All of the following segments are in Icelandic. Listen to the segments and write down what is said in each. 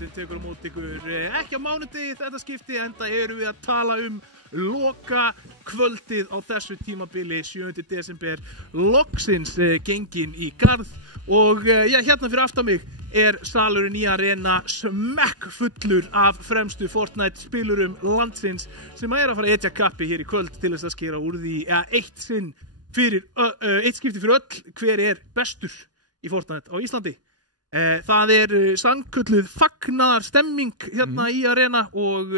sem tekur á móti ykkur ekki á mánudegi þetta skipti enda erum við að tala loka kvöldið á þessu tímabili 7. desember loksins gengin í garð og hérna fyrir aftan mig salurinn í Arena smekkfullur af fremstu Fortnite spilurum landsins sem að fara að etja kappi hér í kvöld til þess að skera úr því eitt skipti fyrir öll hver bestur í Fortnite á Íslandi. Það sannkölluð fagnaðarstemming hérna í Arena og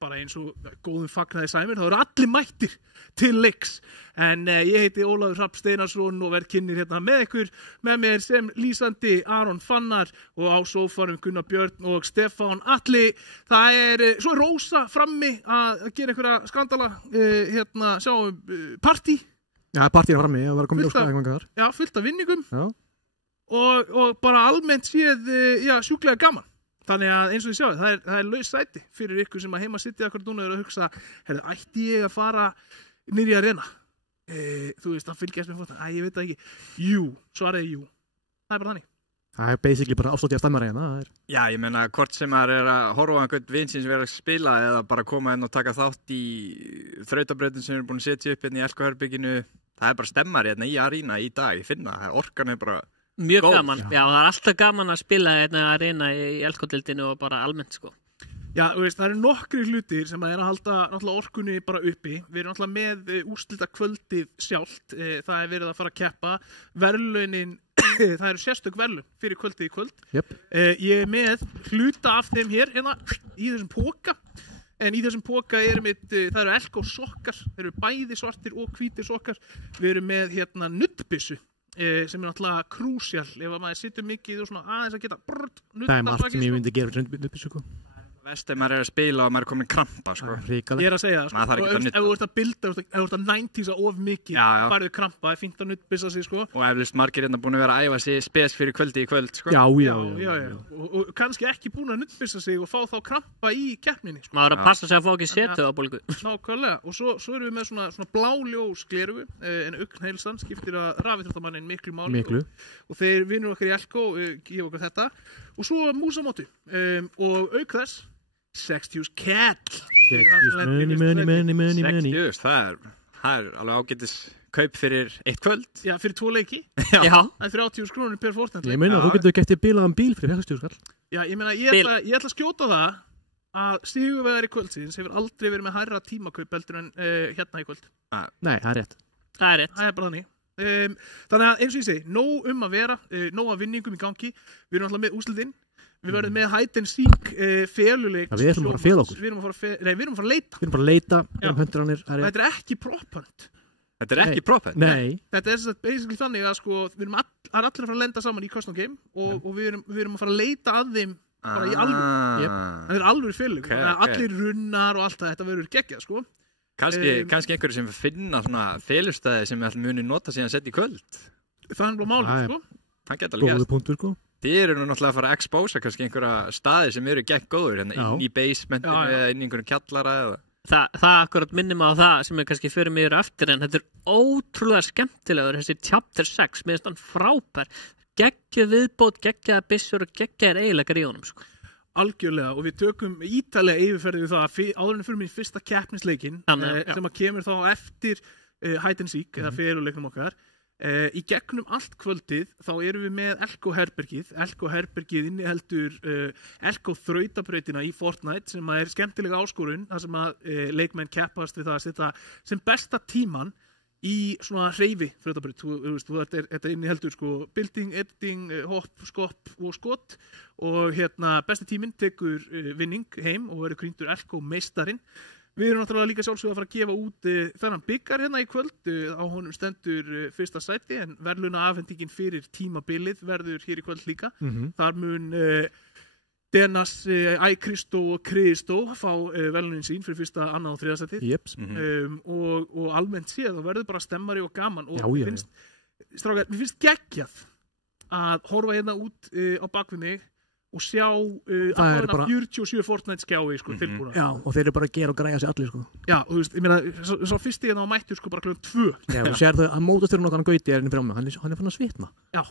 bara eins og góðum fagnaði sæmir, þá eru allir mættir til leiks. En ég heiti Ólafur Hrafn Steinarsson og verð kynnir hérna með ykkur, með mér sem lýsandi Aron Fannar og á sófanum Gunnar Björn og Stefán Atli. Það svo Rósa frammi að gera einhverja skandala, hérna sjáum partí. Já, partí frammi og vera komið í óskaðingar. Já, fullt af vinningum. Já. Og bara almennt séð, sjúklega gaman. Þannig að eins og þið sjáu, það er laus sæti fyrir ykkur sem að heima sittið akkur núna og hugsa, herðu, ætti ég að fara niður í arena? Þú veist, það fylgjast með fótbolta. Ég veit það ekki. Jú, svaraði jú. Það er bara þannig. Það er basically bara afslátt í að stemma reyna. Já, ég meina, hvort sem maður að horfa á einhvern vinsins vera að spila eða bara koma inn og taka þátt í þrautabrautin sem við erum búin að setja upp hérna í Elko-herberginu, það er bara stemmari hérna í arína í dag, ég finna það, orkan er bara mjög góð. gaman, já, það er alltaf gaman að spila hérna arína í Elko-deildinu og bara almennt, sko. Já, þú veist, það eru nokkri hlutir sem að halda náttúrulega orkunni bara uppi. Við erum náttúrulega með úrslita kvöldið sjálft, það er verið að fara að keppa. Verðlaunin, það eru sérstök verðlaun fyrir kvöldið í kvöld. Yep. Ég er með hluta af þeim hér, hérna, í þessum póka. En í þessum póka það eru Elko sokkar, þeir eru bæði svartir og hvítir sokkar. Við erum með hérna nuddbyssu, sem er náttúrulega krúsjál ef að maður situr mikið og svona aðeins að geta Það er margt sem ég myndi gera fyrir nuddbyssu, sko. Vest ef maður er að spila og maður er komin krampa, sko. Ég er að segja það, sko. Og ef þú ert að bilda, ef þú ert að 90s of mikið, farðu krampa, það er fínt að nuddbyssa sig, sko. Og eflust margir hérna búin að vera að æfa sig spes fyrir kvöldi í kvöld, sko. Já. Og kannski ekki búin að nuddbyssa sig og fá þá krampa í keppninni, sko. Maður að passa sig að fá ekki setu á bólgu. Nákvæmlega, og svo erum við með svona bláljós glerugu, en Ugnheilsan skiptir að rafíþróttamannin miklu máli. Og þeir vinur okkar í Elko gefa okkur þetta. Og svo músamóti, og auk þess 60s Cat. Money. 60, það er alveg ágætis kaup fyrir eitt kvöld. Já, fyrir 2 leiki. Já. Það er 30.000 krónur per Fortnite. Ég meina, þú getur gett bilaðan bíl fyrir 60.000 skall. Já, ég meina, ég ætla að skjóta það að sigurvegari kvöldsins hefur aldrei verið með hærra tímakaup heldur en hérna í kvöld. Nei, það er rétt. Það er rétt. Það er bara þannig. Þannig að eins og ég segi, nóg að vera, nóg að vinningum í gangi. Við erum alltaf með úrslitin. Við verðum með hide and seek feluleik. Við ætlum bara að fela okkur. Við erum að fara að leita. Við erum bara að leita, hönduranir. Þetta er ekki prop hunt. Þetta er ekki prop hunt? Nei. Þetta er basically þannig að sko, við erum allir að fara að lenda saman í custom game og við erum að fara að leita að þeim bara í alvöru. Það er alvöru feluleik. Allir runnar og allt það, þetta verður geggjað, sko. Kannski einhverju sem finna svona felustæði sem við ætlum muni nota síðan sett í kvöld. Það er bara málið, sko. Það geta alveg góðu punktur, sko. Þið eru nú náttúrulega að fara að expósa kannski einhverja staði sem eru gegn góður, hérna inn í basementinu eða inn í einhverjum kjallara eða. Það akkurat minnum á það sem er kannski fyrir mig eftir, en þetta er ótrúlega skemmtilegur, þessi chapter 6, mér finnst hann frábær. Geggjuð viðbót, geggjaða byssur og geggjaðir eiginleikar í honum, sko. Algjörlega, og við tökum ítalega yfirferðið við það áður en við fyrir í fyrsta keppnisleikin sem að kemur þá eftir hide and seek eða feluleiknum okkar. Í gegnum allt kvöldið þá erum við með Elko-herbergið. Elko-herbergið inniheldur Elko-þrautabrautina í Fortnite sem er skemmtilega áskorun þar sem að leikmenn keppast við það að setja sem besta tíman í svona hreyfi þrautabraut. Þetta inniheldur sko building, editing, hopp, skopp og skot og hérna besti tíminn tekur vinning heim og verður krýndur Elko-meistarinn. Við erum náttúrulega líka sjálfsögðu að fara að gefa út þennan byggar hérna í kvöld. Á honum stendur fyrsta sæti en verðlauna afhendingin fyrir tímabilið verður hér í kvöld líka. Þar mun Denas, Kristó og Kristó fá verðlaunin sín fyrir fyrsta, annað og þriða sætið. Og almennt séð þá verður bara stemmari og gaman. Og mér finnst geggjað að horfa hérna út á bakvið mig og sjá að 47 Fortnite skjái sko, tilbúna. Já, og þeir eru bara að gera og græja sig allir, sko. Já, og þú veist, ég meina, svo fyrsti hérna á mættur sko bara klukkan 2. Já, og sér það að mótasturinn okkar Gauti er henni frá mig, hann er fann að svitna. Já,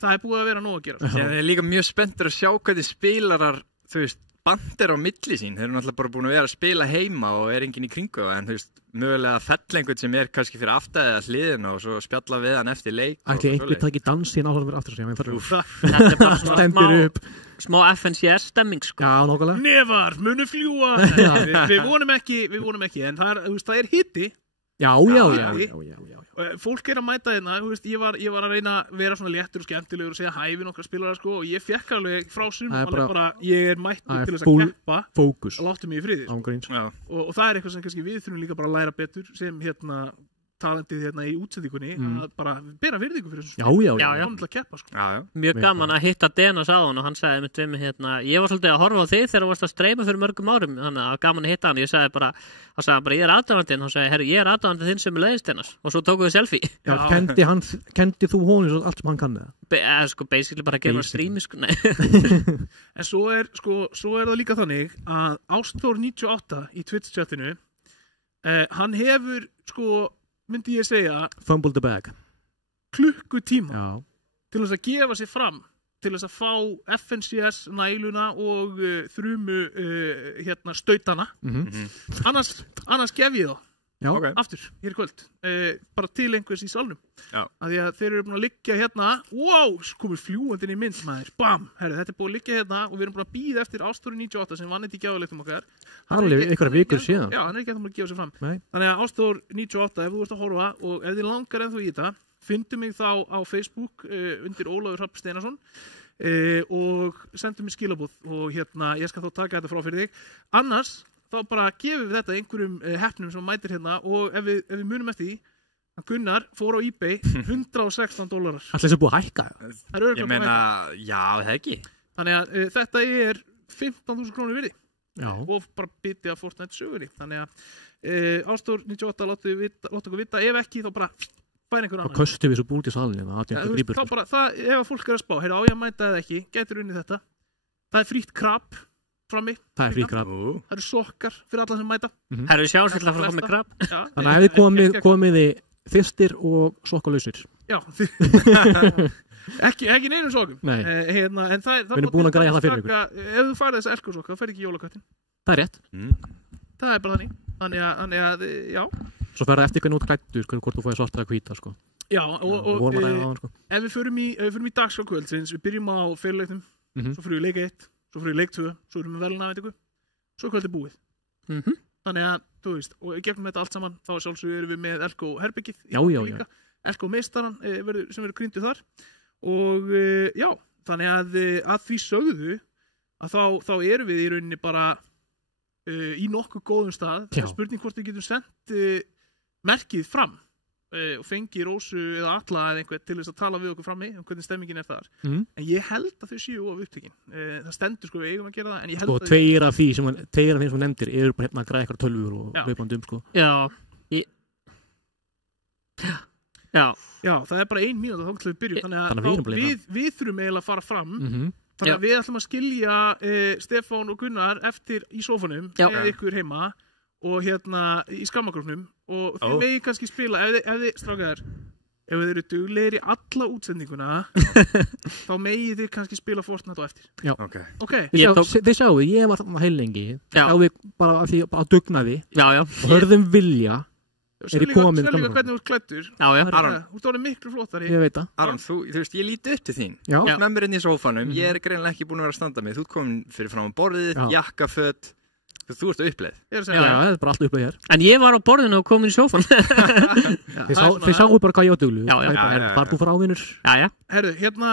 það er búið að vera nóg að gera. Ég er líka mjög spenntur að sjá hvernig spilarar, þú veist, band er á milli sín. Þeir eru náttúrulega bara búin að vera að spila heima og er enginn í kringu en þú veist, mögulega fell einhvern sem er kannski fyrir aftæðið að hliðina og svo spjalla við hann eftir leik. Ætli einhver takk í dansinn á hann fyrir aftur sig. Þetta er bara svona smá FNCS stemming, sko. Já, nokkulega. Nefar, munu fljúa. Við vonum ekki, en það er hiti. Já. Fólk er að mæta hérna, ég var að reyna að vera svona léttur og skemmtilegur og segja hæ við nokkra spilara sko og ég fekk alveg frá sum bara ég er mættur til þess að keppa fókus. Láttu mig í friði. Og það er eitthvað sem kannski við þurfum líka bara að læra betur sem hérna talentið hérna í útsendingunni að bara bera virðingu fyrir þessu Já. Hann til að keppa sko. Já. Mjög gaman að hitta Denas á hann og hann sagði mitt við mig hérna, ég var svolítið að horfa á þig þegar þú varst að streyma fyrir mörgum árum, þannig að gaman að hitta hann. Ég sagði bara, ég er aðdáandinn, hann sagði, herru, ég er aðdáandinn þinn sem er leiðist Denas og svo tókum við selfie. Já, kendi þú honum allt sem hann kann eða? Sko, basically bara að gera streami, sko, nei. En svo er það líka þannig að Ástþór 98 í Twitch-chatinu, hann hefur, sko, myndi ég segja Fumble the bag klukkutíma til þess að gefa sig fram til þess að fá FNCS næluna og þrumu hérna stautana annars gef ég þá aftur, hér í kvöld bara til einhvers í salnum af því að þeir eru búin að liggja hérna komur fljúandinn í mynd maður bam, herri, þetta er búin að liggja hérna og við erum búin að bíða eftir Ástóri 98 sem vann þetta í gjáðuleiktum okkar alveg einhverja vikur síðan já, hann er ekki að það gefa sig fram þannig að Ástór 98, ef þú ert að horfa og ef þið langar ennþá í þetta fyndu mig þá á Facebook undir Ólafur Hrafn Steinarsson og sendu mig skilabúð og hérna, ég skal þá taka þetta frá fyrir þig annars þá bara gefum við þetta einhverjum heppnum sem mætir hérna og ef við munum eftir því að Gunnar fór á eBay $116 Alltaf þessi búið að hækka Ég meina, já, það ekki Þannig að þetta er 15.000 krónur virði Já. og bara biti að Fortnite sögurinn þannig að Ástór 98 láta okkur vita ef ekki þá bara færa einhver annar og köstum við svo búin til salin þá bara, ef fólk er að spá á ég að mæta eða ekki, gætur unnið þetta það er frítt krab frammi það er frí krab það eru sokkar fyrir alla sem mæta Herru, sjáum við að fara með krab þannig að ef þið komið þyrstir og sokkalausir já ekki neinum sokkum en það við erum búin að græja það fyrir ykkur ef þú farið þessa elkursokka, það fer ekki í jólaköttin það er rétt það er bara þannig að já svo fer það eftir hvernig út klættur hvort þú fæði svarta að hvíta sko já og ef við förum í dagskrárkvöldsins við byrjum á fyrirleiknum svo fyrir við leik 1 svo fyrir við leik 2 svo erum við velnaðveitingu svo kvöldið búið þannig að þú veist og í gegnum þetta allt saman þá sjálfsög erum við með Elko herbyggið Elko meistaran sem verður gríndu þar og já þannig að því sögðu að þá erum við í rauninni bara í nokkuð góðum stað spurning hvort við getum sendt merkið fram og fengi Rósu eða Alla eða einhvern til þess að tala við okkur frammi hvernig stemmingin er þar en ég held að þau séu of upptekin það stendur sko við eigum að gera það en ég held að tveir af þeim sem nefndir eru bara hérna að græða eitthvað tölvur og hlaupandum sko já það er bara 1 mínúta þá til við byrjum þannig að við þurfum eiginlega að fara fram þannig að við ætlum að skilja Stefán og Gunnar eftir í sófanum með ykkur heima og hérna í skammagrúfnum og þið megið kannski spila ef þið strákar ef þið eru duglegir í alla útsendinguna þá megið þið kannski spila Fortnite á eftir okay. Þið sjáu, ég var heilengi sjáu bara að dugnaði og hörðum vilja er í komin Sjá líka hvernig þú ert klæddur Aron, þú ert orðið miklu flottari ég veit það Aron, þú veist, ég líti upp til þín með mér inn í sófanum, ég er greinilega ekki búin að vera að standa mig þú ert komin fyrir fram á borðið, jakkaföt þú ert uppleið það er bara allt uppleið hér en ég var á borðinu og kom inn í sófan þið sáu bara hvað ég var duglu bara þú frá ávinnur herðu, hérna,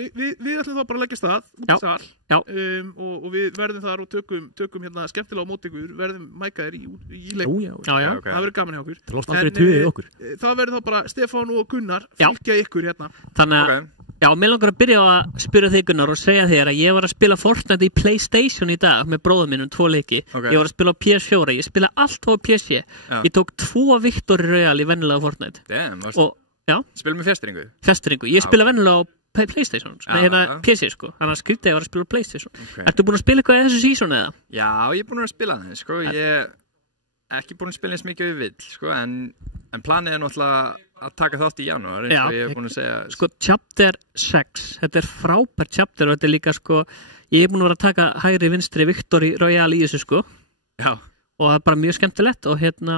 við ætlum þá bara að leggja stað út í sal og við verðum þar og tökum hérna skemmtilega á móti ykkur verðum mækaðir í leik það verður gaman hjá okkur það verður þá bara Stefán og Gunnar fylgja ykkur hérna þannig að já, mér langar að byrja á að spyrja þig Gunnar og segja þér að ég var að spila Fortnite í PlayStation í dag með bróðum mínum 2 leiki ég var að spila á PS4, ég spila allt á PC ég tók 2 Victory Royale í vennilega Fortnite spila með festringu ég spila vennilega á PlayStation PC sko, þannig að skrítið ég var að spila á PlayStation Ertu búin að spila eitthvað í þessu season eða? Já, ég er búin að spila það sko. Ég ekki búin að spila eins mikið við vill sko, en planið er náttúrulega að taka þátt í janúar eins og ég er búin að segja sko chapter 6, þetta er frábært chapter og þetta er líka sko ég er búin að vera að taka hægri vinstri Victory Royale í þessu sko og það er bara mjög skemmtilegt og hérna,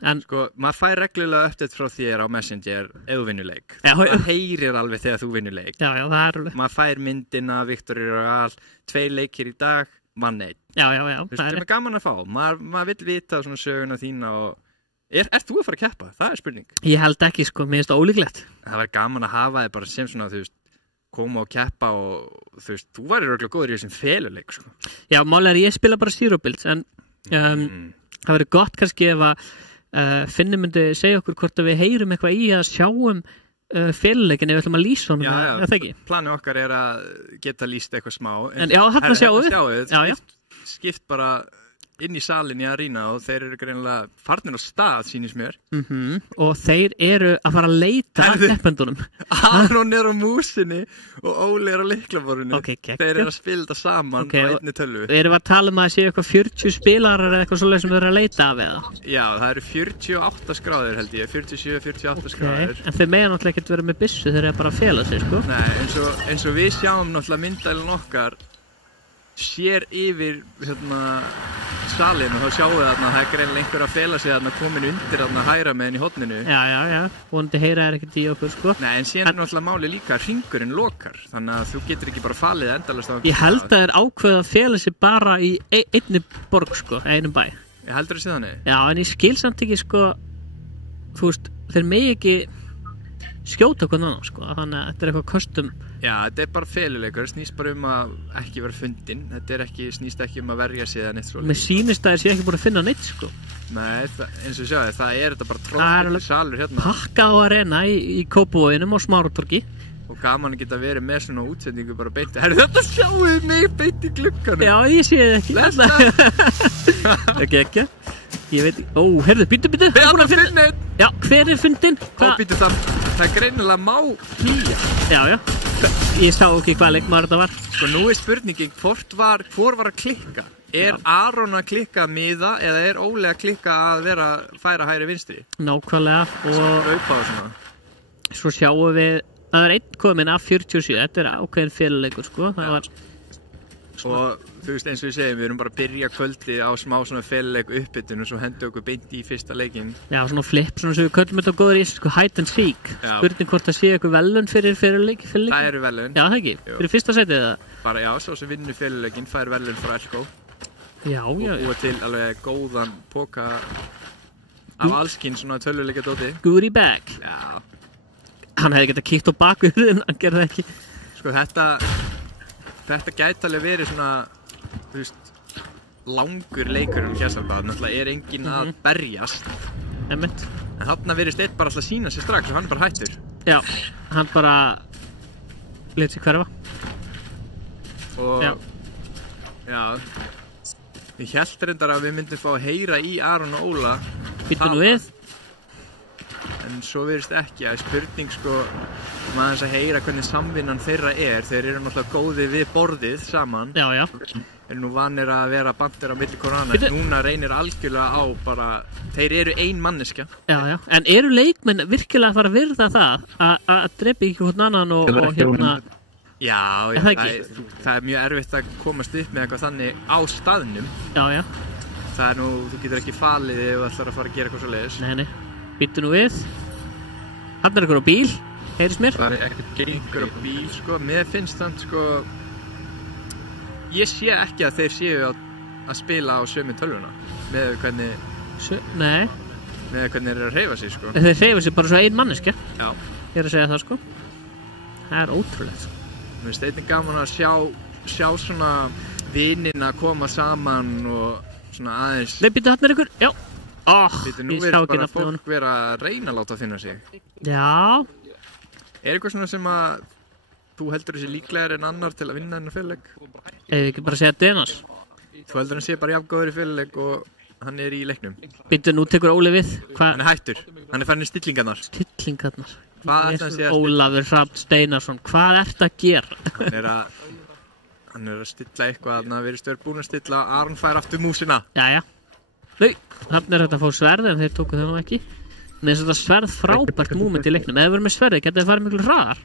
en sko, maður fær reglulega uppdætt frá þér á Messenger ef þú vinnur leik það heyrir alveg þegar þú vinnur leik það er alveg maður fær myndina Victory Royale 2 leikir í dag, mann einn það er gaman að fá, maður vill vita svona söguna þína og ert þú að fara að keppa? Það er spurning. Ég held ekki sko, mér finnst það ólíklegt. Það væri gaman að hafa þig bara sem svona, þú veist, koma og keppa og þú veist, þú væri örugglega góður í þessum feluleik sko. Já, málega ég spila bara Zero Builds en það væri gott kannski ef að Finnur myndi segja okkur hvort að við heyrum eitthvað í að sjáum féluleikin ef við ætlum að lýsa honum eða það ekki. Planið okkar að geta lýst eitthvað smá. En já, þarna sjáum við. Skipt bara inn í salin í Arína og þeir eru greinilega farnir á stað, sýnist mér. Og þeir eru að fara að leita að keppendunum. Aron á músinni og Óli á lyklaborðinu. Þeir eru að spila þetta saman á einni tölvu. Erum við að tala að séu eitthvað 40 spilarar eða eitthvað svoleið sem þeir eru að leita af eða? Já, það eru 48 skráðir held ég, 47-48 skráðir. En þeir mega náttúrulega ekkert vera með byssu, þeir eru bara að fela sig, sko. Nei, eins og við sjáum náttúrulega myndælun okkar sér yfir salin og þá sjáum við þarna að það greinilega einhver að fela sig þarna komin undir þarna hægra meginn í horninu. Já, vonandi heyra ekkert í okkur, sko. Nei, en síðan náttúrulega máli líka að hringurinn lokar, þannig að þú getur ekki bara falið endalaust á. Ég held að þeir ákveða að fela sig bara í einni borg, sko, einum bæ. Ég heldur að sé þannig. Já, en ég skil samt ekki, sko, þú veist, þeir megi ekki skjóta okkur annan, sko, þannig að þetta eitthvað kostum. Já, þetta bara feluleikur, snýst bara að ekki vera fundin, þetta snýst ekki að verja sig eða neitt svo. Mér sýnist að þeir sé ekki búin að finna neitt, sko. Nei, eins og sjáðu, það þetta bara tróðið salur hérna. Pakkað á arena í Kópavoginum og Smáratorgi. Og gaman að geta verið með svona útsendingu bara beint. Herru, þetta sjáuðu mig beint í glugganum. Já, ég sé það ekki. Ekki. Ég veit ekki. Ó, herðu, býttu. Við erum að finna einn. Já, hver fundin? Býttu það greinilega má hlýja. Já. Ég sá ekki hvað leikmaður þetta var. Sko, nú spurningin, hvor var að klikka? Aron að klikka miða eða Óli að klikka að færa hægri vinstri? Nákvæmlega. Og aupa og svona. Svo sjáum við, það einn komin af 47, þetta ákveðin féluleikur, sko. Það var... Og þú veist eins og við segjum, við erum bara að byrja kvöldið á smá svona féluleik uppbytun og svo hendur okkur beint í fyrsta leikin. Já, svona flip, svona sem við köllum þetta góður í sko hide and seek. Spurning hvort það sé eitthvað velun fyrir féluleik. Það eru velun. Já, það ekki. Fyrir fyrsta sætið eða? Bara já, svo sem vinnur féluleikin fær velun frá Elko. Já. Og búa til alveg góðan póka af allskinn svona tölvuleika dóti. Goodie bag. Já. Hann hefði getað kíkt á bakvið en hann gerði ekki. Sko þetta gæti alveg verið svona, þú veist, langur leikur gæsalbað, náttúrulega enginn að berjast. Einmitt. En þarna virðist einn bara alltaf sína sér strax og hann bara hættur. Já, hann bara lét sig hverfa. Og já, ég hélt reyndar að við myndum fá að heyra í Aron og Óla. Býttu nú við. En svo virðist ekki að spurning sko maður að heyra hvernig samvinnan þeirra þeir eru náttúrulega góðir við borðið saman. Já. Er nú vanir að vera bandir á milli korana en núna reynir algjörlega á bara þeir eru ein manneskja. Já. En eru leikmenn virkilega að fara að virða það að drepa ekki hvern annan og hérna? Já, það mjög erfitt að komast upp með eitthvað þannig á staðnum. Já. Það nú, þú getur ekki falið ef þú ætlar að fara að gera eitthvað svo leiðis. Nei. Býttu nú við. Þarna einhver á bíl, heyrðist mér. Það ekkert einhver á bíl, sko. Mér finnst þannig, sko... Ég sé ekki að þeir séu að spila á sömu tölvuna. Með hvernig... Nei. Með hvernig þeir eru að hreyfa sig, sko. Þeir hreyfa sig bara svo ein manneskja. Já. Ég að segja það, sko. Það ótrúlegt. Mér finnst einnig gaman að sjá svona vinina koma saman og svona aðeins... Nei, býttu þarna einhver, já. Nú verður bara fólk vera að reyna að láta finna sig. Já. Eitthvað svona sem að þú heldur þessi líklegar en annar til að vinna þennan féluleik? Ef ekki bara segja Denas. Þú heldur hann sé bara jafngóður í féluleik og hann í leiknum. Býttu, nú tekur Óli við. Hann hættur. Hann farin í stillingarnar. Stillingarnar. Hvað ætla hann sé að Ólafur Hrafn Steinarsson, hvað ert að gera? Hann er að stilla eitthvað, hann verðist verið búinn að stilla. Aron fær aftur músina. Jæja. Nei, þarna er þetta að fá sverð en þeir tóku það nú ekki. En þess að þetta sverð frábært múment í leiknum. Ef þið verður með sverði, getur þið farið miklu hraðar.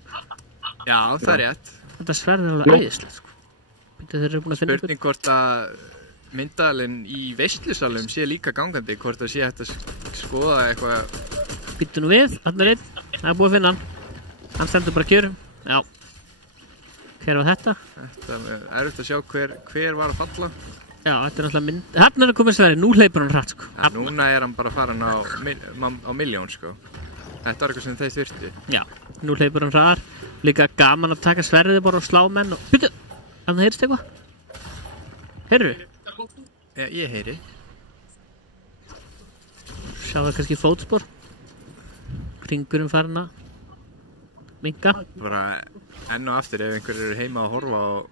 Já, það er rétt. Þetta sverð er alveg æðislegt, sko. Þeir eru búin að finna spurning hvort að myndalinn í veislusalum sé líka gangandi, hvort það sé hægt að skoða eitthvað. Býttu nú við, þarna er einn. Það er búið að finna hann. Hann stendur bara kjörum. Já. Hver var þetta? Þetta er erfitt að sjá hver var að falla. Já, þetta er náttúrulega mynd. Hérna er komið sverði, nú hleypur hann hratt, sko. Ja, núna er hann bara farin á milljón, sko. Þetta er eitthvað sem þeir þurfti. Já, nú hleypur hann hraðar. Líka gaman að taka sverðið bara og slá menn og... Býttu, hann heyrst eitthvað? Heyrðu? Ég heyri. Sá það kannski fótspor. Hringurinn farin að minka. Bara enn og aftur ef einhver eru heima að horfa og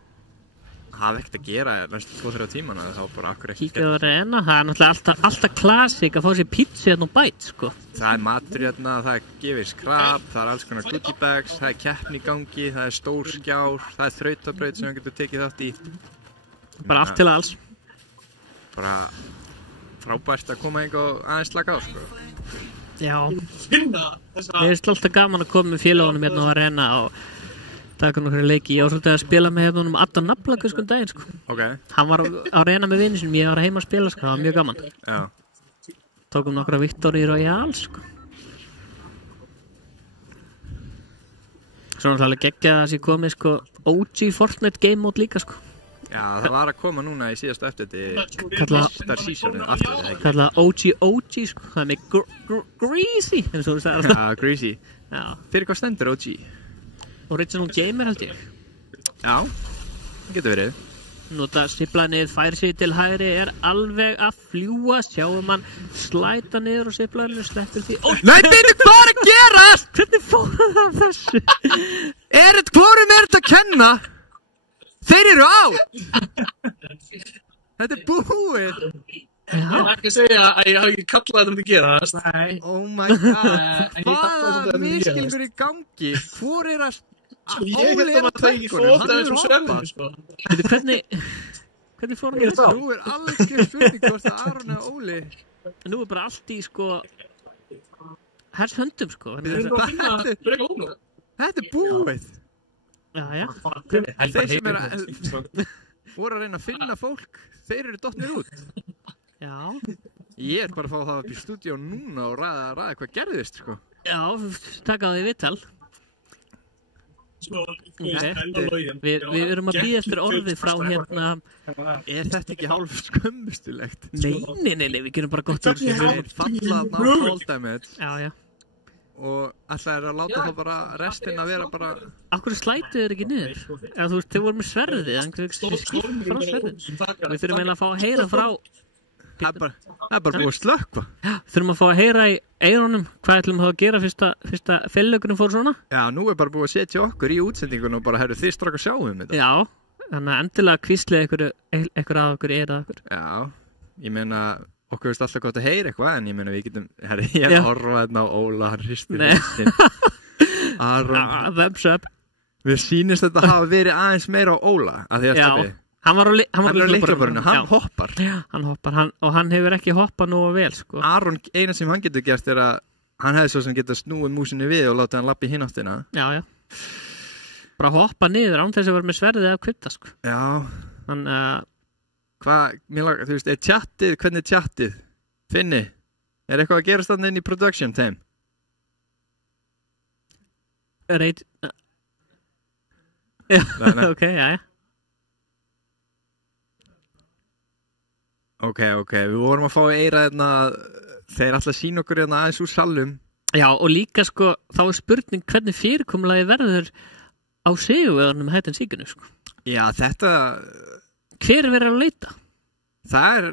hafa ekkert að gera næstu 2-3 tímana þá bara akkur ekki kíkja á reyna, það náttúrulega alltaf klassik að fá sér pítsu hérna og bæt sko. Það matur hérna, það gefið skrap, það alls konar goodie bags, það keppni í gangi, það stór skjár, það þrautabraut sem við getum tekið þátt í. Bara allt til alls. Bara frábært að koma og aðeins slaka á sko. Já. Mér finnst alltaf gaman að koma með félagunum hérna og reyna og taka nokkru leiki. Ég var svolítið að spila með hérna Adam Naflaga sko daginn sko. Okay. Hann var á reyna með vinni sinum, ég var heima að spila sko, það var mjög gaman. Já. Tókum nokkra Victory Royale sko. Svo náttúrulega geggjað að það komið sko OG Fortnite game mode líka sko. Já, það var að koma núna í síðastu eftir Kallað seasonið aftur þetta ekki. Kallað OG sko, það er með Greasy eins og þú sagðir það. Já, Greasy. Já. Fyrir hvað stendur OG? Original Gamer held ég. Já, það getur verið. Nota siflanið, fær sig til hægri, er alveg að fljúa, sjáum hann slæta niður og siflaninu sleppur því. Nei, byrju, hvað er að gerast? Hvernig fór það þessu? Hvorum er þetta að kenna? Þeir eru á! Þetta er búið! Ég er ekki að segja að ég hafi ekki kallað þetta að gera það. Nei. Oh my god. Hvaða miskilningur í gangi? Hvor er að... Ég held að maður tæki fóta þessum svellinu, sko. Hvernig fór hann þessu? Nú er algjör spurning hvort að Aron eða Óli. Nú er bara allt í, sko... Hers höndum, sko. Þetta er búið. Já. Þeir sem voru að reyna að finna fólk, þeir eru dottnir út. Já. Ég er bara að fá það upp í stúdíó núna og ræða hvað gerðist, sko. Já, taka á því viðtal. Við erum að bíða eftir orði frá hérna. Er þetta ekki hálf skömmustulegt? Nei, við gerum bara gott úr þessu. Við fallaðna á fóldæmið. Já. Og alltaf er að láta þá bara restin að vera bara... Akkur slætið er ekki niður? Eða þú veist, þau voru með sverðið, þannig að við skipum frá sverðið. Við þurfum eiginlega að fá að heyra frá... Það er bara búið að slökkva. Þurfum að fá að heyra í eyrunum hvað ætlum við að gera fyrsta fellökunum fór svona. Já, nú er bara búið að setja okkur í útsendingun og bara herru þið strax að sjáum þetta. Já, þannig að endilega kvíslið einhver að okkur eyrað okkur. Já, ég meina... Okkur veist alltaf gott að heyra eitthvað, en ég meina við getum... Herri, ég er horfað hérna á Óla, hann hristir hristin. Aron... Thumbs up. Við sýnist þetta hafa verið aðeins meira á Óla, að því að stefni. Hann var á lyklaborðinu, hann hoppar. Já, hann hoppar, og hann hefur ekki hoppað nógu vel, sko. Aron, eina sem hann getur gert er að hann hefði svo sem getur snúið músinni við og látið hann lappa í hináttina. Já. Bara hoppa niður án þess að vera með sverðið eða kvita, sko. Já. Þannig að... þú veist, er tjattið, hvernig er tjattið? Finni, er eitthvað að gerast þarna inn í production team? Ok, já. Ok, við vorum að fá í eyra þarna, þeir ætla að sýna okkur hérna aðeins úr salum. Já, og líka sko, þá er spurning hvernig fyrirkomulagi verður á sigurvegarnum með hættan síkunu, sko. Já, þetta... Hver er verið að leita? Það er...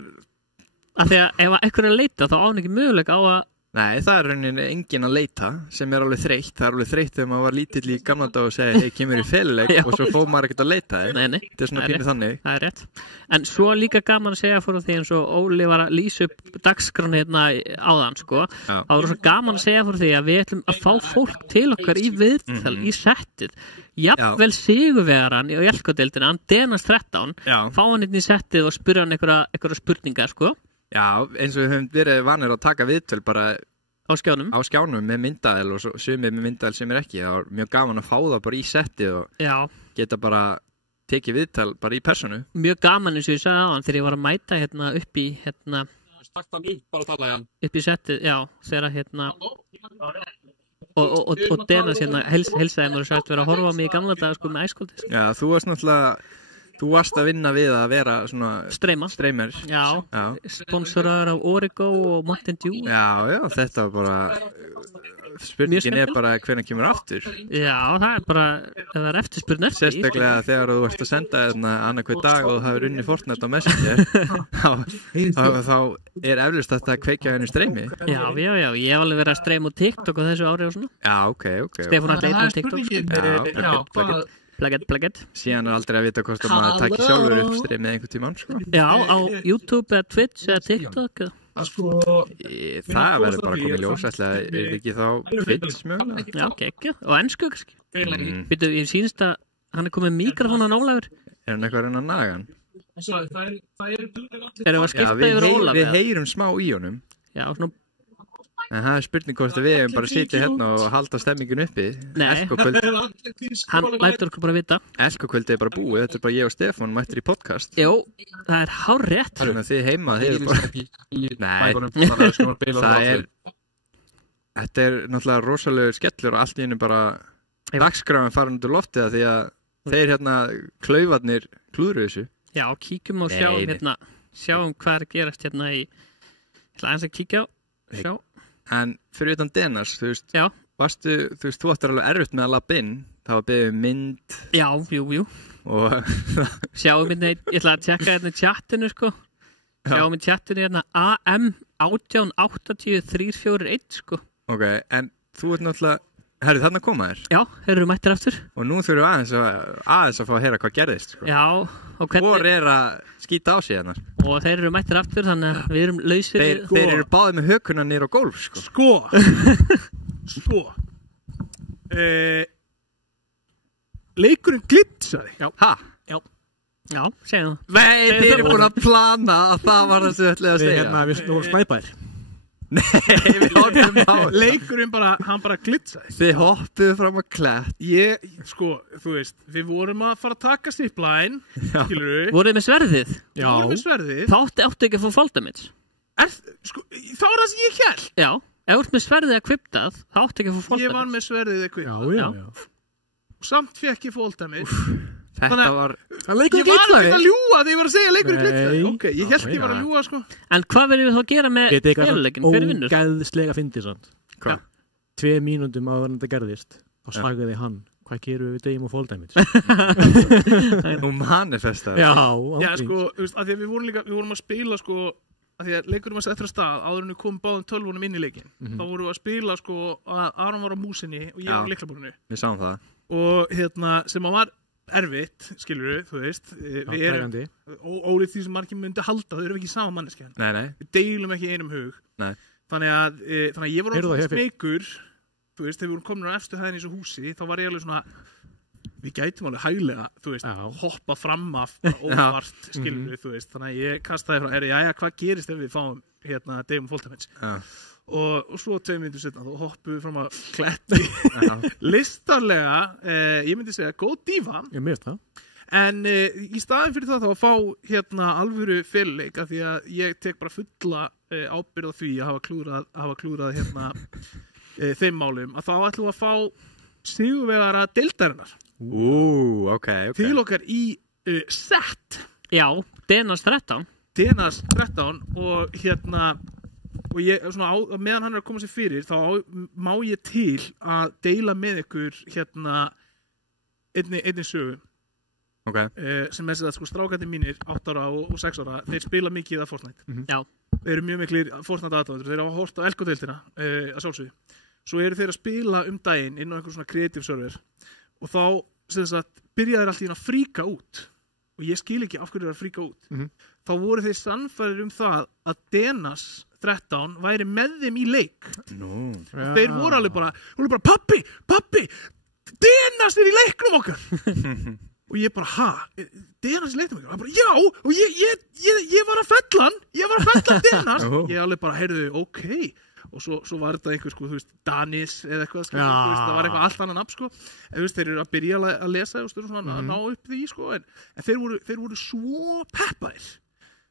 Af því að ef einhver er að leita þá án ekki möguleika á að... Nei, það er rauninni engin að leita sem er alveg þreytt. Það er alveg þreytt þegar maður var lítill í gamla dag og segja hei, kemur í feluleik og svo fór maður ekkert að leita þér. Nei. Þetta er svona pínu þannig. Það er rétt. En svo líka gaman að segja fyrir því eins og Óli var að lýsa upp dagskrán hérna áðan, sko. Það var svo gaman að segja fyrir því að við ætlum að fá fólk til okkar í viðtal, í settið. Jafnvel sigurvegaran í Elko-deildina, hann Dennis 13, fá hann inn í settið og spyrja hann einhverja spurningar, sko. Já, eins og við höfum verið vanir að taka viðtöl bara á skjánum með myndaðel og sumir með myndaðel sem er ekki. Það var mjög gaman að fá það bara í settið og geta bara tekið viðtal bara í personu. Mjög gaman eins og ég sagði á hann þegar ég var að mæta hérna upp í upp í settið, já, þegar hérna og Dennis hérna helsaði mér og sagt verið að horfa á mig í gamla daga sko með æskóldi. Já, þú varst að vinna við að vera svona... Streymar. Já. Sponsorar af Origo og Mountain Dew. Já, þetta var bara spurningin bara hvenær kemur aftur. Já, það bara, það eftirspurn eftir. Sérstaklega þegar þú ert að senda annað hver dag og þú hafur unnið Fortnite á Messenger, þá eflaust þetta að kveikja henni streymi. Já, ég hef alveg verið að streyma á TikTok á þessu ári og svona. Já, ok. Stefán allir á TikTok. Plugget. Síðan aldrei að vita hvort maður takir sjálfur upp streymið einhvern tímann, sko. Já, á YouTube eða Twitch eða TikTok. Það verður bara komið ljós, ætlaði ekki þá Twitch mögulega? Já, ekki. Og ensku, kannski. Býtu, ég sýnist að hann komið mikrofón á Ólafur. Hann eitthvað að reyna að naga hann? Erum við að skipta yfir Ólaf? Við heyrum smá í honum. Já, svona. En það spurning hvort að við hefum bara sitja hérna og halda stemmingun uppi. Nei, hann lætur okkur bara vita. Elskokvöldi bara búið, þetta bara ég og Stefán mættir í podcast. Jó, það er hárrétt. Þannig að þið heima, þið eru bara... Nei, þetta náttúrulega rosalegur skellur og allt í einu bara dagskráin farin út úr loftið því að þeir klaufarnir klúðru þessu. Já, kíkjum og sjáum hvað er að gerast hérna í... Ég ætla aðeins að kíkja á, sjá. En fyrir utan Denas, þú veist, þú ættir alveg erfitt með að labba inn, það var beðið mynd. Já, jú. Og sjáum hérna, ég ætla að tjekka hérna chatinu, sko. Sjáum í chatinu hérna AM 1880341, sko. Ok, en þú ert náttúrulega, herru þarna koma þér? Já, herru mættir aftur. Og nú þurfum við aðeins að fá að heyra hvað gerðist, sko. Já, og hvernig... Hvor að skýta á sig hennar. Og þeir eru mættir aftur, þannig að við erum lausir. Þeir eru báðið með hökuna nýr á gólf, sko. Sko. Leikurinn glitsaði. Já. Ha? Já, segja það. Nei, þeir eru búin að plana að það var það sem þið ætlaði að segja. Við vorum snæpæðir. Nei, við horfum á leikurinn hann bara glitsaði. Þið hoppuðu fram að klætt. Sko, þú veist, við vorum að fara að taka zipline, skilurðu. Voruð með sverðið? Já. Voruð með sverðið. Þá áttu ekki að fá fall damage. Sko, þá það sem ég hélt. Já, ef þú ert með sverðið að kviptað, þá áttu ekki að fá fall damage. Ég var með sverðið að kviptað. Já. Og samt fekk ég fall damage. Þetta var... Ég var ekki að ljúga þegar ég var að segja leikurinn glitsaði. Ok, ég held ég var að ljúga, sko. En hvað verðum við þá að gera með fyrirleikin fyrir vinnur? Ógeðslega fyndið samt. Hvað? 2 mínútum áður en þetta gerðist. Þá sagði hann, hvað gerum við degjum og fall damage? Nú manifestar. Já, sko, af því að við vorum að spila, sko, af því að leikurinn var sett eftir að stað, áður en við komum báðum 12 inn í leikin. Þá vorum við að spila, sko, að Aron var á músinni og ég var á lyklaborðinu. Við sáum það. Og sem að var erfitt, skilur þú veist, við erum ólíkt því sem margir myndi halda, þau eru ekki sama manneskja. Nei. Við deilum ekki einum hug. Nei. Þannig að ég var alveg smekur, þú veist, þegar við vorum komin á efstu hæðin í þessu húsi, þá var ég alveg svona, við gætum alveg hæglega, þú veist, hoppa fram af óvart, skilur þú veist, þannig að ég kastaði frá, hvað gerist ef við fáum degjum fólktamins? Og svo 2 mínútur setna þá hoppum við fram að kletti listarlega, ég myndi segja góð dífa. Ég myndi það. En í staðin fyrir það þá að fá alvöru fyrirleik af því að ég tek bara fulla ábyrgð á því að hafa klúrað þeim málum að þá ætlum við að fá sigurvegara deildarinnar. Ok. Til okkar í set. Já, Denas 13. Denas 13 og ég, svona, meðan hann er að koma sér fyrir þá má ég til að deila með ykkur einni sögu sem þess að sko strákandi mínir 8 ára og 6 ára þeir spila mikið af Fortnite. Já. Þeir eru mjög miklir Fortnite aðdáendur, þeir hafa hort á Elko-deildina að sjálfsögðu. Svo eru þeir að spila daginn inn á einhver svona creative server og þá sem sagt byrjaði allt í að fríka út og ég skil ekki af hverju þeir að fríka út. Þá voru þeir sannfærir það að Denas 13 væri með þeim í leik. Þeir voru alveg bara pappi, Denas er í leiknum okkar. Og ég bara, Denas í leiknum okkar? Já, og ég var að fella hann, Denas. Ég alveg bara, heyrðu, ok. Og svo var þetta einhver, sko, þú veist, Danis eða eitthvað, sko, það var eitthvað allt annað nafn, sko. En þú veist, þeir eru að byrja að lesa og svona að ná upp því, sko. En þeir voru svo peppaðir.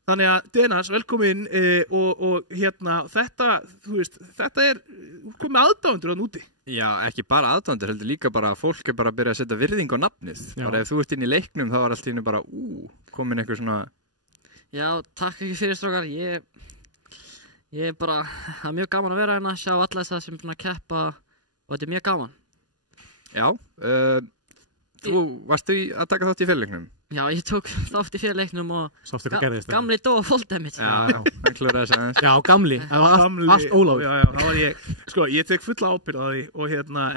Þannig að Denas, velkomin og þetta, þú veist, þetta er komið aðdáendur að núti. Já, ekki bara aðdáendur, heldur líka bara að fólk bara að byrja að setja virðing á nafnið. Bara ef þú ert inn í leiknum, þá var allt í einu bara, komin eitthvað svona... Já, takk ekki fyrir strákar, ég er bara, það er mjög gaman að vera hérna, sjá alla þess að sem svona keppa og þetta mjög gaman. Já, þú varstu að taka þátt í fyrirleiknum? Já, ég tók þátt í fyrirleiknum og Sástu hvað gerðist? gamli dóa fóldæmið. Já, hann klúraði þess aðeins. Já, gamli. Það var allt Ólafur. Já, þá var ég, sko, ég tek fulla ábyrgð á því og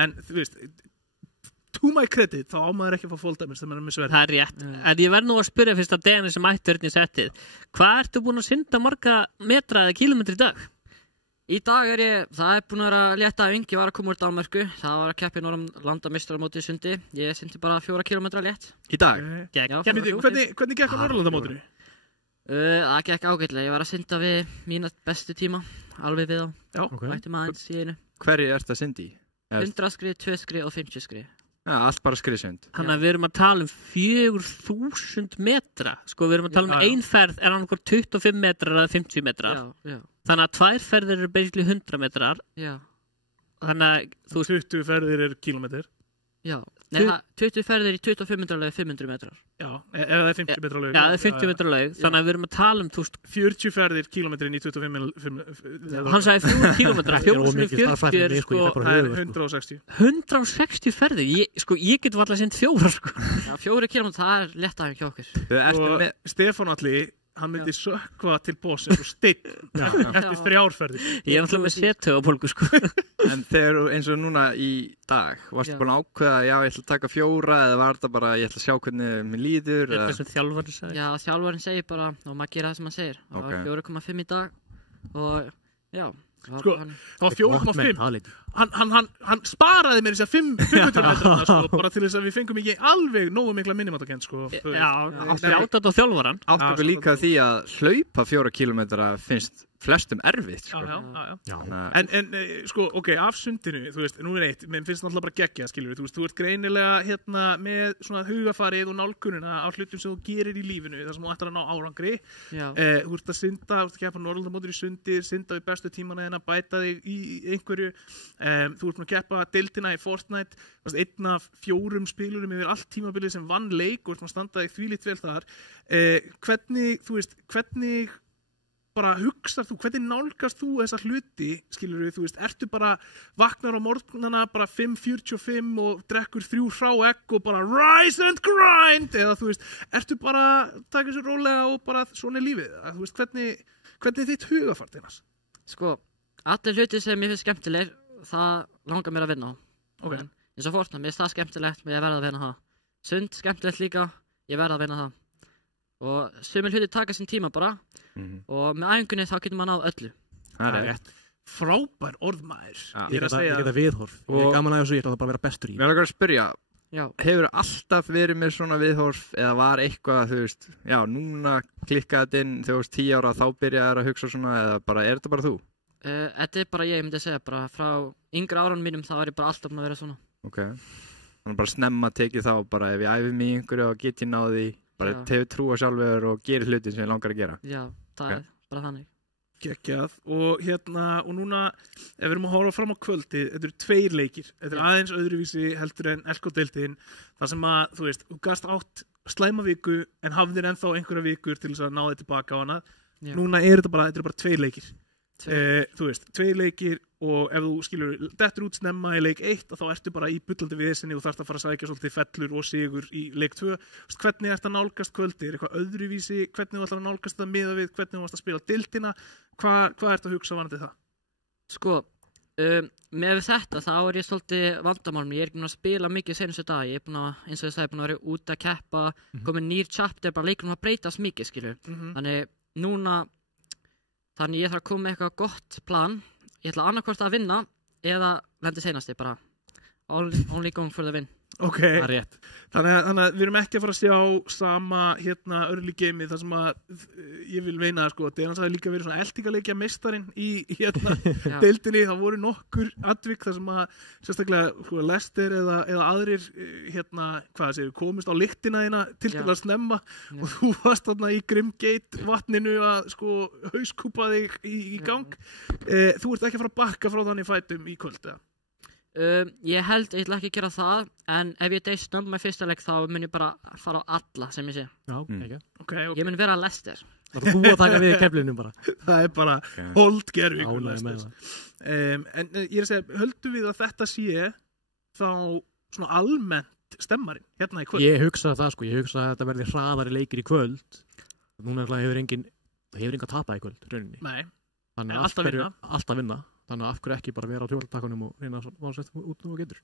en þú veist, to my credit, þá ámaður ekki að fá fóldæmis þegar maður með sverð. Það rétt. En ég verð nú að spyrja fyrst að Dennis sem mætti í settið. Hvað ertu búin að synda marga metra eða kílómetri í dag? Í dag það búin að vera létta æfing, ég var að koma úr Danmörku, það var að keppa í Norðurlandameistaramóti í sundi, ég syndi bara 4 kilometra létt. Í dag? Hvernig gekk á Norðurlandamótinu? Það gekk ágætlega, ég var að synda við mína bestu tíma, alveg við á, ættum aðeins í einu. Hverju ertu að syndi í? 100 skrið, 2 skrið og 50 skrið. Já, allt bara skriðsund. Þannig að við erum að tala 4.000 metra. Sko, við erum að tala ein ferð er annað 25 metrar eða 50 metrar. Já. Þannig að 2 ferðir eru basically 100 metrar. Já. Þannig að 20 ferðir eru kílómetrar. Já. Nei, 20 ferðir í 25 metrar laug 500 metrar. Já, eða 50 metrar laug. Já, það 50 metrar laug. Þannig að við erum að tala 40 ferðir kílómetrin í 25 Hann sagði 4 kílómetra. 440 er sko, það er 160. 160 ferðir? Ég get alltaf synd 4, sko. Já, 4 kílómetra, það er létt aðeins hjá okkur. Og Stefán Alli, hann myndi sökkva til boss eins og steinn eftir 3 ferðir. Ég er alltaf með setu á bólgu, sko. En þegar eins og núna í dag, varstu búin að ákveða, já, ég ætla að taka 4 eða var þetta bara, ég ætla að sjá hvernig mér líður? Eitthvað sem þjálfarinn segir? Já, þjálfarinn segir bara, og maður gera það sem hann segir. Það var 4,5 í dag og já. Sko, það var 4,5. Hann sparaði mér þess að 500 metrana, sko, bara til þess að við fengum ekki alveg nógu mikla minnimáttakennd, sko. Já, átt á þjálfarann. Átt okkur líka því að hlaupa 4 kilometra finnst flestum erfitt, sko. Já. En sko, ok, af sundinu, þú veist, númer 1, mér finnst náttúrulega bara geggjað, skilur við, þú ert greinilega með svona hugafarið og nálgunina á hlutum sem þú gerir í lífinu, þar sem þú ætlar að ná árangri. Þú ert að synda, þú ert að keppa Norðurlandamótið í sundi, synda við bestu tímana þína, bæta þig í einhverju. Þú ert búin að keppa deildina í Fortnite, einn af 4 spilurum yfir allt tímabilið sem vann leik og ert að standa þig þvílíkt vel þar. Hvernig bara hugsar þú, hvernig nálgast þú þessa hluti, skilur við, þú veist, ertu bara vaknar á morgnana bara 5:45 og drekkur 3 hrá egg og bara rise and grind, eða þú veist, ertu bara taka þessu rólega og bara svona er lífið, þú veist, hvernig er þitt hugafart einas? Sko, allir hluti sem ég finnst skemmtilegir, það langar mér að vinna á. Okay. Eins og Fortnite, mér finnst það skemmtilegt, ég verð að vinna það. Sund, skemmtilegt líka, ég verð að vinna það. Og sumir hluti taka sín tíma bara og með æfingunni þá getur maður náð öllu. Það er rétt. Frábær orðmaður. Ég geta viðhorf. Ég er gaman að þessu, ég ætla bara að vera bestur í. Mér er að spyrja, hefur alltaf verið með svona viðhorf eða var eitthvað, þú veist, já, núna klikkaði þetta inn þegar þú veist 10 ára þá byrjaði að hugsa svona eða bara, er þetta bara þú? Þetta er bara ég myndi að segja, bara frá yngri árunum mínum þá var ég bara alltaf að vera svona. Ok, þannig bara snemma tekið þá bara ef ég æfi mig í einhverju og get ég náði bara hefur trú á sjálfur og gerir hlutin sem ég langar að gera. Já, það er bara þannig. Geggjað og núna ef við erum að horfa fram á kvöldi, þetta eru 2 leikir, þetta er aðeins öðruvísi heldur en Elko-deildin, þar sem að þú veist, þú gast átt slæma viku en hafðir ennþá einhverja vikur til þess að ná þig tilbaka á hana. Núna þetta eru bara 2 leikir. Þú veist, 2 leikir og ef þú skilur dettur út snemma í leik 1 þá ertu bara í bullandi vesinni og þarft að fara að sækja svolítið fellur og sigur í leik 2. Hvernig ertu að nálgast kvöldi? Er eitthvað öðruvísi? Hvernig þú ætlar að nálgast það miðað við? Hvernig þú ætlar að spila deildina? Hvað ertu að hugsa varðandi það? Sko, með þetta þá er ég svolítið vandamálum. Ég er ekki búin að spila mikið senustu dag. Ég er búin að, eins og ég sagði, búin að vera út að keppa, komið nýr chapter, bara leikunum að breytast mikið, skilur. Þannig ég þarf að koma með eitthvað gott plan. Ég ætla annarkvort að vinna eða lendi seinasti bara. Only going for the win. Ok, það er rétt. Þannig að við erum ekki að fara að sjá sama early game þar sem að ég vil meina sko, Dejan sagði líka verið svona eltingaleikja meistarinn í deildinni, það voru nokkur atvik þar sem að sérstaklega Lester eða aðrir komist á lyktina þína til að snemma og þú varst þarna í Grimgate vatninu að sko hauskúpa þig í gang. Þú ert ekki að fara að bakka frá þannig fætum í kvöld, eða? Ég held ég ætla ekki að gera það en ef ég deyr snemma í fyrsta leik þá mun ég bara fara á alla sem ég sé. Já, okay. Ég mun vera Lester. Það er þú að taka við keflinum bara. Það er bara hold gerfi. Ánægður með það. En ég er að segja, höldum við að þetta sé þá svona almennt stemmarinn hérna í kvöld? Ég hugsa það sko, ég hugsa að þetta verði hraðari leikir í kvöld. Núna hefur enga tapað í kvöld, rauninni. Nei, þannig alltaf vinna. Þannig að af hverju ekki bara vera á tjórntakunum og reyna að valsett út og getur.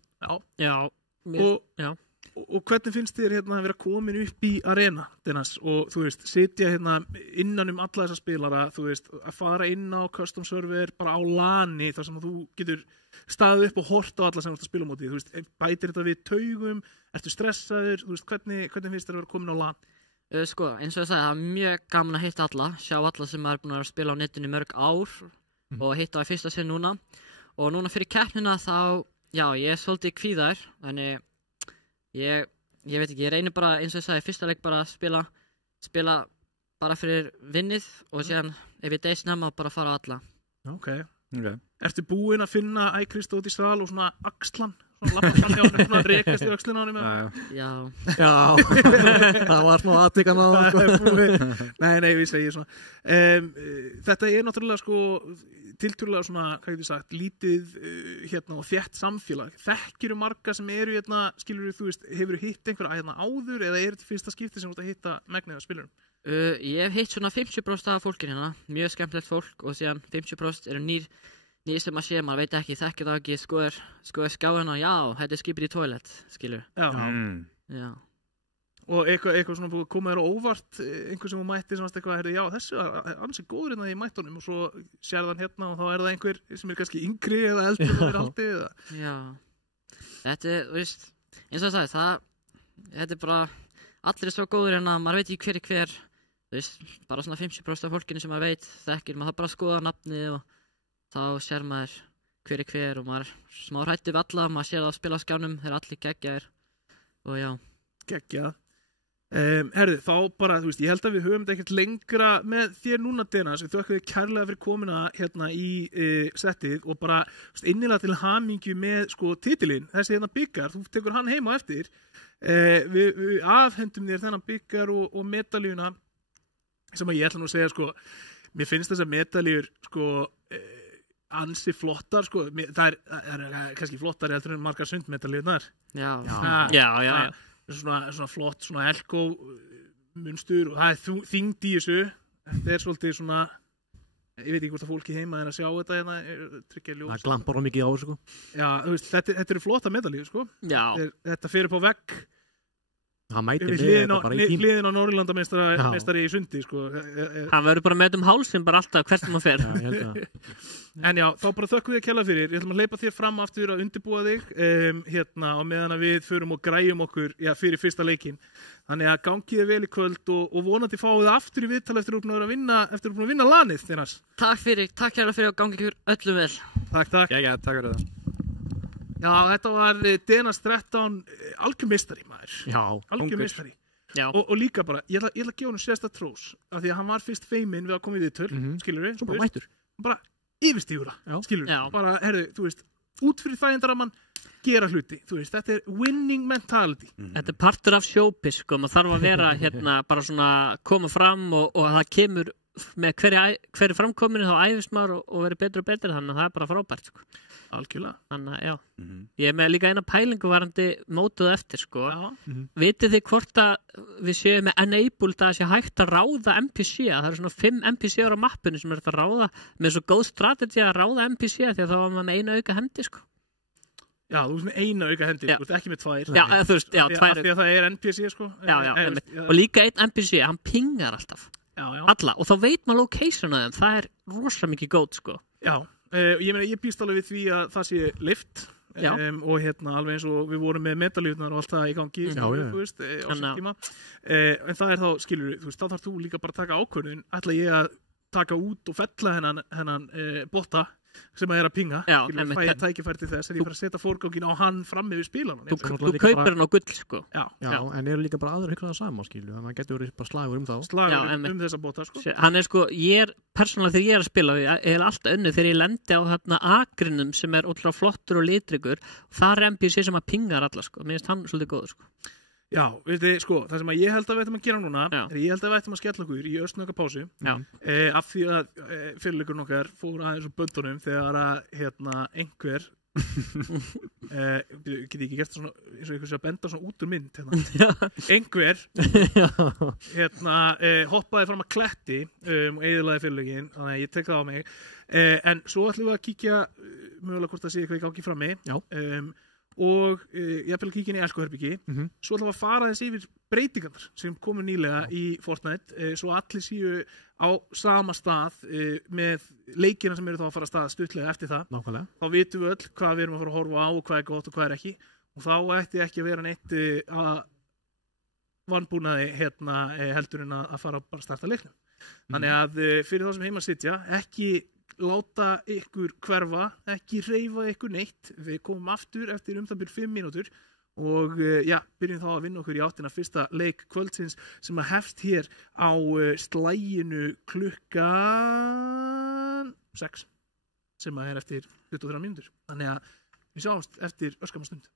Og hvernig finnst þér hérna að vera komin upp í arena, Dennis, og þú veist, sitja hérna innan alla þessa spilara, þú veist, að fara inn á custom server, bara á LAN-i, þar sem að þú getur staðið upp og hort á alla sem þú ert að spila á móti, þú veist, bætir þetta við taugum, ertu stressaður, þú veist, hvernig finnst þér að vera komin á LAN? Sko, eins og ég sagði, það er mjög gaman að hitta alla, sjá alla sem er búin að spila á netinu mörg ár og hitta á í fyrsta sinn núna. Og núna fyrir keppnina þá, já, ég er svolítið kvíðaður, þannig ég veit ekki, ég reynir bara, eins og ég sagði, fyrsta leik bara að spila bara fyrir vinnið og síðan ef ég deyð snemma bara fara á alla. Ok. Ertu búinn að finna ækrist út í sal og svona axlan? Svona lappa fram hjá hann, svona rekast í öxlina á hann með? Já. Það var svona aðtíkan á það. Nei, við segjum svona. Þetta er náttúrulega sko tiltölulega svona, hvað getur sagt, lítið hérna og þétt samfélag. Þekkirðu marga sem eru hérna, skilurðu, þú veist, hefurðu hitt einhverja hérna áður eða er þetta fyrsta skipti sem þú ert að hitta megnið af spilurum? Ég hef hitt svona 50% af fólkin hérna, mjög skemmtilegt fólk og síðan 50% eru nýr sem að sé, maður veit ekki, þekkir það ekki, skoður skjáðina, já, þetta er skipið í toilet, skilur. Já. Og eitthvað svona komið þér á óvart, einhver sem þú mætti sem varst eitthvað, já, þessu er ansið góður hérna í mættunum og svo sérðan hérna og þá er það einhver sem er kannski yngri eða eldri og er aldrei eða. Já, þetta er, veist, eins og það sagði, þetta er bara, allir er svo góður hérna, maður veit ekki hver, þú veist, bara svona 50% af fólkinu sem maður veit, þekkir, maður það bara skoða nafnið og þá sér maður hver og maður smá hrættu við alla, maður sér það að spila á skjánum, þeir allir geggjaðir og já. Geggjað. Herðu, þá bara, þú veist, ég held að við höfum þetta ekkert lengra með þér núna, Dennis, við þökkum þér kærlega fyrir komuna hérna í settið og bara innilega til hamingju með sko titilinn, þessi hérna byggar, þú tekur hann heim á eftir, við afhendum þér þennan byggar og medaljuna sem að ég ætla nú að segja sko, mér finnst þessar medaljur sko ansi flottar sko, það er kannski flottari heldur en margar sundmedaljunar. Já. Svona flott, svona elko munstur og það er þyngd í þessu. Þetta er svolítið svona, ég veit ekki hvort að fólki heima er að sjá þetta hérna, tryggja ljós. Það glampar á mikið á sko. Já, þú veist, þetta eru flotta medaljur sko. Já. Þetta fyrir upp á vegg. Það mætir með þetta bara í tím. Hliðin á Norrlandameistari í sundi sko. Hann verður bara með hálsinn bara alltaf hvert sem hann fer. Já, ég held að. En já, þá bara þökkum við kærlega fyrir. Ég ætlum að hleypa þér fram aftur að undirbúa þig hérna á meðan að við förum og græjum okkur fyrir fyrsta leikinn. Þannig að gangi þér vel í kvöld og vonandi fáið þið aftur í viðtal eftir að búin að vinna lanið, Dennis. Takk kærlega fyrir og gangi ykkur öllum vel. Takk. Takk fyrir það. Já, þetta var Dennis 13 algjörmeistari maður. Já, algjörmeistari. Já. Og líka bara, ég ætla að gefa hann sérsta trós af því að hann var fyrst feiminn við að koma í viðtöl, skilur við? Svo bara mættur. Bara yfirstígur það, skilur við? Bara, herðu, þú veist, út fyrir þægindaramann, gera hluti, þú veist, þetta er winning mentality. Þetta er partur af showbiz, sko, maður þarf að vera hérna bara svona koma fram og það kemur með hverju framkominu þá æfist maður og verður betur og betur, þannig að það er bara frábært, sko. Algjörlega. Þannig að, já. Ég er með líka eina pælingu varandi mótuð eftir, sko. Vitið þið hvort að við séum með enabled að sé hægt að ráða NPC, það eru svona 5 NPC-ar á mappinu sem er að ráða, með svo góð strategi að ráða NPC því að þá var maður með eina auka hendi, sko. Já, þú veist með eina auka hendi, þú veist ekki með 2. Já, þú veist, já, 2. Af því að það er NPC, sko. Já, og líka einn NPC, hann pingar alltaf. Alla, og þá veit maður location að þeim, það er rosa mikið góð, sko. Já. Ég meina, ég býst alveg við því að það sé lift og hérna alveg eins og við vorum með medaljurnar og allt það í gangi þú veist, á sem tíma en það er þá, skilur við, þú veist, þá þarf þú líka bara að taka ákvörðun, ætla ég að taka út og fella hennan botta sem að pinga, skilur, fæ ég tækifæri til þess en ég fara að setja fórgangin á hann fram yfir spilanum. Þú kaupir hann á gull, sko. Já, en eru líka bara aðra hugsa það sama, skilur, þannig að það getur verið bara slagur þá. Slagur þessa bóta, sko. Hann er sko, persónulega þegar ég er að spila, ég er alltaf önnu þegar ég lendi á þarna akrinum sem er ótrúlega flottur og litrikur, þar er NPC sem að pingar alla, sko. Mér finnst hann svolítið góður, sko. Já, veistu, sko, það sem að ég held að við ættum að gera núna ég held að við ættum að skella okkur í östnöka pásu af því að fyrirleikurinn okkar fór aðeins úr böndunum þegar að einhver geti ekki gert svona eins og einhver sé að benda svona út úr mynd einhver hoppaði fram að kletti og eyðilagði fyrirleikinn, þannig að ég tek það á mig en svo ætlum við að kíkja mögulega hvort það sé eitthvað í gangi frammi og ég ætlum að kíkja inn í Elko-herbyggi svo ætlum við að fara þess yfir breytingarnar sem komu nýlega í Fortnite svo allir séu á sama stað með leikina sem eru þá að fara að stað stuttlega eftir það. Nákvæmlega. Þá vitum við öll hvað við erum að fara að horfa á og hvað er gott og hvað er ekki og þá ætti ekki að vera neitt að vanbúnaði heldur en að fara bara að starta leiknum. Þannig að fyrir þá sem heima sitja ekki láta ykkur hverfa, ekki hreyfa ykkur neitt. Við komum aftur eftir það bil 5 mínútur og byrjum þá að vinna okkur í áttina fyrsta leik kvöldsins sem að hefst hér á slaginu klukkan 6 sem að er eftir 23 mínútur. Þannig að við sjáumst eftir örskamma stund.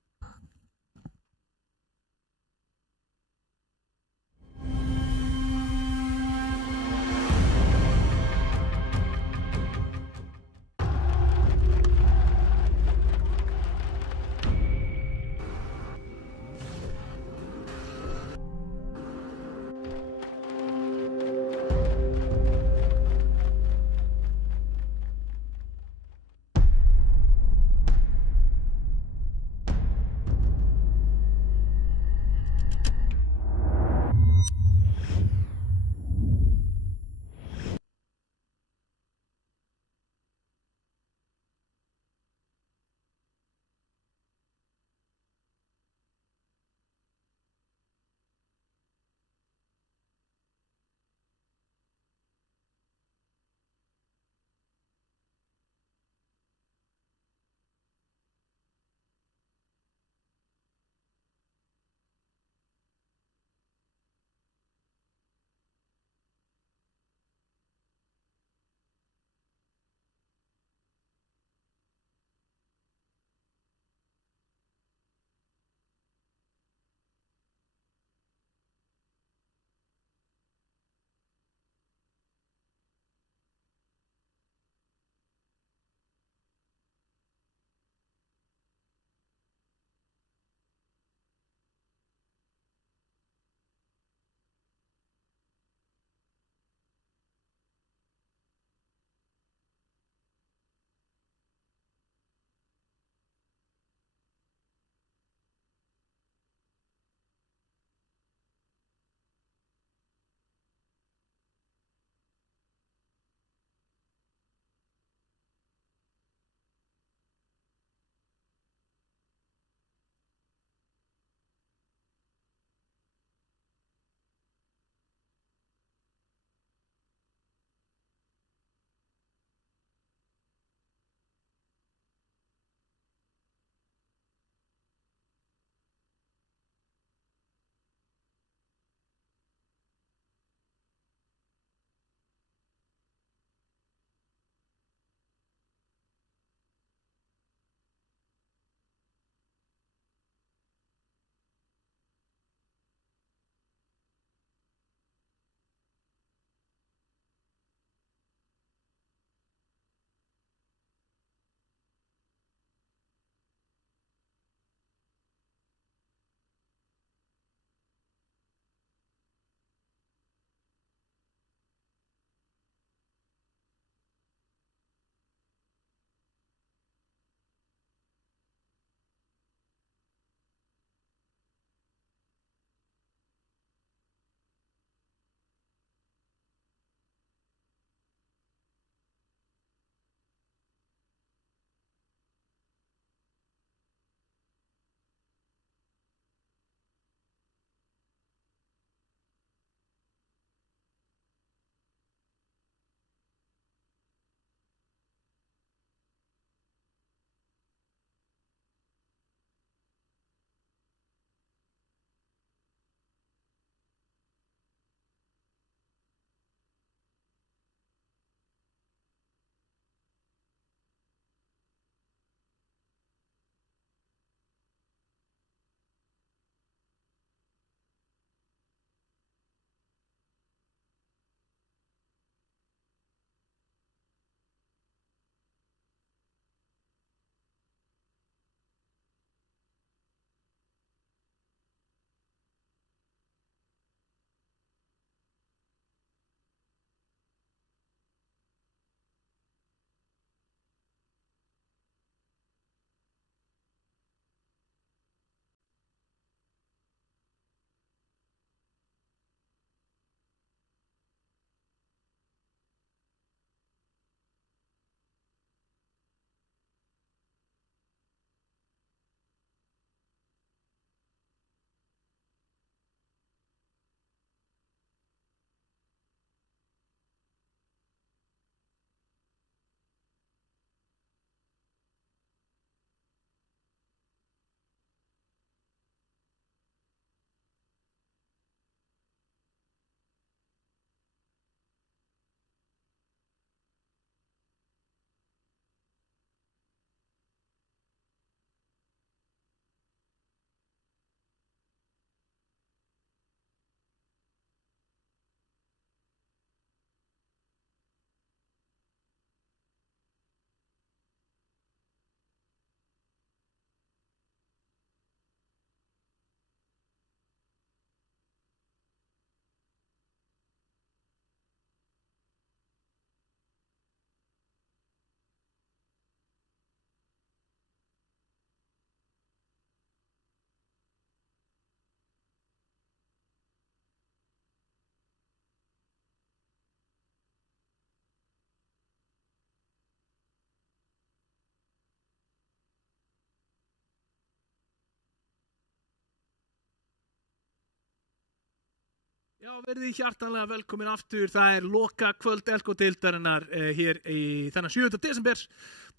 Já, verðið hjartanlega velkomin aftur. Það loka kvöld Elko-deildarinnar hér í þennan 7. desember.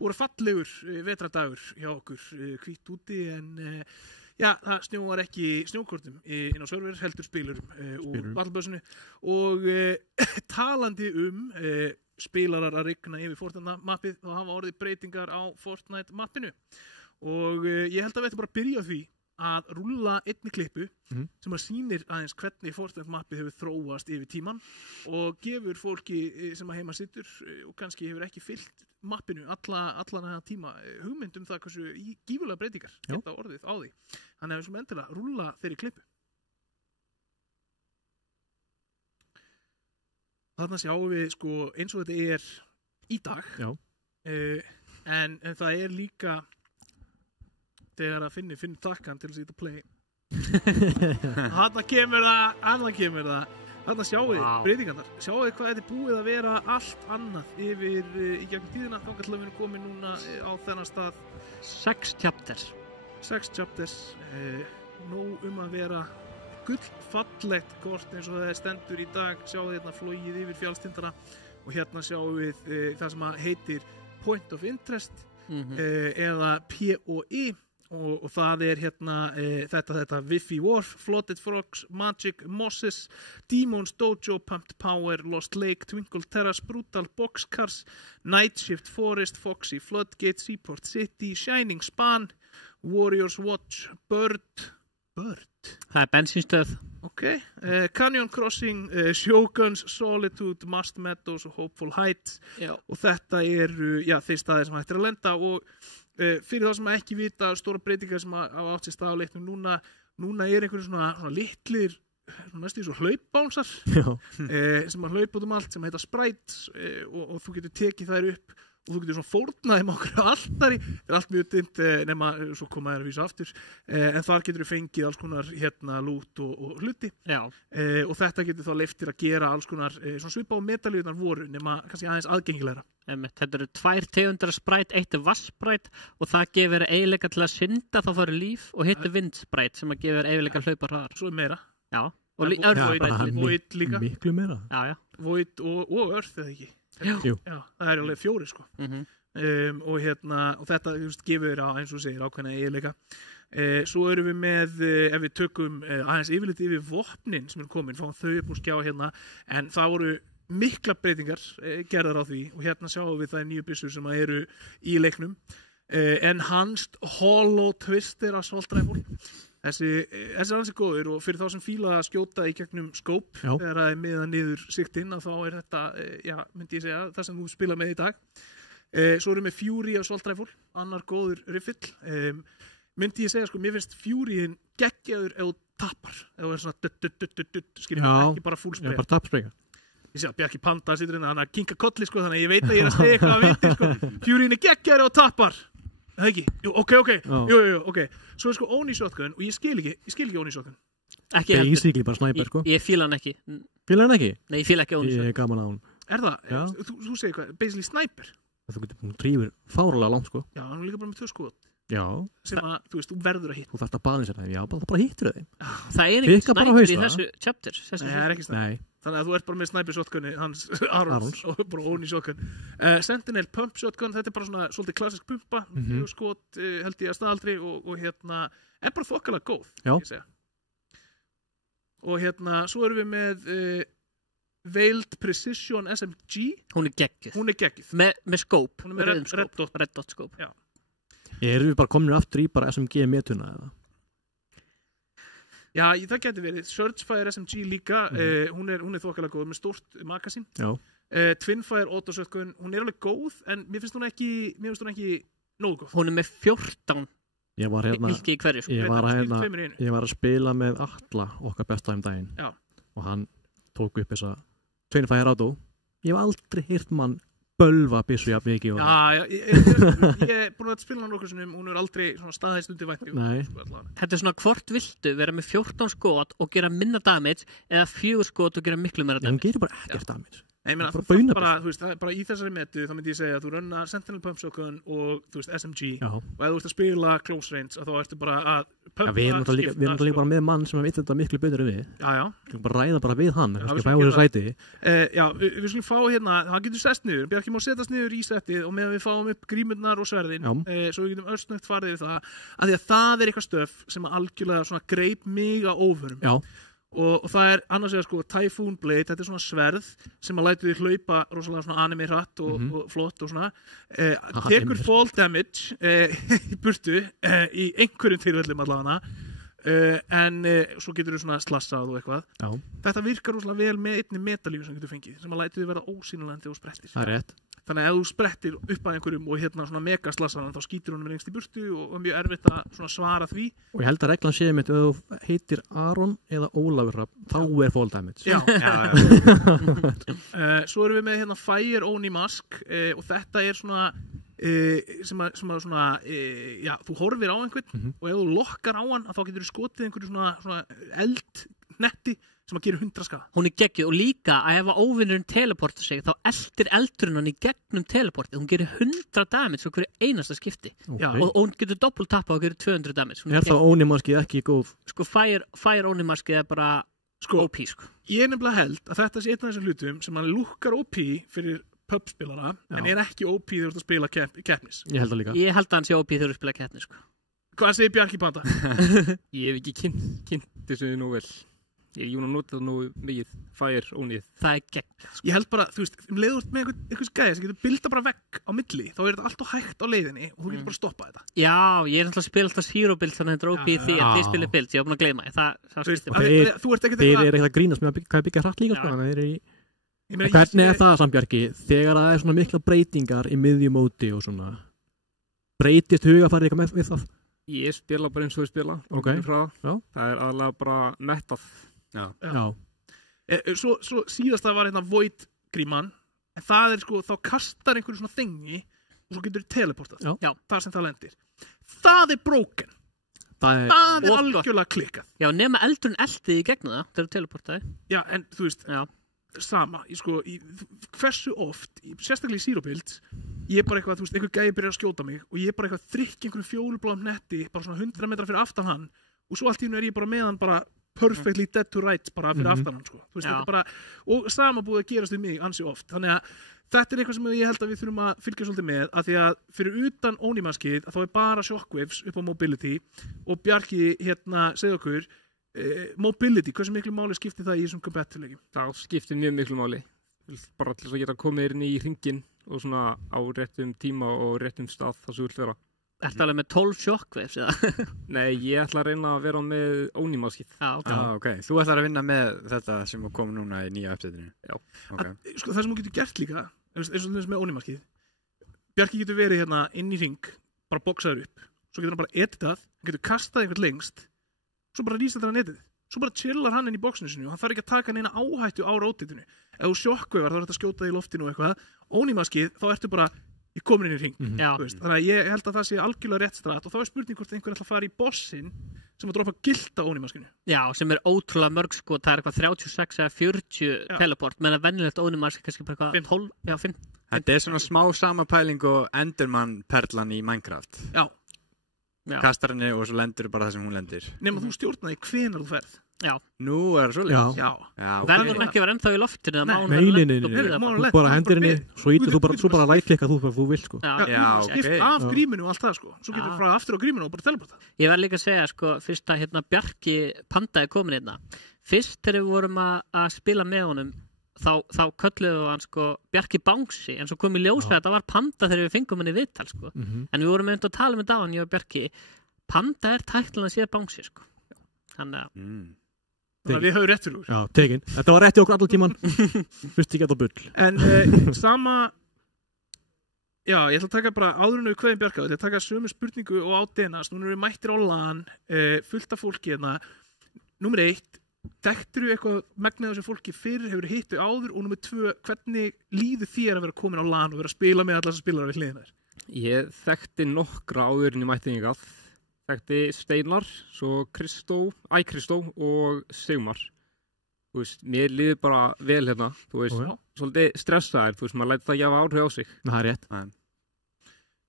Búið fallegur vetrardagur hjá okkur, hvítt úti en það snjóar ekki snjókortum inn á server, heldur spilurum úr battlebössinu og talandi spilarar að rigna yfir Fortnite-mappið þá hafa orðið breytingar á Fortnite-mappinu og ég held að við ættum bara að byrja á því að rúlla einni klippu sem að sýnir aðeins hvernig Fortnite-mappið hefur þróast yfir tíman og gefur fólki sem að heima sittur og kannski hefur ekki fyllt mappinu allan þennan tíma hugmynd það hversu gífurlega breytingar geta orðið á því. Þannig að við svona endilega rúlla þeirri klippu. Þarna sjáum við sko eins og þetta í dag en það líka þegar að finnir takkan til að sýta play þarna kemur það þarna sjáum við breytingarnar sjáum við hvað þetta búið að vera allt annað yfir í gegnum tíðina þá kannski við erum komin núna á þennan stað 6 chapters nóg að vera gullfallegt kort eins og það stendur í dag sjáum við hérna flogið yfir fjallstindana og hérna sjáum við það sem heitir Point of Interest eða POI og það hérna þetta Wiffy Wharf, Flooded Frogs, Magic, Mosses, Demon's Dojo, Pumped Power, Lost Lake, Twinkle Terrace, Brutal Boxcars, Night Shift Forest, Foxy, Floodgate, Seaport City, Shining Span, Warriors Watch, Bird. Það bensínstöð. Canyon Crossing, Shoguns, Solitude, Mast Meadows og Hopeful Heights og þetta þeir staðir sem hægt að lenda og fyrir það sem ekki vita stóra breytingar sem á átt sér stað á leiknum núna einhverju svona litlir næstu svo hlaupbánsar sem að hlaupa út allt sem heita sprites og þú getur tekið þær upp og þú getur svona fórnað þeim okkur altari allt mjög dimmt nema svo koma þær að vísa aftur en þar getur þú fengið alls konar lút og hluti og þetta getur þá leyft þér að gera alls konar svona svipa á medalíurnar voru nema kannski aðeins aðgengilegra. Þetta eru 2 tegundar sprite, eitt vatnsprite og það gefur eiginleika til að synda þá fyrir líf og hitt vindsprite sem að gefur eiginleika að hlaupa hraðar. Svo meira. Já. Og Void líka. Miklu meira. Já. Void og Earth eða ekki. Jú. Já, það alveg 4 sko. Og þetta gefur þér eins og segir ákveðna eiginleika. Svo erum við með, ef við tökum aðeins yfirleitt yfir vopnin sem komin, fáum þau upp úr skjá hérna en það voru mikla breytingar gerðar á því og hérna sjáum við það nýju byssur sem eru í leiknum Enhanced Hollow Twister Assault Rifle þessi er hansi góður og fyrir þá sem fíla að skjóta í gegnum scope þegar það miðað niður siktinn þá þetta, myndi ég segja það sem þú spila með í dag svo erum við Fury Assault Rifle annar góður riffill myndi ég segja sko, mér finnst Fury-in geggjaður ef þú tappar ef það svona skiljum ekki bara full spray bara tappsprega ég sé að Bjarki Panda situr hérna, hann er að kinka kolli sko, þannig að ég veit að ég er að segja eitthvað að viti sko. Fury-in geggjaður og tappar það ekki? Jú, ok svo er sko Oni Shotgun og ég skil ekki Oni Shotgun ekki basically bara sniper sko ég fíla hann ekki Nei, ég fíla ekki Oni Shotgun ég er gaman á hann það? Þú segir hvað, basically sniper þú getur trífur fárlega langt sko já, hann er líka bara með 2 skot sem að, þú veist, þú verður að hitta þú þarft að balansera þeim, bara hittur þeim það er ekki snæpir í þessu chapter það er ekki snæpir þannig að þú ert bara með snæpir shotgunni hans Arons og bara Oni shotgun Sentinel pump shotgun, þetta er bara svona svolítið klassisk pumpa, skot held ég að staðaldri og hérna er bara þokkalega góð og hérna svo erum við með Veiled Precision SMG hún er geggjuð með scope hún er með red dot scope erum við bara komin aftur í bara SMG metuna eða? Já, það getur verið Surgefire SMG líka hún er þokkalega góð með stórt magasín Twinfire Autoshotgun hún er alveg góð en mér finnst hún ekki nógu góð hún er með 14 ég var í hverju sko. ég var að spila með Atla okkar besta daginn og hann tók upp þessa Twinfire Auto ég hef aldrei heyrt mann bölva byssu jafn mikið ég er búin að spila hann okkur sem hún er aldrei staðhæst undir vænti þetta er svona hvort viltu vera með 14 skot og gera minna damage eða 4 skot og gera miklu meira damage hún gerir bara ekkert damage bara í þessari metu þá myndi ég segja að þú runnar Sentinel Pump Shotgun og þú veist SMG og ef þú ert að spila close range þá ertu bara að við erum náttúrulega bara með mann sem veit þetta miklu betur en við. Já. Við bara ræða bara við hann, kannski fá þessu sæti. Já, við skulum fá hérna, hann getur sest niður, Bjarki má setjast niður í settið og meðan við fáum upp grímurnar og sverðin, svo við getum örsnögt farið við það, að því að það eitthvað stöf sem algjörlega svona greip mig á óvörum. Já. Og það annars vegar sko Typhoon Blade, þetta svona sverð sem að lætu þið hlaupa rosalega svona anime hratt og flott og svona tekur fall damage í burtu í einhverjum tilfellum allavega en svo getur þið svona slassað og eitthvað. Já. Þetta virkar rosalega vel með einni metalífu sem getur fengið sem að lætu þið vera ósýnilegandi og sprettir. Það rétt. Þannig að ef þú sprettir upp að einhverjum og hérna svona megaslassaðan þá skýtur honum lengst í burtu og mjög erfitt að svona svara því. Og ég held að reglan sé mitt ef þú heitir Aron eða Ólafur þá fall damage. Já. Svo erum við með hérna Fire Oni Mask og þetta svona sem að svona já, þú horfir á einhvern og ef þú lokkar á hann þá getur þú skotið einhverju svona eldnetti sem að gera 100 skaða. Hún geggjuð og líka að ef óvinnurinn teleportar sig þá eldir eldurinn hann í gegnum teleportið. Hún gerir 100 damage á hverju einasta skipti. Já. Og hún getur doppeltappa á hverju 200 damage. Þá Onimaskið ekki góð? Sko Fire Onimaskið bara OP sko. Ég nefnilega held að þetta sé einn af þessum hlutum sem hann lukkar OP fyrir pubspilara en ekki OP þegar þú ert að spila keppnis. Ég held það líka. Ég held að hann sé OP þegar þú spila keppnis sko. Hvað segir Bjarki Panda? Ég hef ekki kynnt þessu nú vel. Ég er notað nú mikið Fire Onið. Það gegn. Ég held bara, þú veist, leiður með einhvers gæði sem getur bilda bara vegg á milli, þá þetta alltaf hægt á leiðinni og þú getur bara stoppað þetta. Já, ég er alltaf að spila alltaf Zero Build þannig að þetta er OP því að þið spilir build, ég var búin að gleyma Þeir eru ekkert að grínast með að byggja hratt líka sko, hvernig er það Sambjarki, þegar það er svona mikla breytingar í miðjumóti og svona breytist hugafarið eitthvað með það? Ég spila bara eins og ég spila. Það er aðalega bara metað. Já. Svo síðast það var hérna Void gríman en það sko, þá kastar einhverju svona þengi og svo getur þið teleportað. Já. Það sem það lendir. Það er broken. Það er algjörlega klikkað. Já, nema eldurinn eldið í gegnum það þegar þú teleportaði. Já, en þú veist sama, hversu oft sérstaklega í Zero Builds ég bara eitthvað, þú veist, einhver gæði byrjar að skjóta mig og ég bara eitthvað þrykk einhverjum fjólubláum netti bara svona 100 metra fyrir aftan hann og svo allt í hennu er ég bara með hann bara perfectly dead to rights bara fyrir aftan hann sko. Þú veist, þetta er bara, og sama búið að gerast við mig ansi oft, þannig að þetta er eitthvað sem ég held að við þurfum að fylgja svolítið með af því að fyrir utan Onimaskið þá er bara shockwaves upp á mobility og Bjarki hérna segð okkur mobility, hversu miklu máli skiptir það í þessum competitive-leikjum? Það skiptir mjög miklu máli bara til þess að geta komið inn í hringinn og svona á réttum tíma og réttum stað þar sem þú vilt vera. Ertu alveg með 12 shockwaves eða? Nei, ég ætla að reyna að vera með Onimaskið. Okay. Þú ætlar að vinna með þetta sem kom núna í nýja uppsetinu? Já. Sko, það sem þú getur gert líka eins og þess með Onimaskið Bjarki getur verið hérna inn í hring bara boksaður upp, svo getur hann bara editað, hann getur kastað einhvern lengst svo bara resetar hann netið, svo bara chillar hann inn í boxinu sinu og hann þarf ekki að taka neina áhættu á rótitinu. Ef þú sjokkveifar þá er þetta að skjóta í loftinu og eitthvað, Onimaskið þá ertu bara í komin inn í hring. Þannig að ég held að það sé algjörlega rétt strat og þá er spurning hvort einhver ætla að fara í bossin sem að droppa gilda Onimaskinu. Já, sem er ótrúlega mörg sko, það er eitthvað 36 eða 40 teleport, menn að venjulegt Onimask kannski bara eitthvað 12, 5. Þetta er svona smá sama pæling og Enderman perlan í Minecraft. Já. Kastar henni og svo lendur bara það sem hún lendir. Nema þú stjórnaði hvenar þú ferð. Já. Nú er það svolítið. Já. Verður ekki að vera ennþá í loftinu Nei, bara hendir henni svo ítur þú bara right-klikka þú vilt sko. Skipt af gríminu og allt það sko. Svo getur þú frá aftur á gríminu og bara teleporta. Ég verð líka að segja sko, fyrst að hérna Bjarki Panda er komin hérna. Fyrst þegar við vorum að spila með honum þá kölluðu hann sko Bjarki Bangsi en svo kom í ljós að þetta var Panda þegar við fengum hann í viðtal sko. En við vorum með að tala með það ég og Bjarki Panda er tæklan að sé Bangsi sko. Þannig að við höfum rétt fyrir úr. Já, tekin. Þetta var rétt í okkur allan tíman. Fyrst ekki að það bull. En sama já, ég ætla að taka bara áður en við kveðum Bjarka ég ætla að taka sömu spurningu og á denast núna erum við mættir á LAN fullt af fólki hérna. Númer 1 þekktir þú eitthvað megnið af þessu fólki fyrir, hefur hittu áður og númer 2, hvernig líður þér að vera komin á LAN og vera að spila með allar þessar spilara við hliðina þér? Ég þekkti nokkra áður en ég mætti hingað. Þekkti Steinar, svo Kristó og Sigmar. Þú veist, mér líður bara vel hérna, þú veist, svolítið stressaðir, þú veist, maður lætur það jafa áhrif á sig. Það er rétt.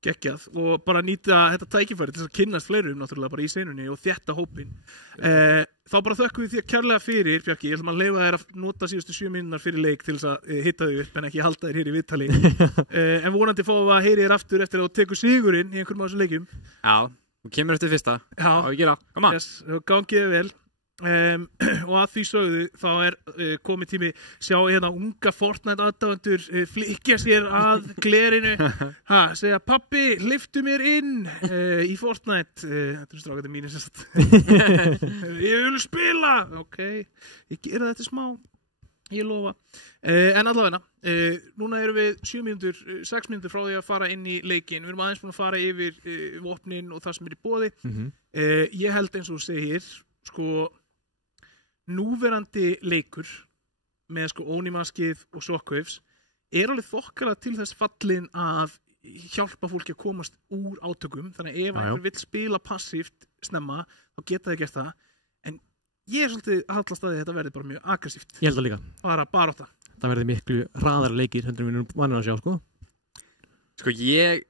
geggjað og bara nýta þetta tækifæri til þess að kynnast fleirum náttúrulega bara í senunni og þétta hópin. Þá bara þökkum við þér kærlega fyrir, Bjarki, ég ætlum að leyfa þér að nota síðustu 7 mínútur fyrir leik til þess að hitta þau upp en ekki halda þér hér í viðtali. En vonandi fáum við að heyri þér aftur eftir að þú tekur sigurinn í einhverjum af þessum leikjum. Já, þú kemur eftir fyrsta. Já, og gera, koma. Yes, gangið vel. Og að því sögðu þá komið tími sjá hérna unga Fortnite aðdáendur flikja sér að glerinu segja pabbi lyftu mér inn í Fortnite þetta strákarnir mínir ég vil spila ok, ég gera þetta smá ég lofa en allavega núna erum við 6 mínútur frá því að fara inn í leikinn við erum aðeins búin að fara yfir vopnin og það sem í boði ég held eins og þú segir sko núverandi leikur með sko ónýmaskið og shockwaves alveg þokkalega til þess fallin að hjálpa fólki að komast úr átökum þannig að ef einhver vill spila passíft snemma þá geta það gert það en ég svolítið hallast að þetta verði bara mjög aggressíft ég held það líka bara barátta það verði miklu hraðar leikir heldur við erum vanir að sjá sko ég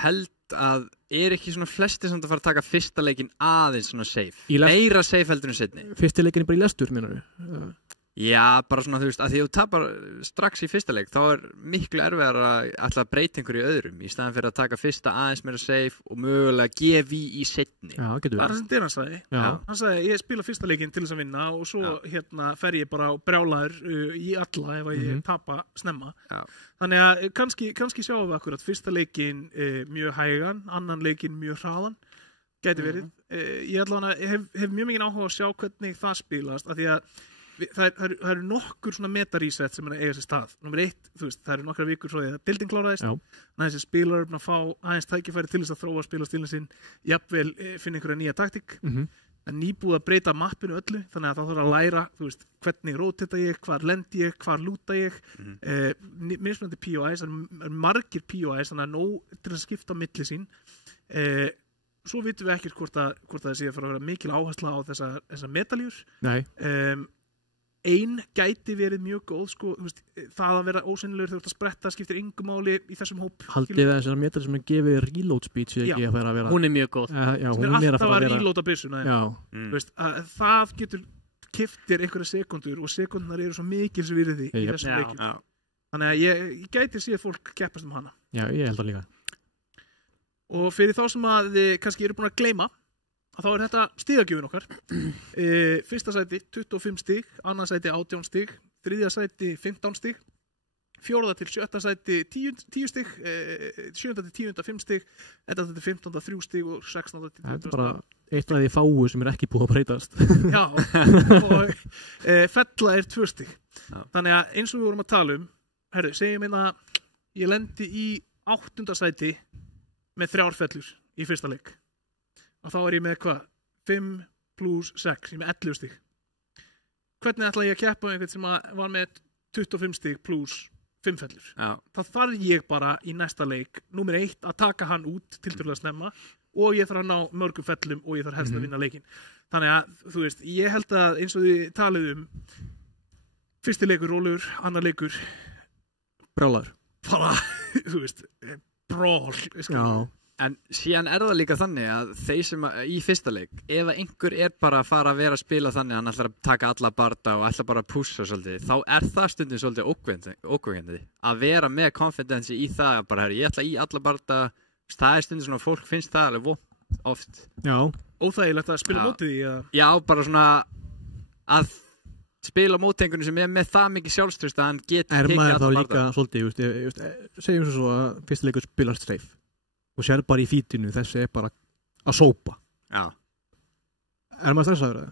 held að ekki svona flesti sem það fara að taka fyrsta leikin aðeins svona safe meira safe heldur en setni fyrsti leikin bara í lestur meinar við já, bara svona þú veist að því þú tapar strax í fyrsta leik þá miklu erfiðar að ætla að breyta einhverju öðrum í staðan fyrir að taka fyrsta aðeins meira safe og mögulega gefi í setni já, getur það sem Dyran sagði hann sagði ég spila fyrsta leikin til þess að vinna og svo hérna fer ég bara á brjálaður í alla ef ég tapa snemma þannig að kannski sjáum við akkurat fyrsta leikin mjög hægan annan leikin mjög hraðan gæti verið ég allavega hef mjög mikið áhuga að sjá hvernig það spilast af því að það eru nokkur svona meta-reset sem eiga sér stað. Númer 1, þú veist, það eru nokkra vikur frá því að deildin kláraðist. Þannig að þessi spilar eru að fá aðeins tækifæri til þess að þróa spilastílinn sinn, jafnvel finna einhverja nýja taktík. Það er nýbúið að breyta mappinu öllu, þannig að það þarf að læra, þú veist, hvernig rótita ég, hvar lendi ég, hvar lúta ég. Mismunandi POIs, það eru margir POIs, þannig að nóg til að skipta á milli sín. Svo vitum við ekkert hvort það sé að fara að vera mikil áhersla á þessa metaljur. Ein gæti verið mjög góð sko, veist, það að vera ósennilegur þegar þú ert að spretta skiptir engu máli í þessum hóp haldið það þessar metar sem að gefi reload speed ekki að vera hún mjög góð hún alltaf að reloada byssuna það getur kiftir einhverja sekundur og sekundunar eru svo mikils virði í þessum leikjum þannig að ég gæti sé að fólk keppast hana já, ég held það líka og fyrir þá sem að þið kannski eru búin að gleyma þá þetta stigagjöfin okkar fyrsta sæti 25 stig annað sæti 18 stig þriðja sæti 15 stig fjórða til sjötta sæti 10 stig sjönda til 10 5 stig 11. til 15 3 stig og 16. til 20 þetta bara eitt af því fáu sem ekki búið að breytast já og fella 2 stig þannig að eins og við vorum að tala segjum að ég lendi í 8. sæti með 3 fellur í fyrsta leik og þá ég með hvað? 5 plus 6, ég með 11 stig. Hvernig ætla ég að keppa einhvern sem var með 25 stig plus 5 fellur? Þá þarf ég bara í næsta leik, númer 1, að taka hann út tiltölulega snemma og ég þarf að ná mörgum fellum og ég þarf helst að vinna leikinn. Þannig að, þú veist, ég held að eins og þið talið fyrsti leikur rólegur, annar leikur brjálaður. Bara, þú veist, bról. Já. En síðan það líka þannig að þeir sem í fyrsta leik, ef einhver bara að fara að vera að spila þannig að hann ætlar að taka alla barda og ætlar bara að pússa svolítið, þá það stundum svolítið ókveðandi að vera með confidence í það að bara, ég ætla í alla barda, það stundum svona, fólk finnst það alveg vont oft. Já. Óþægilegt að spila mótið í að... Já, bara svona að spila mótengunum sem með það mikið sjálfströst að hann geti tekið alla barda. Maður þá líka svolítið, segjum svo að fyrsta leikur spilar safe. Og sér bara í fítinu, þessi bara að sópa. Já. Maður stressaður það?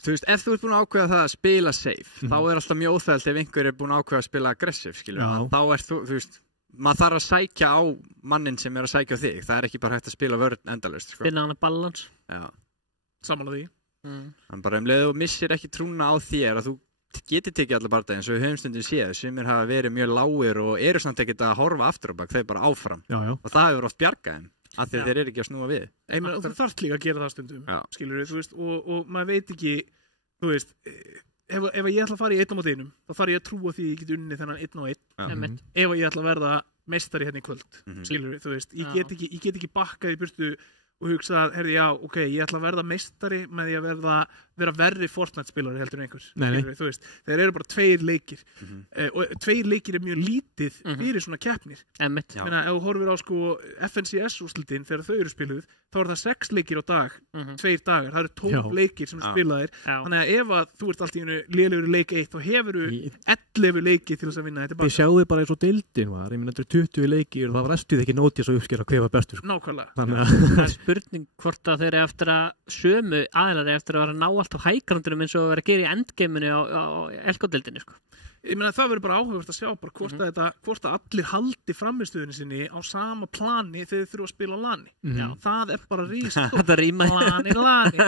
Þú veist, ef þú ert búin að ákveða það að spila safe, þá alltaf mjög óþægilegt ef einhver búin að ákveða að spila aggressive, skilur. Þá þú veist, maður þarf að sækja á mannin sem að sækja á þig. Það ekki bara hægt að spila vörn endalaust, sko. Finna hann að balans. Já. Saman að því. Þannig bara leið þú missir ekki trúna á þér að þú geti tekið allar barða eins og við höfum stundum séð sumir hafa verið mjög lágir og eru samt ekkert að horfa aftur á bak, þeir bara áfram og það hefur oft bjargað þeim af því þeir eru ekki að snúa við og þú þarft líka að gera það stundum skilur þú veist, og maður veit ekki þú veist, ef ég ætla að fara í 1 á móti 1 þá þarf ég að trúa því ég get unni þennan 1 á 1 ef ég ætla að verða meistari hérna í kvöld, skilur við, þú veist, ég get ekki bakkað í burtu og hugsa að, herði, já, ok, ég ætla að verða meistari með því að vera verri Fortnite-spilari heldur en einhver. Nei. Þú veist, þeir eru bara 2 leikir og 2 leikir er mjög lítið fyrir svona keppnir. Einmitt. Meina, ef þú horfir á sko FNCS-úrslitin þegar þau eru spiluð, þá er það 6 leikir á dag, 2 dagar, það eru 12 leikir sem spilaðir. Þannig að ef að þú ert allt í einu lélegur í leik 1, þá hefur þú 11 leiki til þess að vinna. Þið sjáðu bara eins og deildin var, ég meina þetta eru 20 leikir og það var restuð ekki nótið svo uppskera hver var bestur. Nákvæmlega. Þannig að spurning hvort að þeir eru eftir að sömu aðilar eftir að vera ná allt á hægrandunum eins og að vera að gera í endgameinu á elgóðdeildinni sko. Ég meina það verður bara áhugavert að sjá bara hvort að allir haldi frammistöðunni sinni á sama plani þegar þeir þurfa að spila á lani. Það er bara rístótt lani.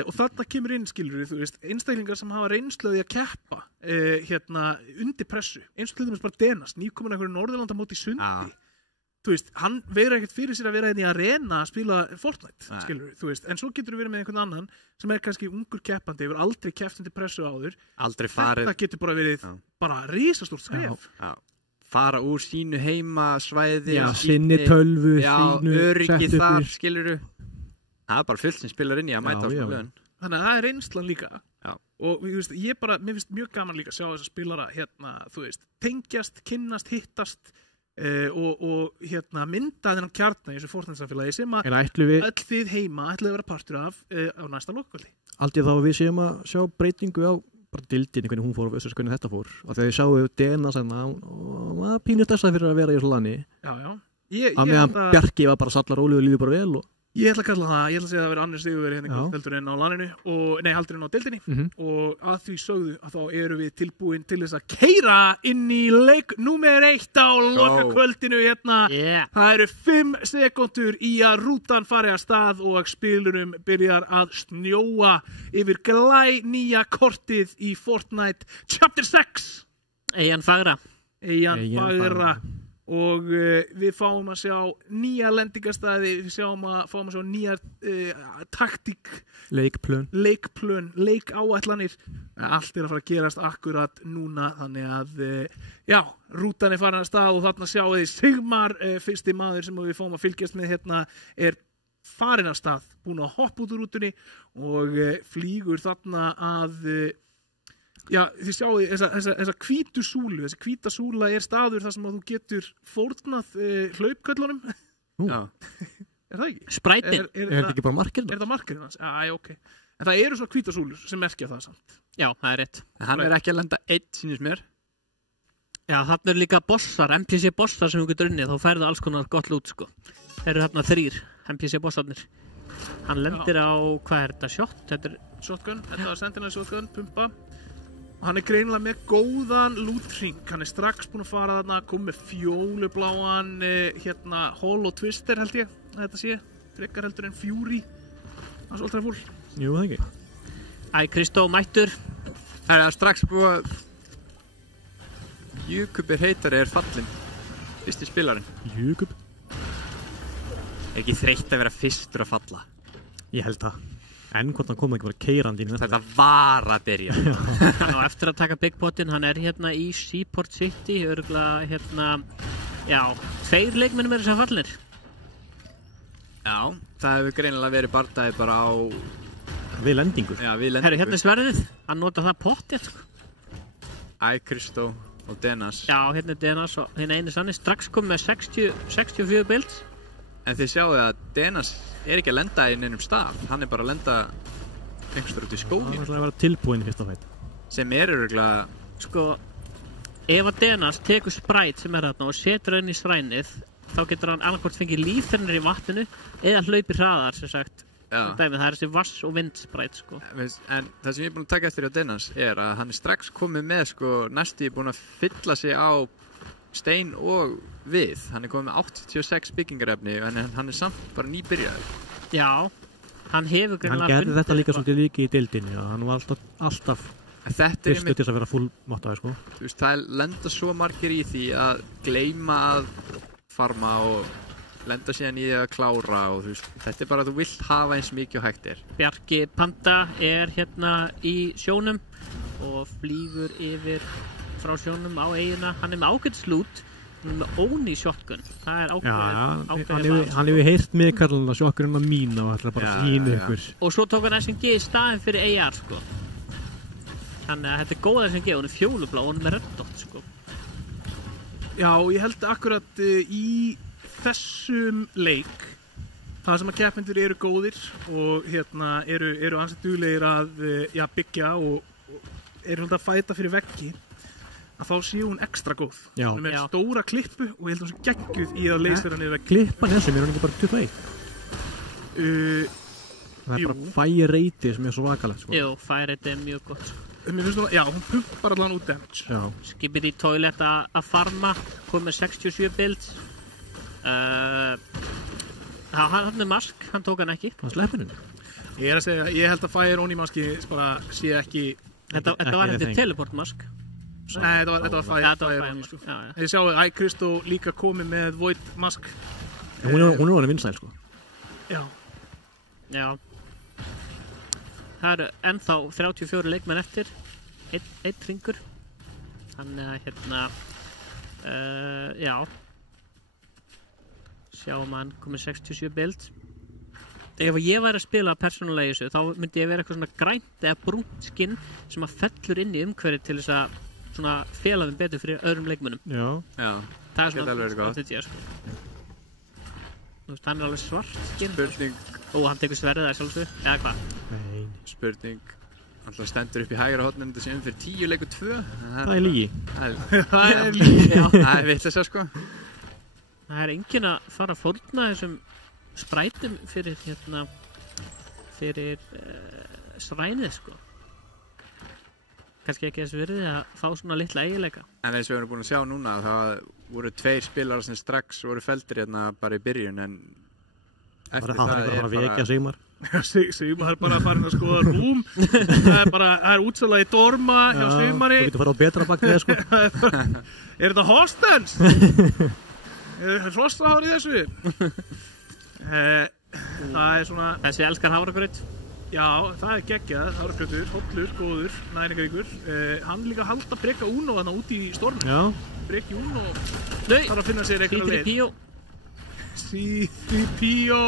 Og þarna kemur inn, skilur við, þú veist, einstaklingar sem hafa reynslöði að keppa undir pressu, eins og til dæmis bara Denas, nýkomin einhverju Norðurlandamóti í sundi. Þú veist, hann veigur ekkert fyrir sér að vera í arena að spila Fortnite, skilur við, þú veist, en svo getur við verið með einhvern annan sem er kannski ungur keppandi, hefur aldrei keppt undir pressu áður, aldrei farið, þetta getur bara verið bara risastórt skref. Fara úr sínu heimasvæði, sinni tölvu, sínu öryggi þar, skilur við, það er bara fullt sem spilar inn í að mæta á skólaun. Þannig að það er reynslan líka. Og mér finnst mjög gaman líka að sjá þess að spilara þú veist, tengjast, kynnast, hittast, og mynda þennan kjarna í þessu Fortnite-samfélagi sem að öll þið heima ætlaði að vera partur af á næsta lokvöldi. Aldrei þá við séum að sjá breytingu á bara dildinni, hvernig hún fór og hvernig þetta fór. Af því að þið sjáu Dena senna og maður pínur þessað fyrir að vera í þessu lani. Já. Að meðan Bjarki var bara sallar róli og líður bara vel og Ég ætla að kalla það, ég ætla að segja að það verið annars sigur hérna heldur en á laninu heldur en á deildinni og að því sögðu að þá eru við tilbúin til þess að keyra inn í leik númer 1 á lokakvöldinu hérna. Það eru 5 sekúndur í að rútan fari að stað og spilunum byrjar að snjóa yfir glænýja kortið í Fortnite Chapter 6. Eyjan Fagra. Og við fáum að sjá nýja lendingarstaði, við fáum að sjá nýjar taktík, leikplön, leikáætlanir. Allt er að fara að gerast akkurat núna, þannig að rútan er farin að stað og þarna sjáum við Sigmar, fyrsti maður sem við fáum að fylgjast með hérna, er farin að stað, búin að hoppa út úr rútunni og flýgur þarna að þið sjáu þessa hvítu súlu, þessi hvíta súla er staður þar sem að þú getur fórnað hlaupköllunum. Er það ekki? Sprætin. Er þetta ekki bara markirinn? Er það markirinn hans? Ok. En það eru svona hvíta súlur sem merkja það samt. Já, það er rétt. Hann er ekki að lenda einn, sýnist mér. Já, þarna eru líka bossar, NPC bossar sem þú getur unnið, þá færðu alls konar gott lút, sko. Þeir eru þarna 3 NPC bossarnir. Hann lendir á, hvað er þetta, shot? Þetta er shotgun, þetta er sentinel shotgun, pumpa. Hann er greinilega með góðan lútring, hann er strax búinn að fara þarna, kom með fjólubláan Hollow Twister held ég, þetta sé, frekar heldur en Fury, hans Ultra Full. Jú, það ekki. Kristó mættur. Það er strax búið að Júkubir heitari er fallinn, fyrsti spilarinn. Júkub? Er ekki þreytt að vera fyrstur að falla? Ég held það. En hvort hann kom ekki bara keirandi inn. Þetta var að byrja. Hann á eftir að taka Big Potin, hann er hérna í Seaport City, örgulega 2 leikmennum eru sem fallir. Já, það hefur greinilega verið bardagi bara á við lendingu. Herru, hérna er sverðið, hann nota það potið. Kristó og Denas. Já, hérna er Denas og hérna einu sannig, strax kom með 64 builds. En þið sjáu að Denas er ekki að lenda í neinum stað, hann er bara að lenda einhverstur út í skóginu. Það er að vera tilbúin í fyrsta fætt. Sem er öruglega... Sko, ef að Denas tekur spræt sem er þarna og setur henni í srænið, þá getur hann annarkvort fengið lífþennir í vatninu eða hlaupi hraðar, sem sagt. Það er þessi vass og vindspræt, sko. En það sem ég er búin að taka eftir á Denas er að hann er strax komið með, sko, næstu búin að fylla sig á stein og við. Hann er komið með 86 byggingarefni en hann er samt bara nýbyrjaður. Já, hann hefur greinilega hann gerði þetta líka svolítið líki í deildinni og hann var alltaf fyrstu til að vera fullmáttaður, sko. Þú veist, það lenda svo margir í því að gleyma að farma og lenda síðan í að klára og þú veist, þetta er bara að þú vilt hafa eins mikið og hægt er. Bjarki Panda er hérna í sjónum og flýgur yfir frá sjónum á eyjuna. Hann er með ágætis lút, með Oni shotgun. Það er ákveðið. Hann hefur heyrt mig kallað shotgunna mína og ætlar bara að sína ykkur. Og svo tók hann SMG í staðinn fyrir AR, sko. Þannig að þetta er góð SMG, hún er fjólublá og hún er með red dot, sko. Já, ég held akkurat í þessum leik, það sem að keppendur eru góðir og eru ansið duglegir að byggja og eru að fæta fyrir veggi, að þá séu hún ekstra góð. Hún er með stóra klippu og ég held hún sé geggjuð í að leysa henni veggi. Klippan þessum er hún ekki bara 21? Það er bara fire rate sem er svo vakalegt, sko. Jú, fire rate er mjög gott, sko. Mér finnst hún, hún pumpar allan út damage. Skipið í toilet að farma, kom með 67 builds. Hann er mask, hann tók hann ekki. Hann sleppir henni. Ég er að segja, ég held að Fire Oni maski bara sé ekki... Þetta var henni teleport mask. Nei, þetta var Fire Oni, sko. Ég sjáu að Kristó líka komið með Void mask. Hún er orðin vinsæl, sko. Já. Það eru ennþá 34 leikmenn eftir. Einn hringur. Þannig að já. Sjáum að hann komið 67 build. Ef ég væri að spila persónulega í þessu, þá myndi ég vera eitthvað svona grænt eða brúnt skinn sem að fellur inn í umhverfið til þess að svona fela þeim betur fyrir öðrum leikmönnum. Já. Það er svona strategía, sko. Þú veist, hann er alveg svart skinn. Spurning. Og hann tekur sverðið að sjálfsög. Eða hvað? Nei. Spurning. Alltaf stendur upp í hægra horninu þessi fyrir 10 leikur 2. Það er lygi. Það er lygi. Já, það er vitleysa, sko. Það er enginn að fara að fórna þessum sprætum fyrir srænið, sko. Kannski ekki þess virði að fá svona litla eiginleika. En eins og við erum búin að sjá núna, það voru 2 spilarar sem strax voru feldir bara í byrjun, en eftir það er bara vekja Sigmar. Sigmar er bara farin að skoða rúm. Það er útsala í dorma hjá Sigmari. Þú getur að fara á betra bak við, sko. Er þetta hostels? Er hrossahár í þessu? Það er svona... Þessi elskar hafragraut. Já, það er geggjað, hafragrautur, hollur, góður, næringaríkur. Hann líka halda Breka Uno þarna úti í storminu. Já. Breki Uno þarf að finna sér eitthvað leið. C3PO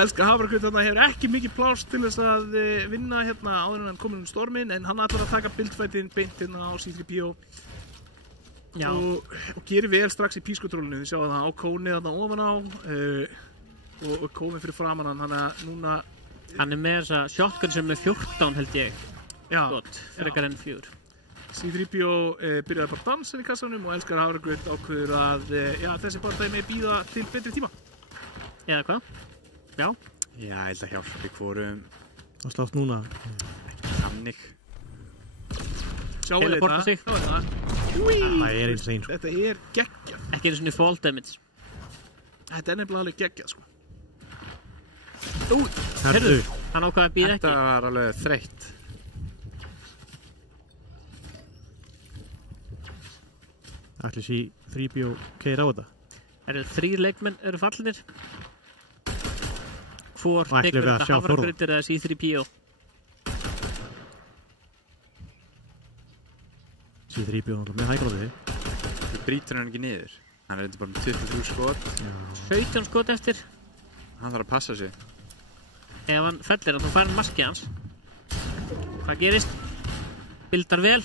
elskar hafragraut þarna, hefur ekki mikið pláss til þess að vinna áður en hann komið stormin, en hann ætlar að taka buildfætin beint á C3PO. Já. Og gerir vel strax í pískotrólinu. Þið sjáum það á kónið þarna ofan á og kónið fyrir framan hann, þannig að núna... Hann er með þessa shotgun sem er 14 held ég. Já. Gott, frekar enn 4. C3PO byrjaði bara dansin í kassanum og elskar hafragraut, ákveður að þessi partæði með býða til betri tíma. Eða hvað? Já. Já, ég held að hjálpa í hvorum. Og slátt núna. Ekki þannig. Sjáu þetta. Það er insane, sko. Þetta er geggjað. Ekki einu svona fall damage. Þetta er nefnilega alveg geggjað, sko. Herðu, hann ákvaði að býða ekki. Þetta var alveg þreytt. Ætli sé 3PO keir á þetta. 3 leikmenn eru fallinir. Hvor tekur þetta hafragrautur eða C3PO? C3PO með hægráði. Þú brýtur hann ekki niður. Hann er bara með 23 skot. 17 skot eftir. Hann þarf að passa sig. Ef hann fellir þá fær hann maskið hans. Hvað gerist? Bildar vel.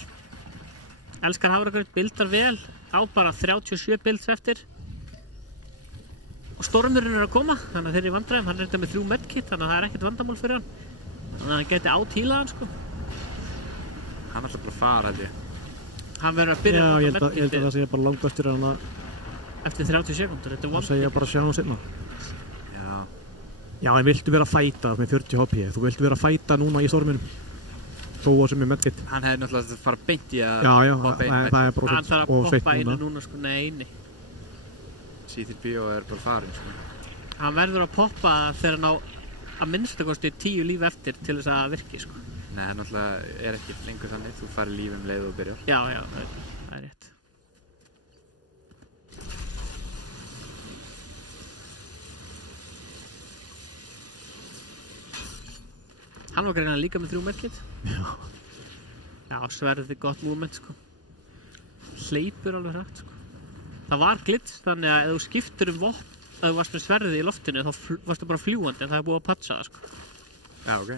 Elskar hafragraut, bildar vel. Á bara 37 bilds eftir. Og stormurinn er að koma, þannig að þeir eru í vandræðum. Hann er þetta með 3 medkit, þannig að það er ekkert vandamál fyrir hann. Þannig að hann geti átílað hann, sko. Hann ætla bara að fara, held ég. Hann verður að byrja að nota medkit. Já, ég held að það sé bara langbæstur hann að... Eftir 30 sekúndur, þetta er one. Það segja bara að sjá hann seinna. Já. Já, en viltu vera að fæta með 40 HP? Þú viltu vera að fæta núna í storminum? Þó að sem er medkit. Hann hefði náttúrulega að fara beint í að... Já, það er bara hann þarf að poppa inn núna, sko, nei. C3PO er bara farin, sko. Hann verður að poppa þegar hann á að minnstakosti 10 líf eftir til þess að virki, sko. Nei, hann náttúrulega er ekki lengur þannig. Þú fari líf leið og byrjar. Já, það er rétt. Hann var greina líka með 3 medkit. Já, sverði gott movement, sko. Hleypur alveg hrætt, sko. það var glitch þannig að ef þú skiptir vopn ef þú varst með sverðið í loftinu þá varstu bara fljúandi en það búið að patcha það sko. Já, ok.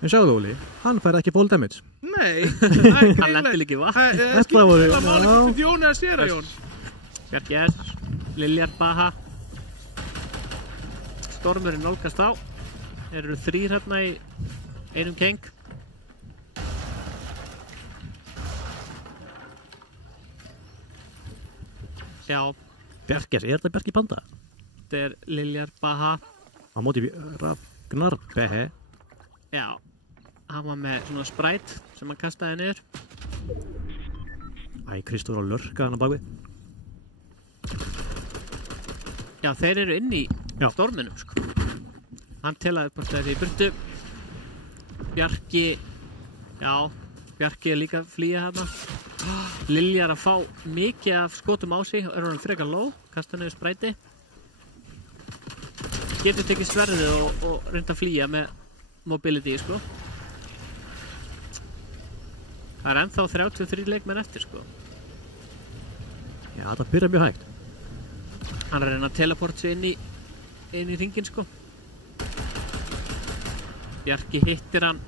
En sjáðu Óli, hann fær ekki fall damage. Nei, hann lendir líka í vatn. Þetta voru Jón eða sér að Jón. Bjarki S, Liljar Baha. Stormurinn nálgast á. Þeir eru 3 hérna í einum keng. Já. Bjarki S, þetta Bjarki Panda? Þetta Liljar Baha. Á móti Ragnar Behe. Já. Hann var með svona sprite sem hann kastaði niður. Kristóf á lörka hann á bakvið. Já, þeir eru inn í storminum sko. Hann telaði upp á stæði í burtu. Bjarki er líka að flýja þarna. Lilja er að fá mikið af skotum á sig. Er hann frekar low, kasta niður sprite. Getur tekið sverðið og reynda að flýja með mobility sko. Það ennþá 33 leikmenn eftir sko. Já, það byrjar mjög hægt. Hann reyna að teleport sig inn í ringin sko. Bjarki hittir hann.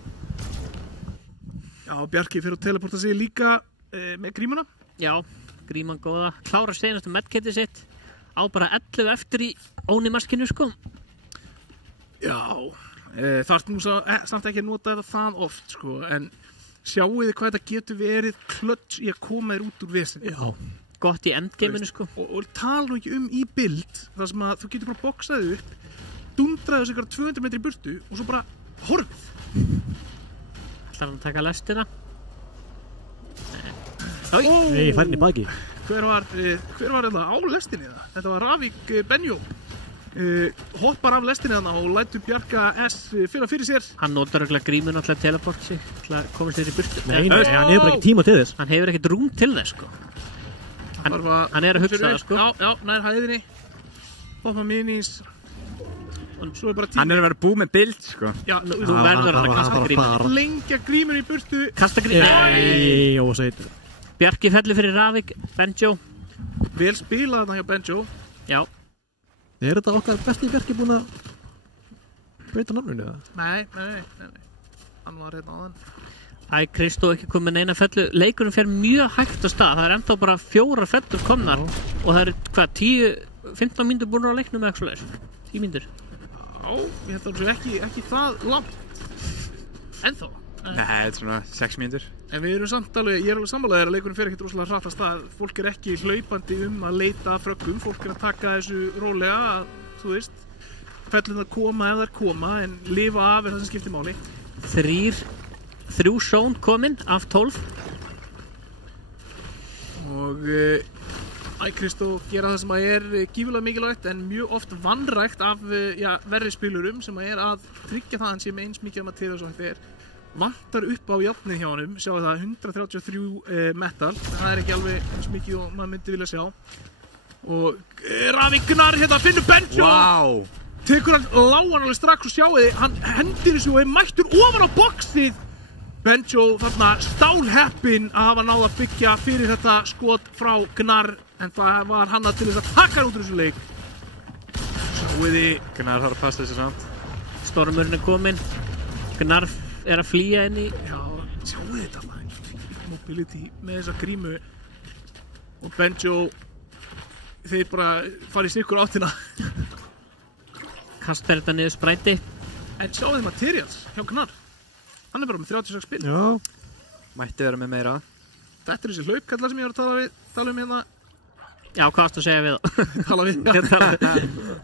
Já, Bjarki fyrir að teleporta sig líka með grímuna. Já, gríman góða. Klára senastu medkitið sitt. Á bara 11 eftir í ónimaskinu sko. Já, þarf nú samt ekki að nota þetta það oft sko, en sjáu þið hvað þetta getur verið klöts í að koma þér út úr vesen. Já, gott í endgameinu sko. Og tala nú ekki í bild, þar sem að þú getur bara boksaðið upp, dundraðu sig 200 metri í burtu og svo bara horfið. Ætlar hann að taka lestina? Nei, færni baki. Hver var þetta á lestinni það? Þetta var Ravik Benjó. Hoppar af lestinni þarna og lætur Bjarka S finna fyrir sér. Hann notar örugglega grímuna til að teleporta sig, til að komast þér í burtu. Nei, hann hefur bara ekki tíma til þess. Hann hefur ekkert rúm til þess sko. Hann er að hugsa það sko. Já, nær hæðinni. Hoppa minis. Svo bara hann er að vera búið með bild sko. Já, þú verður hann að kasta grímuna. Lengja grímuna í burtu. Kasta grímuna. Nei, óseit. Bjarki fellir fyrir Ravik, Benjó. Vel spilað þarna hjá Benjó. Já. Er þetta okkar besti Bjarki búin að breyta nafninu eða? Nei. Hann var hérna áðan. Kristó ekki komið neina fellu. Leikurinn fer mjög hægt á stað. Það er ennþá bara 4 fellur komnar og það eru 10-15 mínútur búin á leiknum eða eitthvað svoleiðis. 10 mínútur. Já, ég held að það sé ekki það langt. Ennþá. Nei, þetta er svona 6 mínútur. En við erum samt alveg, ég er alveg sammálaðir að leikurinn fer ekkert rosalega hratt af stað. Fólk er ekki hlaupandi að leita að fröggum. Fólk er að taka þessu rólega, þú veist. Fellurnar koma ef þær koma, en lifa af er það sem skiptir máli. 3 sjón komin af 12. Og Kristó gera það sem að er gífurlega mikilvægt, en mjög oft vanrækt af verri spilurum sem að er að tryggja það að hann sé með eins mikið material svo þetta er. Vantar upp á játnið hjá honum, sjáu það 133 metal, það er ekki alveg eins mikið og maður myndi vilja sjá. Og Ravignar hérna finnur Benjó. Wow. Tekur hann lágan alveg strax og sjáu þið, hann hendir þessu og er mættur ofan á boxið. Benjó þarna stálheppinn að hafa náð að byggja fyrir þetta skot frá Gnar, en það var hann til þess að taka hann út úr þessu leik. Sjáu þið. Gnar þarf að passa þessu samt. Stormurinn er kominn. Gnar er að flýja inn í. Já, sjáu þetta maður. Mobility með þessa grímu. Og Benjó, þeir bara fara í sikkur áttina. Kastar þetta niður spræti. En sjáu þið materials hjá Gnar. Hann er bara með 36 spil. Já. Mætti vera með meira. Þetta er þessi hlaupkallar sem ég var að tala um hérna. Já, hvað varstu að segja við þá? Tala við, já.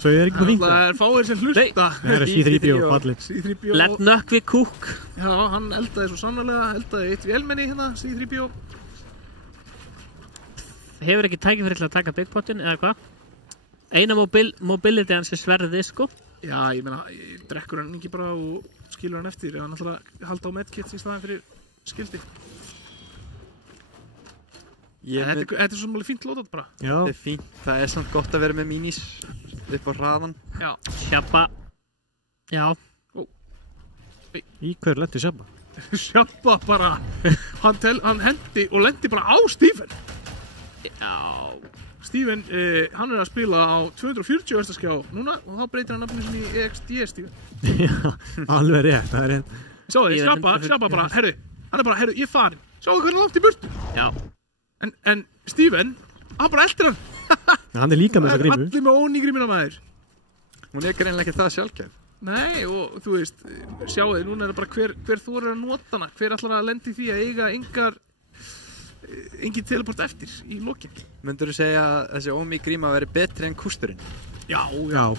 Svo ég er ekki með vinka. Það er fáir sem hlusta. Það er C-3PO fallið. C-3PO. Let Nökkvi Cook. Já, hann eldaði svo sannarlega, eldaði eitt vélmenni hérna, C-3PO. Hefur ekki tækifæri til að taka Big Potin eða hvað? Eina mobility hans er sverðið sko. Já, ég meina, drekkur hann ekki bara og skilur hann eftir. Hann ætlar að halda á medkits í staðan fyrir skildi. Þetta er svo mjög fínt lótat bara. Já. Þetta er fínt. Það er samt gott að vera með minis upp á hraðan. Já. Shabba. Já. Í hverju lendi Shabba? Shabba bara. Hann hendi og lendi bara á Stephen. Já. Steven, hann að spila á 240 verstaskjá núna og þá breytir hann nafninu sinni í EXD, Steven. Já, alveg rétt, það rétt. Sjáðu þið, Sjabba bara, herru, hann bara, herru, ég farin. Sjáðu hvernig langt í burtu. Já. En Steven, hann bara eldir hann. Hann líka með þessa grímu. Allir með óný grímuna maður. Hún greinlega ekki það sjálfgefð. Nei, og þú veist, sjáu þið, núna bara hver þú að nota hana, hver ætlar að lendi því að eiga engin teleport eftir í lokin. Myndur þú segja að þessi Omi gríma veri betri en kústurinn? Já,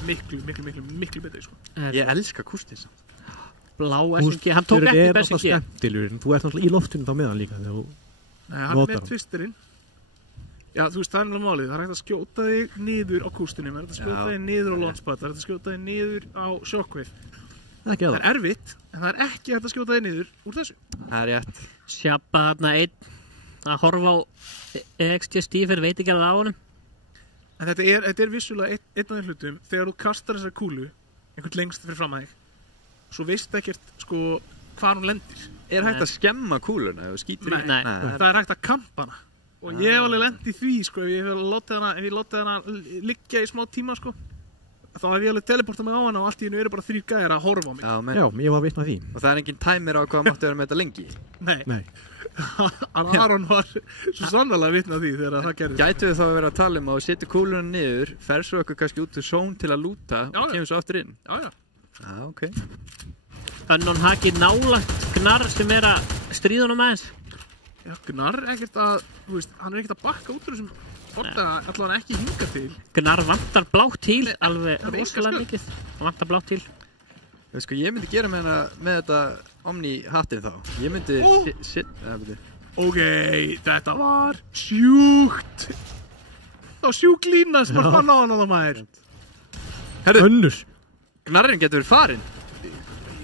miklu betri, sko. Ég elska kústinn samt. Blá SNG, hann tók ekki best SNG. Þú ert náttúrulega í loftinu þá með hann líka þegar þú Nei, hann með twisturinn. Já, þú veist, það er náttúrulega málið. Það er hægt að skjóta þig niður á kústunum, það er hægt að skjóta þig niður á launchpad, það er hægt að skjóta þig niður á shockwave. Það er erfitt, en það er ekki hægt að skjóta þig niður úr þessu. Það er rétt. Sjabba þarna einn að horfa á EXT Steve veit ekki alveg á honum. En þetta er vissulega einn af þeim hlutum þegar þú kastar þessar kúlu einhvern lengst fyrir fram að þig, svo veist ekkert sko hvað hún lendir. Er hægt að skemma kúluna ef þú skýtur í? Nei. Það er hægt að kampa hana. Og ég hef alveg lent í því, sko, ef ég látið hana liggja í smá tíma, sko, þá hef ég alveg teleportað mig á hana og allt í hennu eru bara 3 gæðir að horfa á mig. Já, ég var vitna því. Og það er engin tæmir á hvað máttu vera með þetta lengi? Nei. Aron var svo sannarlega vitna því þegar það gerði. Gætu við þá að vera að tala um að setja kúluna niður, fer svo eitthvað kannski út úr zón til að lúta og kemur svo aftur inn? Já. Ok. Unknown Haki nálægt Gnarr sem er að stríðunum aðeins. Já, Gnarr ekkert að, þú veist, hann er ekkert að bakka út úr þessum bortara, allavega ekki hinga til. Gnarr vantar blátt til, alveg rosalega mikið. Hann vantar blátt til. Sko, ég myndi gera með þetta Omni hattinn þá. Ég myndi Ok, þetta var sjúkt. Það var sjúk lína sem var fann á hann á það maður. Herru, Önnur. Gnarrinn getur verið farinn.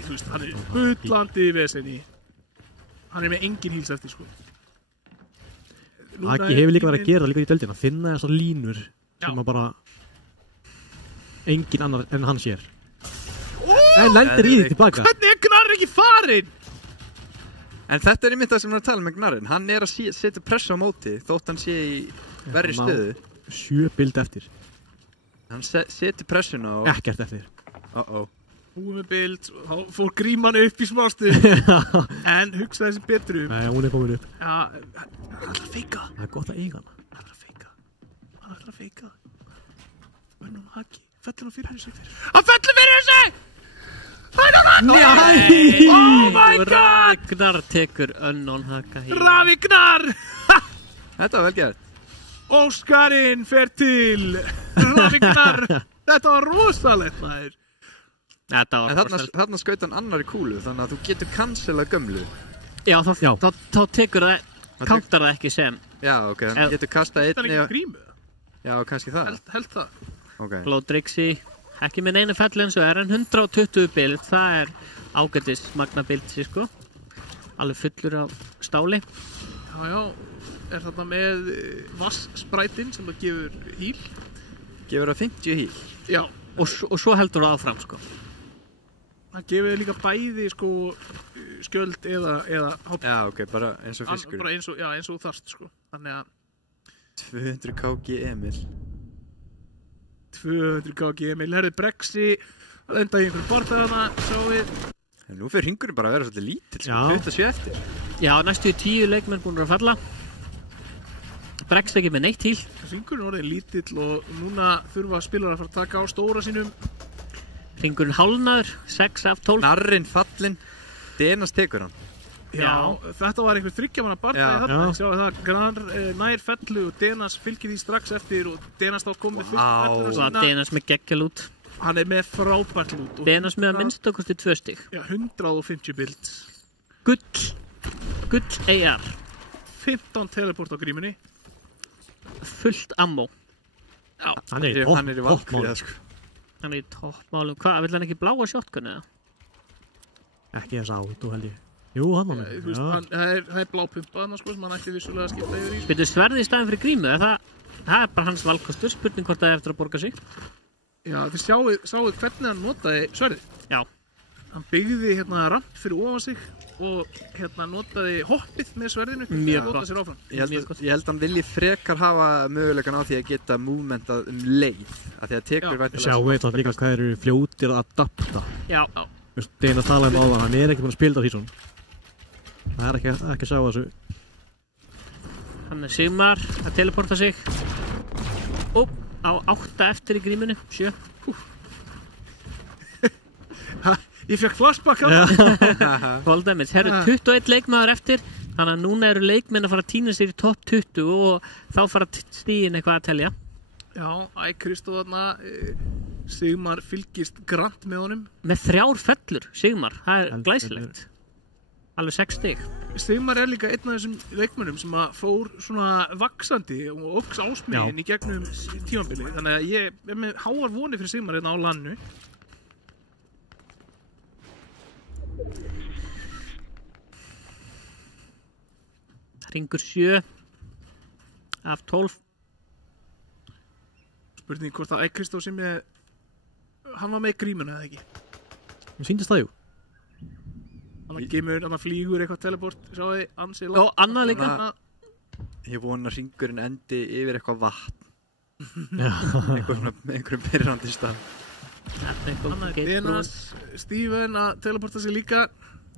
Þú veist, hann er bullandi í vesenni. Hann er með engin híls eftir, sko. Haki hefur líka verið að gera líka í deildina, finna þessar línur sem að bara engin annar en hann sér. En lendir í því tilbaka. Hvernig er Gnarr ekki farinn? En þetta er einmitt það sem hann er að tala með Gnarrinn. Hann er að setja pressu á móti þótt hann sé í verri stöðu. 7 bild eftir. Hann setur pressuna og... Ekkert eftir. Hún með bild, þá fór gríman upp í smástu. En hugsaði þessi betur um. Nei, hún er komin upp. Já, hann ætlar að feika. Það er gott að eiga hana. Hann ætlar að feika. Unknown Haki, fellur hann fyrir þessu. Hann fellur fyrir þessu! Nei! Oh my god! Ravi Gnarr tekur Unknown Haka hér. Ravi Gnarr! Þetta var vel gert. Óskarinn fer til Ravi Gnarr. Þetta var rosalegt, maður. En þarna skaut hann annari kúlu, þannig að þú getur cancelað gömlu. Já, þá tekur það, countar það ekki sem. Já, ok, hann getur kastað einni... Það er ekki grímu. Já, kannski það. Held það. Ok. Blóðrygsi, ekki með neina fellu eins og er en 120 bild, það er ágætis magna bild, sko. Alveg fullur af stáli. Já, er þarna með vasssprætinn sem það gefur híl. Gefur það 50 híl. Já, og svo heldur það áfram, sko. Það gefur líka bæði, sko, skjöld eða hopp. Já, ok, bara eins og fiskur. Bara eins og þarft, sko. Þannig að... 200 KG Emil. 200 KG Emil. Herðu Brexi, að enda í einhverjum borðaðana, sjá við. En nú fyrir hringurinn bara að vera svolítið lítill, Já. 27 eftir. Já, næstu 10 leikmenn búin að falla. Brexi ekki með neitt híl. Hringurinn orðið lítill og núna þurfa spilarar að fara að taka á stóra sínum. Hringurinn hálnaður, 6 af 12. Gnarrinn fallinn, Denas tekur hann. Já, þetta var einhver 3 manna barndagi þarna. Sjáu það, Gnarr nær fellu og Denas fylgir því strax eftir og Denas þá kom með fyrst felluna sína. Og Denas með geggjal út. Hann er með frábært lút. Denas með að minnst okkur til 2 stig. Já, 150 bild. Gull AR. 15 teleport á grímunni. Fullt ammo. Já, Hann er í valkvíða, sko. Hann er í toppmálum. Hvað, vill hann ekki bláa shotgun eða? Ekki þess áttu held ég. Jú, hann var með. Þú veist, það er blápumpa hann, sko, sem hann ætti vissulega að skipta yfir í. Byrju sverði í staðin fyrir grímu, það er bara hans valkostur, spurning hvort það er eftir að borga sig. Já, þið sáu hvernig hann notaði sverðið. Já. Hann byggði hérna ramp fyrir ofan sig og notaði hoppið með sverðinu mjög gott sér áfram. Ég held hann vilji frekar hafa möguleikan á því að geta movementað leið af því að tekur vætilega sjá veit að líka hvað eru fljótir að adapta Steina talaði á það, hann ekki búinn að spila það Season það ekki að sjá þessu hann Sigmar að teleporta sig á 8 eftir í grímunni 7 Ég fekk flashback á Voldæmið, það eru 21 leikmaður eftir þannig að núna eru leikmenn að fara að týna sér í topp 20 og þá fara stíðin eitthvað að telja Já, Kristó þarna Sigmar fylgist grannt með honum með 3 fellur, Sigmar, það glæsilegt alveg 6 stig Sigmar líka einn af þessum leikmönnum sem að fór svona vaksandi og óks ásmegin í gegnum tímabili þannig að ég er með háar vonir fyrir Sigmar á lannu Hringur 7 af 12 Spurning hvort að Kristó sem hann var með grímuna eða ekki Mér sýndist það hann flýgur eitthvað teleport sjáði ansi og annað líka Ég vona að hringurinn endi yfir eitthvað vatn einhverjum byrjandi stað Denas Steven að teleporta sig líka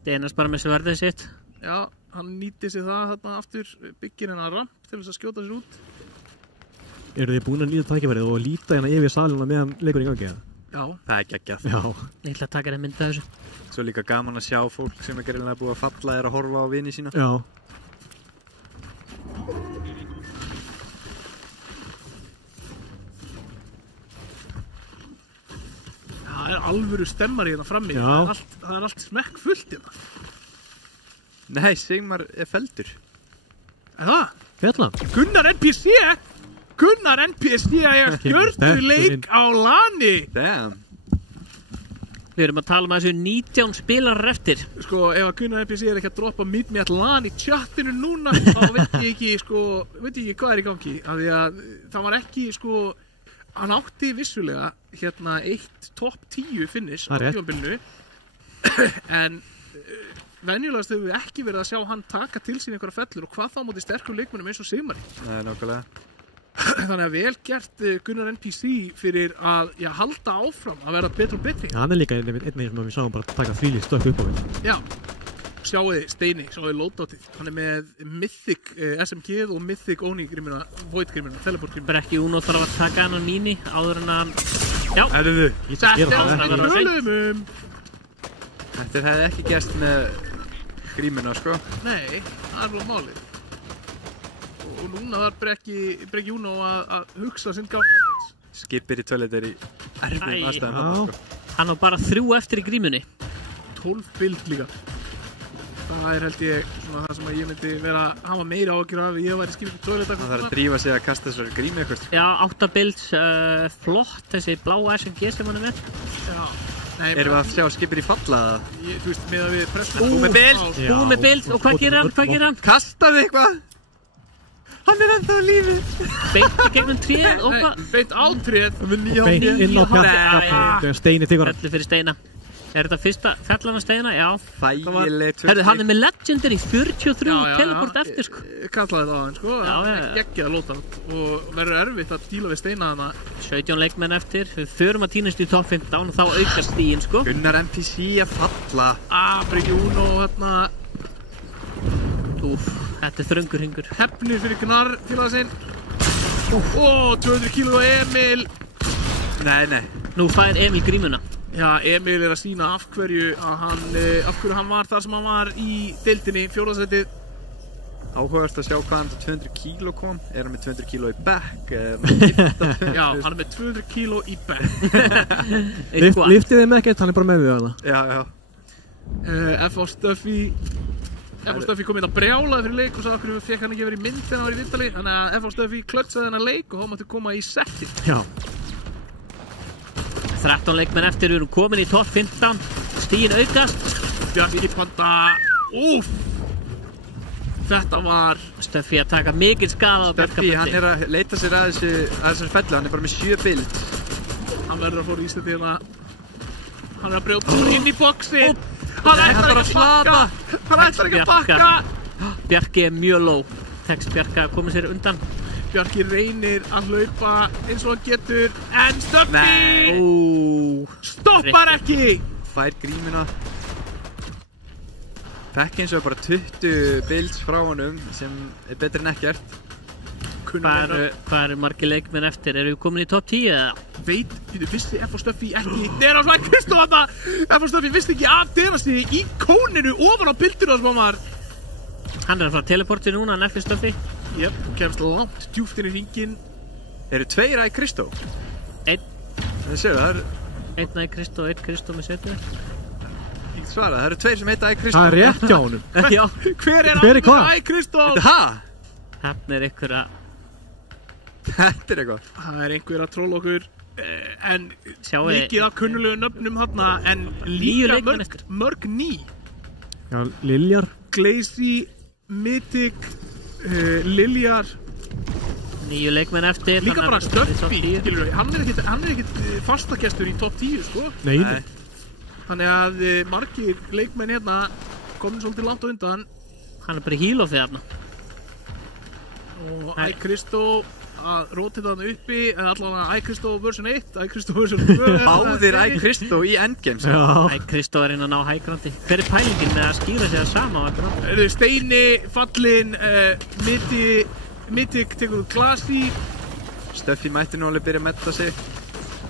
Denas bara með sverðið sitt Já, hann nýtti sig það þarna aftur byggir hennar ramp til þess að skjóta sér út Eru þið búin að nýta tækifærið og líta hérna yfir salina meðan leikur í gangi? Já, það er geggjað Ég ætla að taka þér mynd af þessu Svo líka gaman að sjá fólk sem gerilega búið að falla að horfa á vini sína Já Það er alvöru stemmar hérna frammi það er allt smekkfullt hérna Nei, Sigmar er feldur Er það? Fjallan Gunnar NPC er stjörnuleik á lani Damn Við erum að tala um að þessu 19 spilarar eftir Sko, ef að Gunnar NPC er ekki að droppa meet me at LAN í chattinu núna þá veit ég ekki hvað er í gangi af því að það var ekki hann átti vissulega eitt topp 10 finish á tímabilinu en venjulegast hefur við ekki verið að sjá hann taka til sín einhverja fellur og hvað þá móti sterkum leikmönnum eins og Sigmari Nei, nákvæmlega Þannig að vel gert Gunnar NPC fyrir að halda áfram að vera betur og betri Hann er líka einn sem við sáum bara taka þvílíkt stökk upp á við Já, sjáuði Steini, sjáuði loadoutið hann er með Mythic SMG-ð og Mythic Oni-grímuna, Void-grímuna, Teleport-grímuna Brekki Uno þarf að taka hann á míní áður en hann Já, þetta er tölum Þetta hefði ekki gæst með grímuna, sko Nei, það er alveg málið og núna þarf Brekki Uno að hugsa sinn gátt Skipir í tölvit í erfum aðstæðum Hann á bara 3 eftir í grímunni 12 bild líka Það er held ég það sem að ég myndi vera að hafa meira áhyggjur af ég væri skipið í tölvit Það þarf að drífa sig að kasta þessari grími eitthvað Já, 8 bild, flott þessi bláa SMG sem hann er með Já Erum við að sjá skipir í falla? Þú veist, með að við pressum Bú með bild og hvað gerir hann? Kastar þið eitthvað? Hann er ennþá á lífi Beint í gegnum tréð og hvað? Beint á tréð Beint inn á pjalla Steini tegur Fellu fyrir Steina Er þetta fyrsta fellan að Steina? Já Þægilegt Hann er með Legendary 43 teleport eftir Kallaði það á hann Geggjaði lóta og verður erfitt að díla við Steina hana 17 leikmenn eftir Við förum að týnast í top 15 og þá aukast stíin Gunnar NPC að falla Brekki Uno hérna Þetta er þröngur hringur Hefnir fyrir Gunnar félaga sinn 200 kíló Emil Nei Nú fær Emil grímuna Já, Emil er að sýna af hverju hann var þar sem hann var í deildinni, 4. sætið Áhugavert að sjá hvaðan þetta 200 kíló kom Er hann með 200 kíló í back? Já, hann er með 200 kíló í back Liftið þeim ekkert, hann er bara með við það Já F.A. Stuffy kom inn að brjálaði fyrir leik og sagði okkur fekk hann ekki verið í mynd þegar hann var í viðtali þannig að F.A. Stuffy klötsaði þennan leik og þá mátti koma í setti Já 13 leikmenn eftir, við erum komin í top 15 stíin aukast Bjarki Panda Þetta var Stuffy að taka mikil skada Stuffy, hann er að leita sér að þessari fellu hann er bara með 7 bild Hann verður að fóra í ístætti hérna Hann er að brjóta inn í boxi Hann ætlar ekki að pakka. Bjarki mjög low. Text Bjarka að koma sér undan. Bjarki reynir að hlaupa eins og hann getur, en Stöffi stoppar ekki. Fær grímuna. Fekk eins og bara 20 builds frá honum sem betri en ekkert. Hvað margir leikmenn eftir? Eru við komin í top 10 eða? Vissi F.A. Stöffi ekki Denas var Kristó þarna. F.A. Stöffi vissi ekki af Denasi í kóninu ofan á bildinu sem hann var. Hann að fara að teleporti núna, hann F.A. Stöffi. Jep, kemst langt djúpt inn í hringinn. Eru 2 Æ Kristó? 1. Það séu það. 1 Æ Kristó, 1 Kristó með setu. Ég svara, það eru 2 sem heita Æ Kristó. Það rétt hjá honum. Já. Hver annar Æ Kristó? Þetta einhver að... Þetta eitthvað. Það einhver að trolla okkur. En mikið af kunnulegu nöfnum þarna, en líka mörg ný. Já, Liljar. Glazy, Mythic, Liljar. 9 leikmenn eftir. Líka bara Stöffi, skilur við. Hann er ekkit fastagestur í top 10, sko. Nei. Þannig að margir leikmenn hérna komin svolítið langt á undan. Hann er bara í heal-offið þarna. Og Æ Kristó að rótita hann uppi, eða allavega Æ Kristó version 1, Æ Kristó version 2. Báðir Æ Kristó í endgame. Æ Kristó er inn að ná hægrandi. Hver er pælingin með að skýra sig að sama á ekkur? Steini, Fallin, Mythic tekur út Glazy. Stöffi mætti nú alveg byrja að metta sig.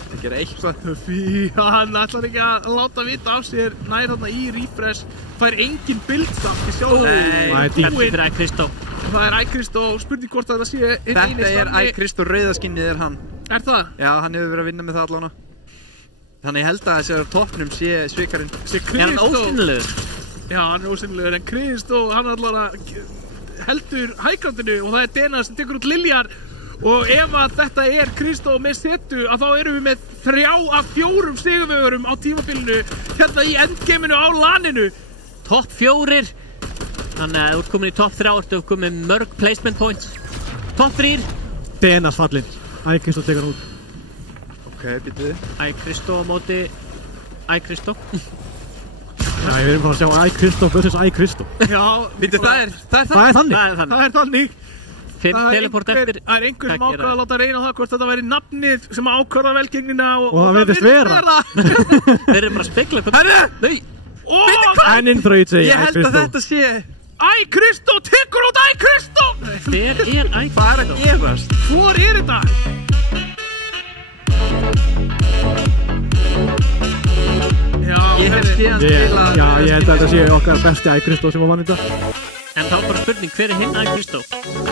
Það gera eitthvað. Stöffi, hann ætlar ekki að láta vita af sér, nær þarna í refresh. Fær engin build samt, ég sjá Þetta er Æ Kristó. Það er Æ Kristó, spurning hvort að það sé Þetta er Æ Kristó rauðaskinnið er hann. Er það? Já, hann hefur verið að vinna með það allána. Þannig ég held að þessi á toppnum sé svikarinn. Er hann ósynlegur? Já, hann er ósynlegur, en Kristó, hann allavega heldur hægrandinu og það er Denas sem tekur út Liljar. Og ef að þetta er Kristó með setu, að þá erum við með 3 af 4 sigurvegurum á tímabilinu hérna í endgameinu á laninu. Top 4. Þannig að þú ert komin í top 3, þú ert komin mörg placement points. Top 3. Denas fallin. Æ Kristó tekur hann út. Ok, býttu við. Æ Kristó á móti Æ Kristó. Já, við erum bara að sjá Æ Kristó versus Æ Kristó. Já, býttu, það er þannig. Það er þannig. 5 teleport eftir. Það er einhver sem ákvað að láta reyna á það hvort þetta væri nafnið sem ákvarða velgengnina og það virðist vera. Þeir eru bara að spegla eitthvað. Nei! Enninn þraut segi Ég held að þetta sé Æ Kristó tekur út Æ Kristó. Hver er Æ Kristó? Hvað er að gerast? Hvor er þetta? Já, ég hef séð hann spila. Já, ég held að þetta sé okkar besti Æ Kristó sem var þetta. En þá bara spurning, hver er hinn Æ Kristó?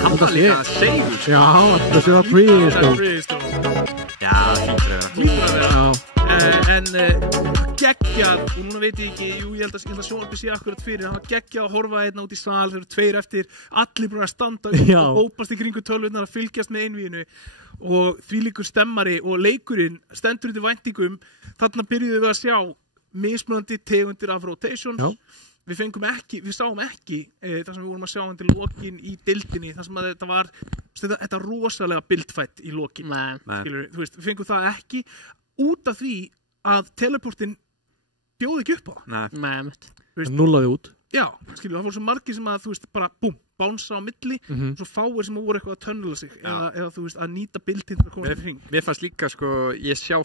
Hann var líka segur. Já, þetta sé það Kristó. Já, hlýtur að vera. En geggjað, og núna veit ég ekki, jú, ég held að sjónvarpið sé akkurat fyrir, hann var geggjað að horfa hérna út í sal, þeir eru 2 eftir, allir búin að standa upp og hópast í kringu tölvurnar að fylgjast með einvíinu og þvílíkur stemmari og leikurinn stendur út í væntingum. Þarna byrjuðum við að sjá mismunandi tegundir af rotations. Já. Við sáum ekki það sem við vorum að sjá undir lokin í deildinni, þar sem að þetta var þetta rosalega buildfight í lokin. Skilur, þú veist, við fengum það ekki út af því að teleportin bjóði ekki upp á það. Nei. Nullaði út. Já, skilur, það voru svo margir sem að, þú veist, bara búm, bánsa á milli, og svo fáir sem að voru eitthvað að tönnula sig, eða þú veist, að nýta bildin til að koma til hring. Mér fannst líka, sko, ég sjá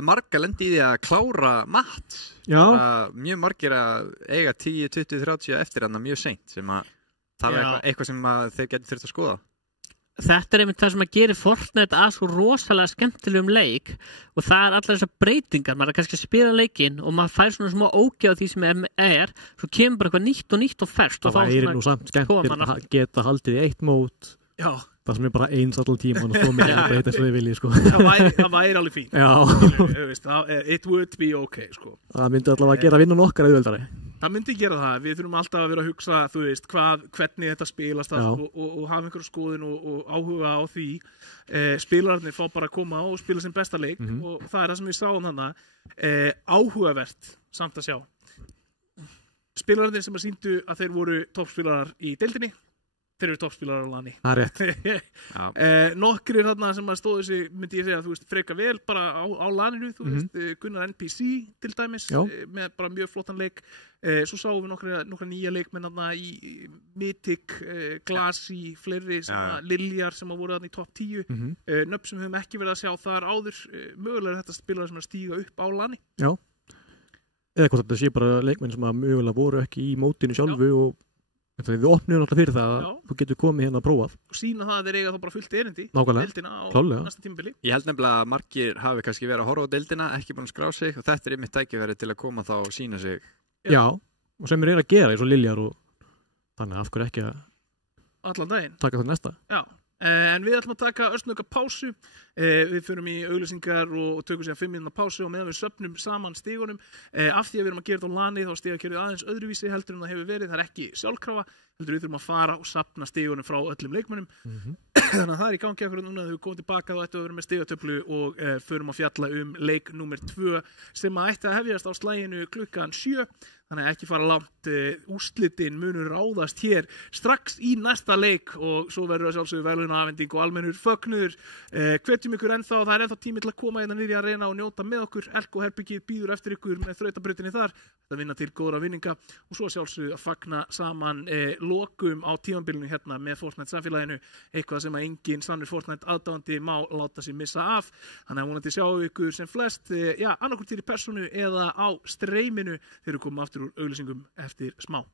marga lendi í því að klára matt. Já. Mjög margir að eiga 10, 20, 30 eftir hann mjög seint, sem að það er eitthvað sem að þeir getur þurft að skoða. Þetta er einmitt það sem að gera Fortnite að svo rosalega skemmtilegum leik og það er allar þessar breytingar, maður er kannski að spila leikinn og maður fær svona smá ógeð á því sem svo kemur bara eitthvað nýtt og ferskt og það væri nú samt skemmtir að geta haldið í 1 mót. Já. Það sem er bara eins allan tíman og svo mikið að breyta svo þið viljið, sko. Það væri alveg fínt. Já. It would be okay, sko. Það myndi allavega að gera vinnun okkar auðveldari. Það myndi gera það. Við þurfum alltaf að vera að hugsa, þú veist, hvernig þetta spilast og hafa einhverju skoðun og áhuga á því. Spilararnir fá bara að koma og spila sinn besta leik og það er það sem við sáum þarna. Áhugavert samt að sjá. Spilararnir sem að sýndu að þeir voru toppspilarar í deildinni, þeir eru toppspilarar á lani. Það rétt. Nokkrir þarna sem að stóðu sig, myndi ég segja, þú veist, freka vel bara á laninu, þú veist, Gunnar NPC til dæmis, með bara mjög flottan leik. Svo sáum við nokkra nýja leikmenn þarna í Mythic, Glassy, fleiri, Liljar sem voru þarna í topp 10, nöfn sem við höfum ekki verið að sjá þar áður, mögulega þetta spilarar sem að stíga upp á lani. Já. Eða hvort þetta sé bara leikmenn sem að mögulega voru ekki í mótinu sjálfu og við opnum náttúrulega fyrir það að þú getur komið hérna að prófað. Og sína það að þeir eiga þá bara fullt erindi. Nákvæmlega, klálega. Næsta tímabili. Ég held nefnilega að margir hafi kannski verið að horfa á deildina, ekki búin að skrá sig og þetta einmitt tækifæri til að koma þá og sína sig. Já, og sem að gera eins og Liljar og þannig af hverju ekki að allan daginn. Taka það næsta. Já. En við ætlum að taka örsnöka pásu, við förum í auglýsingar og tökum sér 5 mínúna pásu og meðan við söfnum saman stigunum, af því að við erum að gera þetta á lani þá stigakerfið aðeins öðruvísi heldur en það hefur verið, það er ekki sjálfkrafa, heldur við þurfum að fara og safna stigunum frá öllum leikmönnum, þannig að það er í gangi akkurat núna þegar við komum tilbaka þá ættum við að vera með stigatöflu og förum að fjalla leik númer 2 sem að ætti að hefjast á slaginu klukkan 7. Þannig að ekki fara langt, úrslitin munur ráðast hér strax í næsta leik og svo verður að sjálfsögðu verðlaunaafhending og almennur fögnuður. Hvetjum ykkur ennþá, það er ennþá tími til að koma hérna niður í arena og njóta með okkur. Elko herbyggið býður eftir ykkur með þrautabrautinni þar, þetta vinna til góðra vinninga og svo sjálfsögðu að fagna saman lokum á tímabilinu hérna með Fortnite samfélaginu, eitthvað sem að engin sannur Fortnite aðdáandi má láta sig missa af. Þannig að vonandi sjáum ykkur sem flest, annarkvort í persónu eða á streyminu þegar við komum aftur úr auglýsingum eftir smá.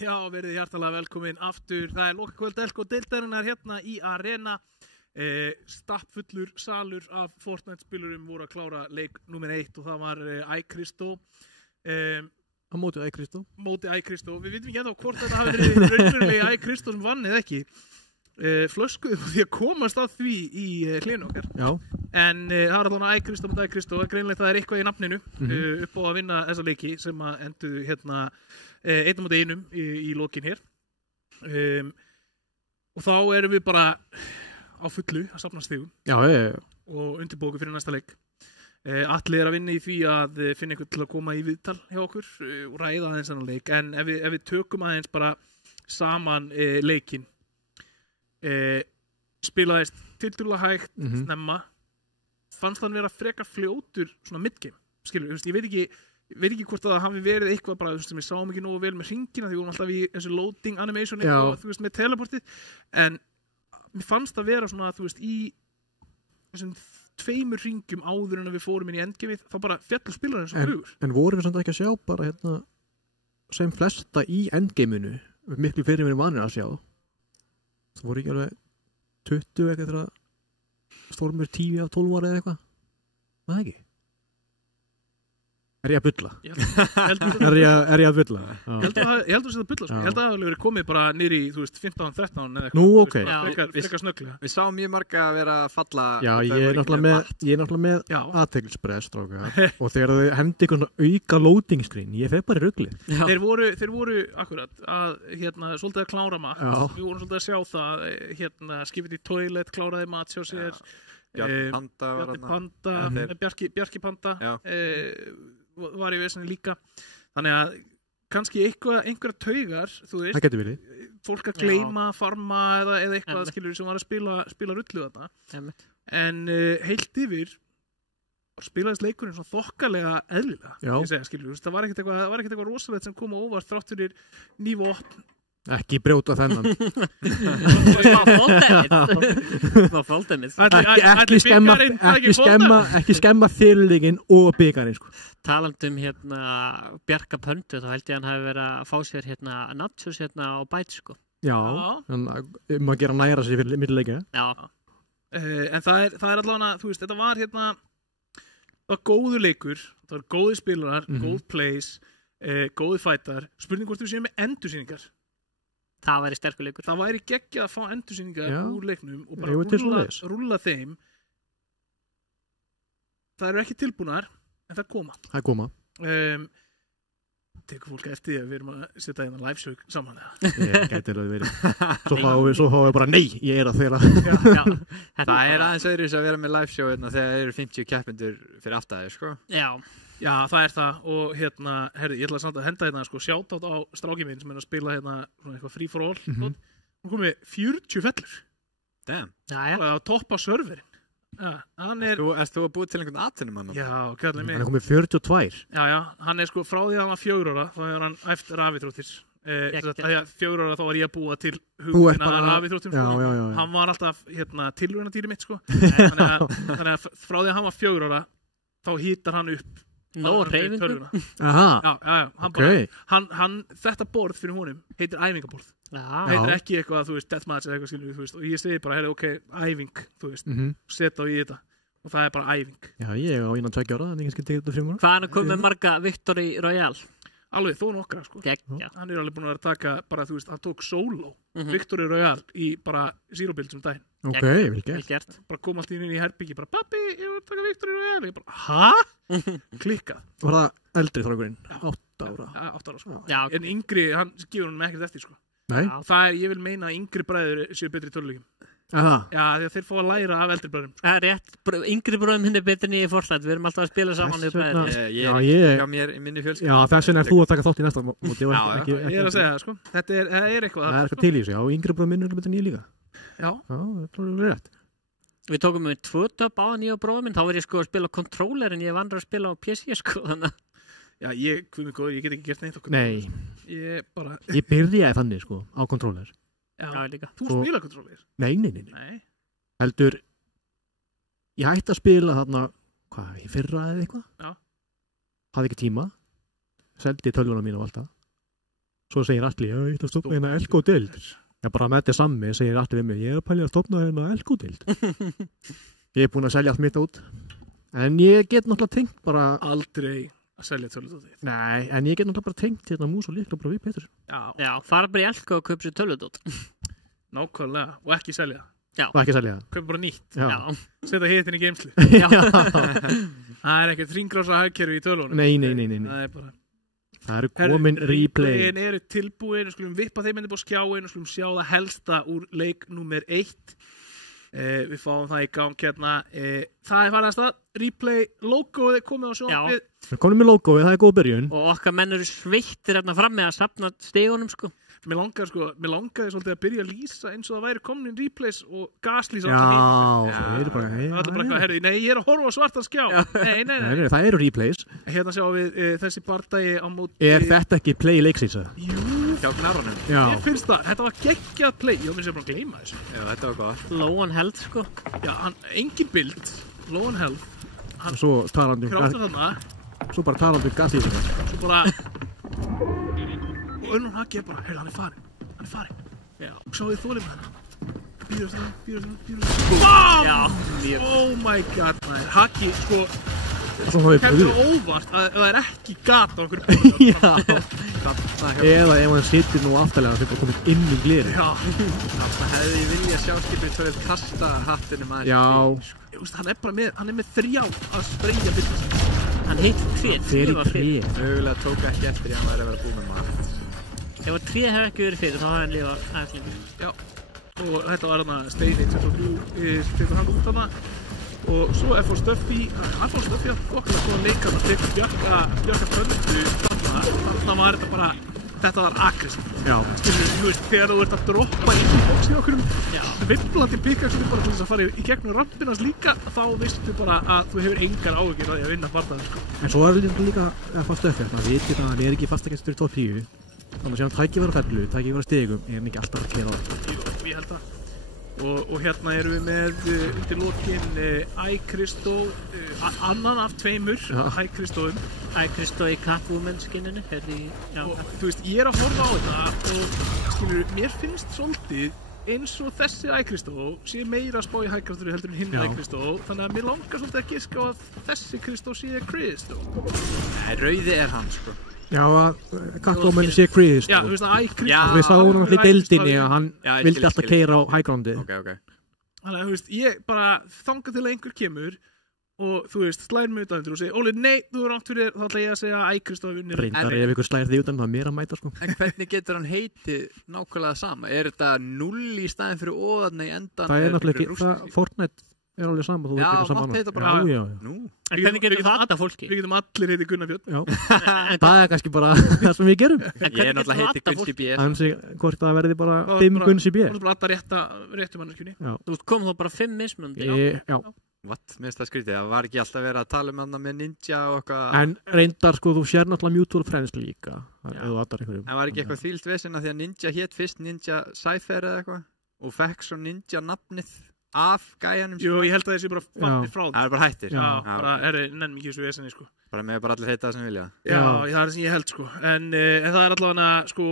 Já, verið hjartalega velkomin aftur. Það lokakvöld Elko deildarinnar hérna í Arena. Stappfullur salur af Fortnite-spilurum voru að klára leik númer 1 og það var iCrystal. Á móti iCrystal. Við vitum ekki ennþá hvort þetta hafi verið raunverulega iCrystal sem vann eða ekki. Flöskuðu því að komast að því í hliðinu okkar. Já. En það er allavega iCrystal og iCrystal. Greinlega það er eitthvað í nafninu upp á að vinna þessa leiki sem að enduðu hérna 1-1 í lokin hér. Og þá erum við bara á fullu að safna stigum. Já. Og undirbúa okkur fyrir næsta leik. Allir að vinna í því að finna einhvern til að koma í viðtal hjá okkur og ræða aðeins þennan leik. En ef við tökum aðeins bara saman leikinn. Spilaðist tiltölulega hægt snemma. Fannst hann vera frekar fljótur svona mid-game. Skilur, ég veit ekki hvort það hafi verið eitthvað bara sem við sáum ekki nógu vel með hringina því við vorum alltaf í þessu loading animation og þú veist með teleportið. En mér fannst það vera svona þú veist í þessum 2 hringjum áður en við fórum inn í endgameið þá bara fjallu spilarinn sem flugur. En vorum við samt ekki að sjá bara hérna sem flesta í endgameinu miklu fyrir við vanir að sjá. Það voru ekki alveg 20 eitthvað þegar Stormur 10 af 12 ára eða eitthvað. Það ekki. Er ég að bulla? Er ég að bulla? Ég held að það sé að bulla. Ég held að það hefði verið komið bara niður í, þú veist, 15-13 eða eitthvað. Nú, ok. Frekar snögglega. Við sáum mjög marga að vera að falla. Já, ég er náttúrulega með athyglisbrest, stráka. Og þegar þau hendi eitthvað auka loading screen, ég fekk bara í ruglið. Þeir voru akkurat að, svolítið að klára mat. Við vorum svolítið að sjá það, skipið í toilet, kláraði mat hjá sér. Bjarki Panda var í vesinni líka þannig að kannski einhverja taugar þú veist, það getur verið fólk að gleyma, farma eða eitthvað skilur sem var að spila rullu þarna en heilt yfir spilaðist leikurinn svona þokkalega eðlilega ég segja, skilur, það var ekkert eitthvað rosalegt sem kom á óvart þrátt fyrir ný vopn. Ekki brjóta þennan. Ekki skemma fyrirleikinn og byggarinn sko. Talandum Bjarka Pöndu þá held ég hann hafi verið að fá sér nachos á bæti sko. Já, að gera næra sig fyrir millileika. Já. En það er allavega, þú veist, þetta var það var góður leikur, það var góði spilarar, góð plays, góði fætar. Spurning hvort við séum með endursýningar. Það væri sterkur leikur. Það væri geggjað að fá endursýningar úr leiknum og bara rúlla þeim. Það eru ekki tilbúnar, en það koma. Það koma. Tekur fólk eftir því að við erum að setja hérna liveshow saman. Ég gæti alveg verið. Svo fáum við bara nei, ég er að þeirra. Það er aðeins öðruvísi að vera með liveshow þegar það eru 50 keppendur fyrir aftæði, sko. Já, það er það og herri, ég ætla samt að henda sko shoutout á stráki minn sem er að spila svona eitthvað free for all. Hún komið 40 fellur. Damn. Að toppa serverinn. Erst þú að búið til einhvern atvinnumann? Já, kallið mig. Hann er komið 42. Já, hann er sko frá því að hann var 4 ára, þá hefur hann æft rafíþróttir. 4 ára þá var ég að búa til hugmyndina að rafíþróttum. Hann var alltaf tilraunadýri mitt sko. Þannig að frá því að hann var 4 ára, þá hýtar hann upp reyfingu. Þetta borð fyrir honum heitir æfingaborð. Heitir ekki eitthvað, þú veist, deathmatch eða eitthvað skilur, þú veist, og ég segi bara, ok, æfing, þú veist, setja á í þetta og það er bara æfing. Já, ég á 1-2 ára, þannig að ég skal tekja þetta 5 ára. Hvaðan er komið marga Victory Royale? Alveg, þó nokkra, sko. Hann er alveg búin að vera að taka, bara, þú veist, hann tók solo Victory Royale í bara Zero Build sem daginn. Ok, vel gert. Bara kom allt inn í herbyggi, bara, pappi, ég vil taka Victory Royale. Ég bara, hæ? Klikkað. Var það eldri þrákurinn? 8 ára? 8 ára, sko. En yngri, hann gefur hann ekkert eftir, sko. Nei? Ég vil meina að yngri bræður séu betri í töluleikum. Aha. Já, því að þeir fá að læra af eldri bræðum. Það er rétt, yngri bræðum minn er betri en ég í Fortnite, við erum alltaf að spila saman í bræður. Ég er ekki hjá mér í minni fjölskyldu. Já, þess vegna er þú að taka þátt í næsta móti. Ég er að segja það, sko. Það er eitthvað. Það er eitthvað til í þessu, já, yngri bræðum minn er betri en ég líka. Já. Það er rétt. Við tókum með 2 töp á hann ég og bróðum minn, þá var ég sko að spila controller en ég var að spila á PC sko, þannig. Já, ég get ekki gert neitt okkur. Nei. Ég byrjaði þannig sko, á controller. Já, líka. Þú spila controller? Nei. Heldur, ég hætti að spila þarna, í fyrra eða eitthvað? Já. Hafði ekki tíma, seldi tölvuna mína og allt það. Svo segir Atli, ég ætla að stofna hérna Elko-deild. Já, bara með þetta sammi segir Atli við mig, ég að pælja að stofna hérna Elko-deild. Ég búinn að selja allt mitt út. En ég get náttúrulega tengt bara... Aldrei að selja tölvudótið. Nei, en ég get náttúrulega bara tengt hérna mús og lykla bara við Pétur. Já, fara bara í Elko og kaupa sér tölvudót. Nákvæmlega, og ekki selja það. Já. Og ekki selja það. Kaupa bara nýtt. Já. Setja hitin í geymslu. Það er ekkert hringrása hagkerfi í tölvunum. Nei. Það er bara... Það eru komin replay. Replayin eru tilbúin, við skulum vippa þeim inn á skjáin og skulum sjá það helsta úr leik númer 1. Við fáum það í gang hérna. Það er farið að stað. Replay logoið er komið á sjónvarpið. Við komum með logoið, það er góð byrjun. Og okkar menn eru sveittir hérna fram með að safna stegunum sko. Mér langaði svolítið að byrja að lýsa eins og það væri komin replays og gaslýsa. Já, það eru bara... Það er bara eitthvað, nei, ég er að horfa á svartan skjá. Nei. Það eru replays. Hérna sjáum við þessi bardagi á móti... Er þetta ekki play leiksins? Jú, hjá knarranum. Ég finnst það, þetta var geggjað play. Ég finnst ég bara að gleyma þessu. Já, þetta var gott. Low on health sko. Já, engin bild, low on health. Og svo talandi Svo bara talandi gaslýsingar. Svo bara... Og önnum haki bara, hann er farin. Já. Og sjáðu þið þólið með hana. Býður. BAM! Já. Oh my god, haki, sko... Kemur óvart að það er ekki gat á okkur bóðar. Já. Eða ef hann situr nú aftalega þegar það komið inn í gleri. Já. Það hefði ég viljað sjá skipið svo vel kasta hattinum aðeins. Já. Hann er með 3 að sprengja byrja. Hann heitir tréð. Mögulega tók ekki eftir hann væri að vera búinn með mat. Ef að tréð hefði ekki verið fyrir þá hefði hann lifað aðeins lengur. Já. Og þetta var þarna Steini 23 tekur hann út hana. Og svo er fór Stöffi að okkar að leika að tekur Bjarka Tröldu þarna var þetta bara, þetta var aggressíft. Já. Þú veist, þegar þú ert að droppa inn í boxi okkur viplandi pickaxinu bara til þess að fara í gegnum rampinans líka, þá veistu bara að þú hefur engar áhyggjur að því að vinna barðaður sko. En svo er líka að fá Stöffi, það viti það að hann er ekki fastagestur í top 10, þannig að sé hann tækifæra fellu, tækifæra stigum, er hann ekki alltaf að kera það. Ég held það. Og hérna erum við með undir lokin iCrystal, annan af 2 iCrystalum. iCrystal í Catwoman skinninu. Og þú veist, ég er að horfa á þetta og skilur, mér finnst svolítið eins og þessi iCrystal sé meira að spá í iCrystal heldur en hinn iCrystal, þannig að mér langar svolítið að giska á að þessi Crystal sé Crystal. Nei, rauði er hann sko. Já, að Catwoman sé Chris. Já, þú veist að iCrystal... Við sáum hann í deildinni að hann vildi alltaf keyra á highgroundi. Ok. Þannig að þú veist, ég bara þangað til að einhver kemur og þú veist, slæðir mig út af þendur og segir Óli, nei, þú er átt fyrir, þá ætla ég að segja að iCrystal hafi vunnið. Reyndar ef ykkur slæðir því utan, það er mér að mæta sko. En hvernig getur hann heitið nákvæmlega sama? Er þetta 0 í staðinn fyrir óðarna í endan? Það er náttúrulega ekki, Fortnite er alveg saman, þú veit ekki saman. Já, heita bara. Já. Nú. En hvernig getur það alltaf fólki? Við getum allir heitið Gunnar Björn. Já. Það er kannski bara það sem við gerum. Ég er náttúrulega heitið Gunsi B. Þannig hvort það verði bara 5 Gunsi B. Það er bara alltaf réttu manneskjunni. Þú veist, kom þá bara 5 mismunandi. Já. What? Mér finnst það skrítið. Það var ekki alltaf verið að tala um hann með Ninja og eitthvað. En reyndar sko, þú sér náttúrulega Mutual Friends líka. En var ekki eitthvað þvílt vesinn að því að Ninja hét fyrst Ninja Cypher eða eitthvað og fekk svo Ninja nafnið af gæjanum. Jú, ég held að þessi bara fannir frá það. Það er bara hættir. Já, bara nefnum ekki þessu vesenni sko. Bara með bara allir heita það sem vilja. Já, það er það sem ég held sko. En það er allavega sko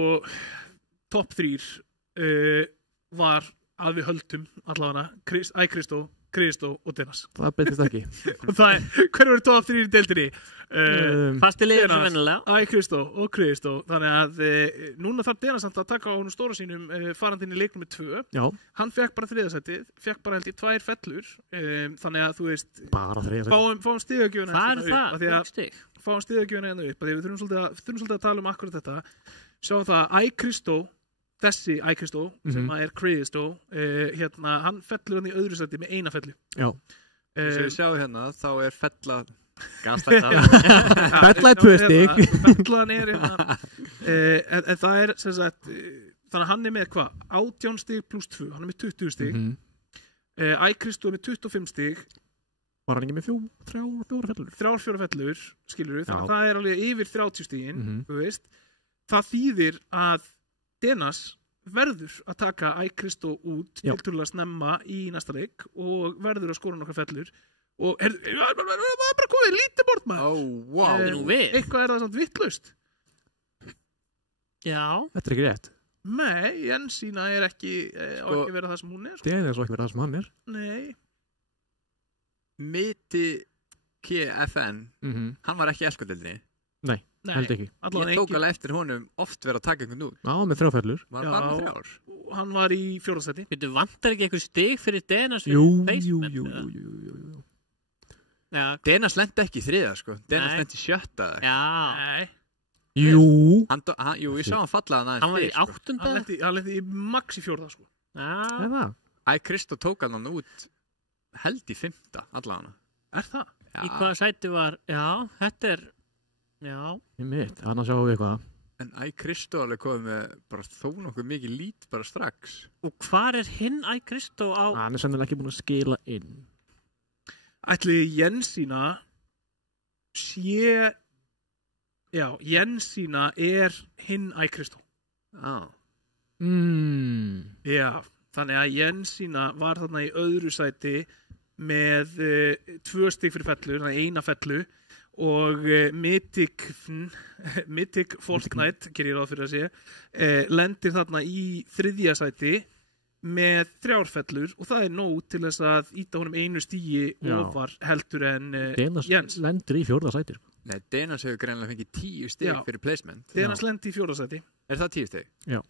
top 3 var að við höldum allavega iCrystal, Crystal og Dennis. Það breytist ekki. Hver eru top 3 í deildinni? Fasti liður sem vennilega. iCrystal og Crystal. Þannig að núna þarf Dennis að taka á honum stóra sínum farandinn í leiknum með 2. Já. Hann fekk bara 3. sætið, fekk bara held í 2 fellur. Þannig að þú veist, bara 3. sætið. Fáum stigagjöfuna hérna upp. Fáum stigagjöfuna hérna upp. Við þurfum svolítið að tala um akkurat þetta. Sjáum það að iCrystal, þessi iCrystal sem er Crystal, hann fellur hann í öðru sæti með 1 fellu. Já. Sem við sjáum hérna, þá er fella ganstætt fella 2 stig. Fellan er hérna. En það er sem sagt, þannig að hann er með hvað? 18 stig pluss 2, hann er með 20 stig. iCrystal er með 25 stig. Var hann ekki með 3-4 fellur? 3-4 fellur, skilur við. Þannig að það er alveg yfir 30 stigin, þú veist. Það þýðir að Dennis verður að taka iCrystal út tiltölulega snemma í næsta leik og verður að skora nokkra fellur og það var bara komið lítið bort maður. Wow. Eitthvað er það samt vittlaust. Já. Þetta ekki rétt. Nei, Jensína ekki vera það sem hún sko. Dennis ekki vera það sem hann Nei. Miti KFN, hann var ekki í elskodeildinni. Nei, held ekki. Ég tók alveg eftir honum oft verið að taka einhvern út. Já, með 3 fellur. Var bara með 3. Hann var í 4. sæti. Þú vantar ekki eitthvað stig fyrir Dennis Jú. Já. Dennis lendi ekki í 3, sko. Dennis lendi í 7. Já. Nei. Jú. Jú, ég sá hann falla hann aðeins. Hann var í 8. Hann lendi í max í 4, sko. Já. Kristó tók hann út held í 5. allavega. Það? Já. Í hvaða sæti var, já, þetta já. Ég mitt, annars sjáum við eitthvað. En Kristó alveg komið með bara þó nokkuð mikið lít bara strax. Og hvar hinn Kristó á? Hann sennilega ekki búin að skila inn. Ætli Jensína sé... Já, Jensína hinn Kristó. Já, þannig að Jensína var þarna í öðru sæti með 2 stig fyrir fellu, þannig 1 fellu og Mythic Fortnite, gerir ég ráð fyrir að sé, lendir þarna í 3. sæti með 3 fellur og það nóg til þess að íta honum 1 stigi ofar heldur en Jens. Lendir í 4. sæti. Nei, Dennis hefur greinlega fengið 10 stig fyrir placement. Dennis lendir í 4. sæti. Er það 10 stig? Já.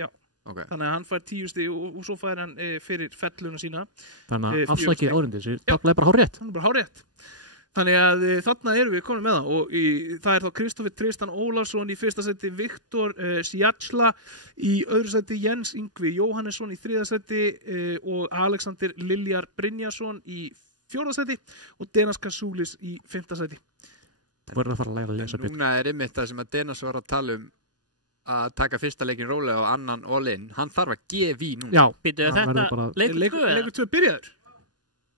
Okay. Þannig að hann fær 10 stig og svo fær hann fyrir felluna sína. Þannig að afslækið árindi þessi tafla bara hárrétt. Hann bara hárrétt. Þannig að þarna erum við komin með það og það þá Kristoffer Tristan Ólafsson í 1. sæti, Viktor Sjajsla í 2. sæti, Jens Yngvi Jóhannesson í 3. sæti og Alexander Liljar Brynjarsson í 4. sæti og Denas Kasúlis í 5. sæti. Það voru að fara að læra að lesa betur. Núna einmitt það sem að Denas var að tala að taka fyrsta leikin rólega og annan all-in. Hann þarf að gefa í núna. Já. Býtu þetta leikur 2 byrjaður.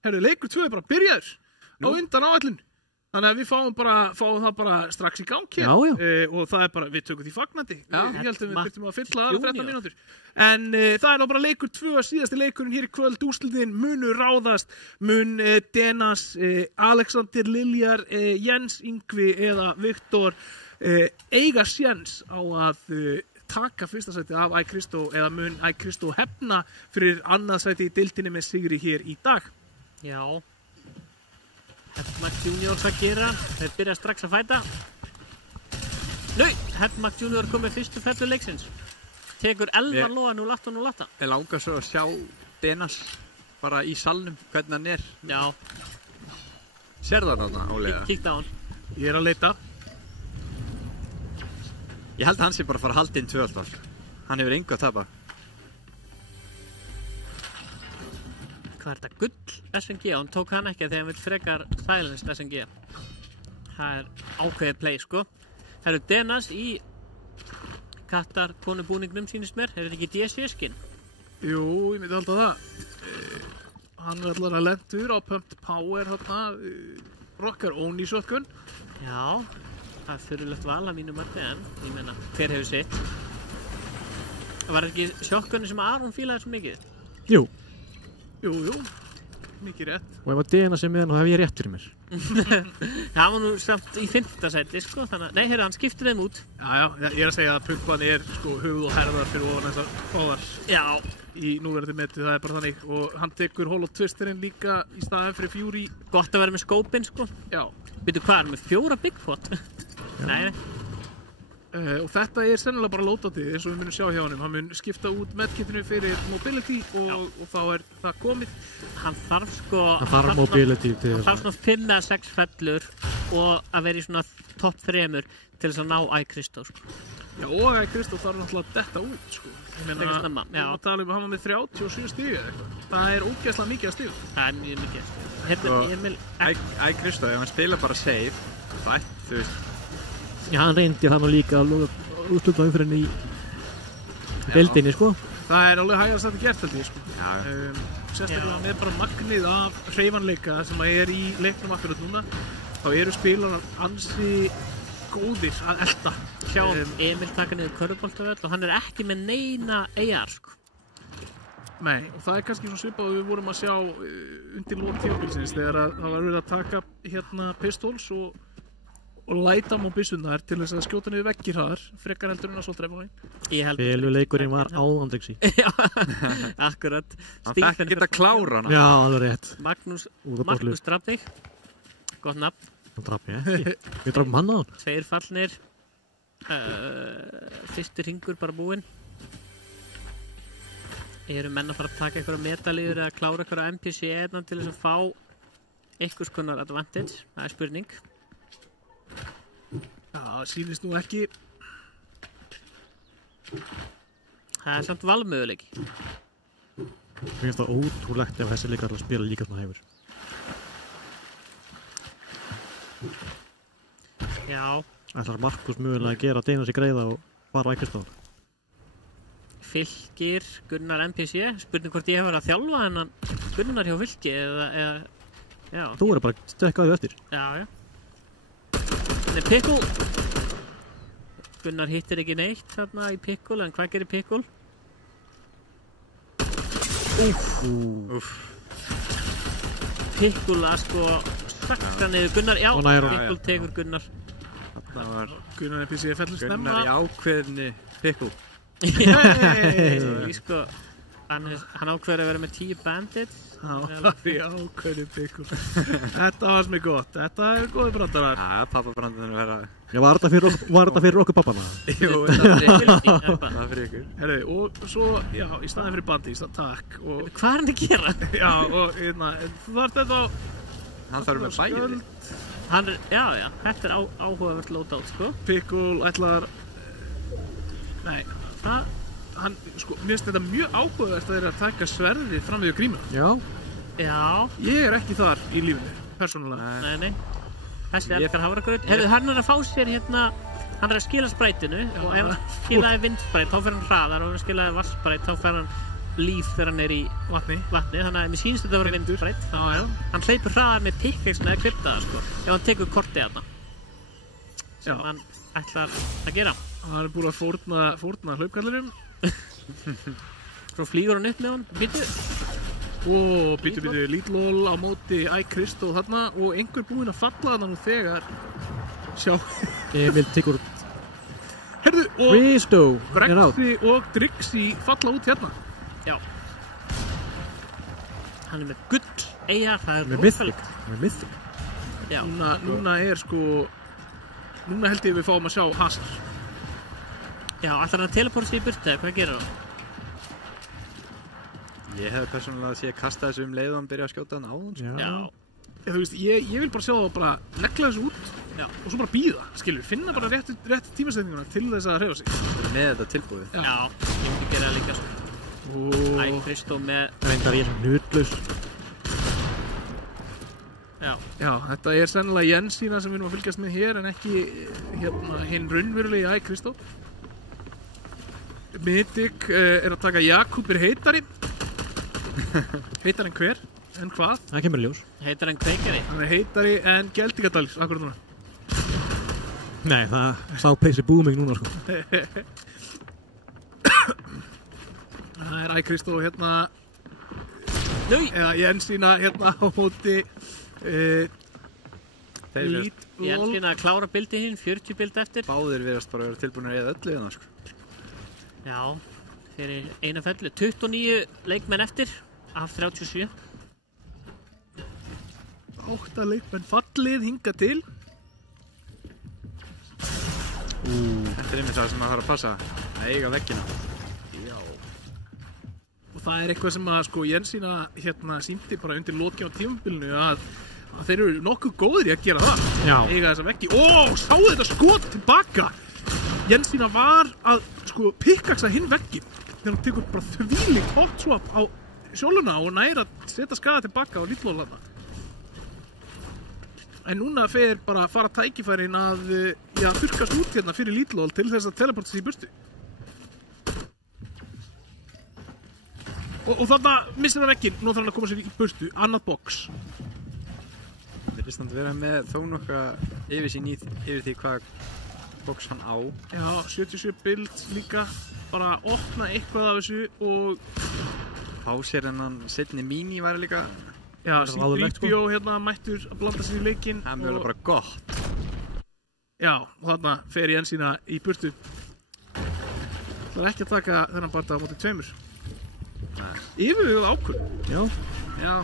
Herru, leikur 2 bara byrjaður. Á undan áætlun. Þannig að við fáum það bara strax í gang hér. Og það bara, við tökum því fagnandi. Ég held að við þurfum að fylla 13 mínútur. En það bara leikur 2, síðasti leikurinn hér í kvöld. Úrslitin munu ráðast. Mun Denas, Alexander Liljar, Jens Yngvi eða Viktor eiga séns á að taka 1. sæti af Kristó eða mun Kristó hefna fyrir annað sæti í deildinni með sigri hér í dag. Já. Hedmark Junior það gera, þeir byrja strax að fæta. Hedmark Junior kom með 1. fellu leiksins. Tekur Elvar Lóa 0-8. Ég langar svo að sjá Denas bara í salnum, hvernig hann Já. Sérðu hann þarna, Ólega? Kíkta á hann. Ég að leita. Ég held að hann sé bara að fara að halda inn 2 alltaf. Hann hefur engu að tapa. Hvað þetta? Gull SNG, hann tók hann ekki þegar hann vil frekar þælens SNG. Það ákveðið play, sko. Það eru Denas í Katar konubúningnum sýnist mér. Er þetta ekki DSC-skin? Jú, ég myndi alltaf það. Hann er alltaf lentur á Pumped Power þarna. Rockar Oni shotgun. Já, það er fyrirlegt val að mínu mati en ég meina, hver hefur sitt? Var ekki shotgunni sem Aron fílaði svo mikið? Jú. Jú, mikið rétt. Og ef að Dena sem með hann, þá hef ég rétt fyrir mér. Það var nú samt í 5. sæti, sko, þannig að, nei, hérna, hann skiptir þeim út. Já, ég er að segja að pumpan sko, höfuð og herðar fyrir ofan þessar báðar. Já. Í núverandi meti, það bara þannig. Og hann tekur Hollow Twisterinn líka í staðinn fyrir Fury. Gott að vera með skópinn, sko. Já. Býtu hvað, með 4 Bigfoot? Nei. Og þetta sennilega bara lótatið eins og við munum sjá hjá honum. Hann mun skipta út medkitinu fyrir mobility og þá það komið. Hann þarf sko mobility til hann þarf svona 5 eða 6 fellur og að vera í svona topp 3 til þess að ná Kristó sko. Já, og Kristó þarf náttúrulega að detta út sko. Ég meina, við tala hann var með 37 stig eða eitthvað. Það er ógeðslega mikið að stig. Það er mjög mikið. Kristó, ef hann spila bara safe, þú veist. Já, hann reyndi það nú líka að útluta umfyrinni í deildinni, sko. Það er alveg hægast að þetta gert, held ég, sko. Sérstaklega með bara magnið af hreyfanleika sem er í leiknum akkurat núna. Þá eru spilarar ansi góðir að elda. Sjá Emil taka niður körfuboltavöll og hann er ekki með neina AR, sko. Nei, og það er kannski svona svipað að við vorum að sjá undir lók tímabilsins þegar það var verið að taka pistols og og læta á byssurnar til þess að skjóta niður veggi hraðar, frekar heldur en assault rifle. Feluleikurinn var áðandrygsi. Já, akkurat. Hann fekk að geta klára hana. Já, alveg rétt. Magnús draf þig. Gott nafn. Hann draf mig ekki. Við drafum hann á hann. 2 fallnir. Fyrsti hringur bara búinn. Eru menn að fara að taka eitthvað metalíður eða klára eitthvað NPC eðna til þess að fá einhvers konar advantage? Það er spurning. Já, sýnist nú ekki. Það er samt valmöguleiki. Mér finnst það ótrúlegt ef þessi leikar að spila líka svona hæfur. Já. Ætlar Markus mögulega að gera Deinas í greiða og fara ekki stáð? Fylkir, Gunnar NPC. Spurning hvort ég hefur verið að þjálfa hennan Gunnar hjá Fylki eða já. Þú verður bara að stekka þau eftir. Já. Það er Pickle. Gunnar hittir ekki neitt þarna í Pickle, en hvað gerir Pickle? Pickle að sko sakka niður Gunnar, já, Pickle tekur Gunnar. Það var Gunnar NPC fellur snemma. Gunnar í ákveðinni Pickle. Sko, hann ákveður að vera með 10 bandits. Já, í ákveðinni Pickle. Þetta var sem er gott. Þetta er góði brandarar. Já, pappabrandarinn vera... Já, var þetta fyrir okkur pappana? Jú, það var fyrir ykkur. Herru, og svo, já, í staðin fyrir bandits, takk. Hvað er hann að gera? Já, og þú þarft þetta á... Hann þarf með bæði. Já, þetta er áhugavert loadout, sko. Pickle ætlar... Nei, hann, sko, mér finnst þetta mjög áhugavert að þeir að taka sverðið fram við grímuna. Já. Ég er ekki þar í lífinu, persónulega. Nei. Þessi elskar hafragraut. Heyrðu, hann er að fá sér hérna, hann er að skila sprætinu og ef hann skilaði vindspræt, þá fer hann hraðar og ef hann skilaði vatnsspræt, þá fer hann líf þegar hann er í vatni. Þannig að mér sýnst þetta að vera vindspræt. Já. Hann hleypur hraðar með pikkexin eða kryptaða, sko, ef hann tekur kortið þarna. Sem hann ætlar að gera. Hann er búin að fórna hlaupkallurum. Svo flýgur hann upp með hann, Býtu, Lidl á móti iCrystal þarna og einhver búinn að falla þarna nú þegar. Sjá. Emil tekur út. Herðu, og Brexi og Drixi falla út hérna. Já. Hann er með gull eiga, það er rosalegt. Með mythic. Já. Núna er sko, núna held ég við fáum að sjá Hasar. Já, ætlar hann að teleporta sig í burtu eða hvað gerir hann? Ég hef persónulega séð kasta þessu leið og hann byrja að skjóta hann á hann. Já. Þú veist, ég vil bara sjá það og bara negla þessu út og svo bara bíða, skilur, finna bara rétt tímasetninguna til þess að hreyfa sig. Með þetta tilbúið. Já, ég myndi gera það líka svo. Kristó með... Reyndar ég er hnutlaus. Já, þetta er sennilega Jensína sem við erum að fylgjast með hér en ekki hinn raunverulegi Kristó. Mythic er að taka Jakubir heitari. Heitar en hver? En hvað? Það kemur ljós. Heitar en kveikari. Hann er heitari en Geldingadals, akkurat núna. Nei, það sá peysi booming núna, sko. Það er Kristó hérna... Eða Jensína hérna á móti... Jensína að klára bildið hinn, 40 bild eftir. Báðir viðast bara vera tilbúinir eða öllu hérna, sko. Já, fyrir eina fellu. 29 leikmenn eftir af 37. 8 leikmenn fallið hinga til. Þetta er einmitt það sem maður þarf að passa. Að eiga veggina. Já. Og það er eitthvað sem að sko Jensína hérna sýndi bara undir lokin á tímabilinu að þeir eru nokkuð góðir í að gera það. Já. Eiga þessa veggi. Sáu þetta skot tilbaka. Jensína var að sko pikkaksa hinn veggin þegar hún tekur bara þvílíkt hot swap á sjóluna og næra að setja skaða tilbaka á Lidl-lana. En núna fer bara að fara tækifærin að þurrkast út hérna fyrir Lidl til þess að teleporta sig í burtu. Og þarna missir það veggin, nú þarf hann að koma sér í burtu, annað box. Það er stand að vera með þó nokkra yfirsýn yfir því hvað box hann á. Já, 77 build líka, bara opna eitthvað af þessu og... Fá sér hennan setni mini væri líka... Já, C3PO hérna mættur að blanda sér í leikinn. Það er mjög bara gott. Já, og þarna fer Jensína í burtu. Það ekki að taka þennan barða á móti tveimur. Yfirveguð ákvörðun. Já.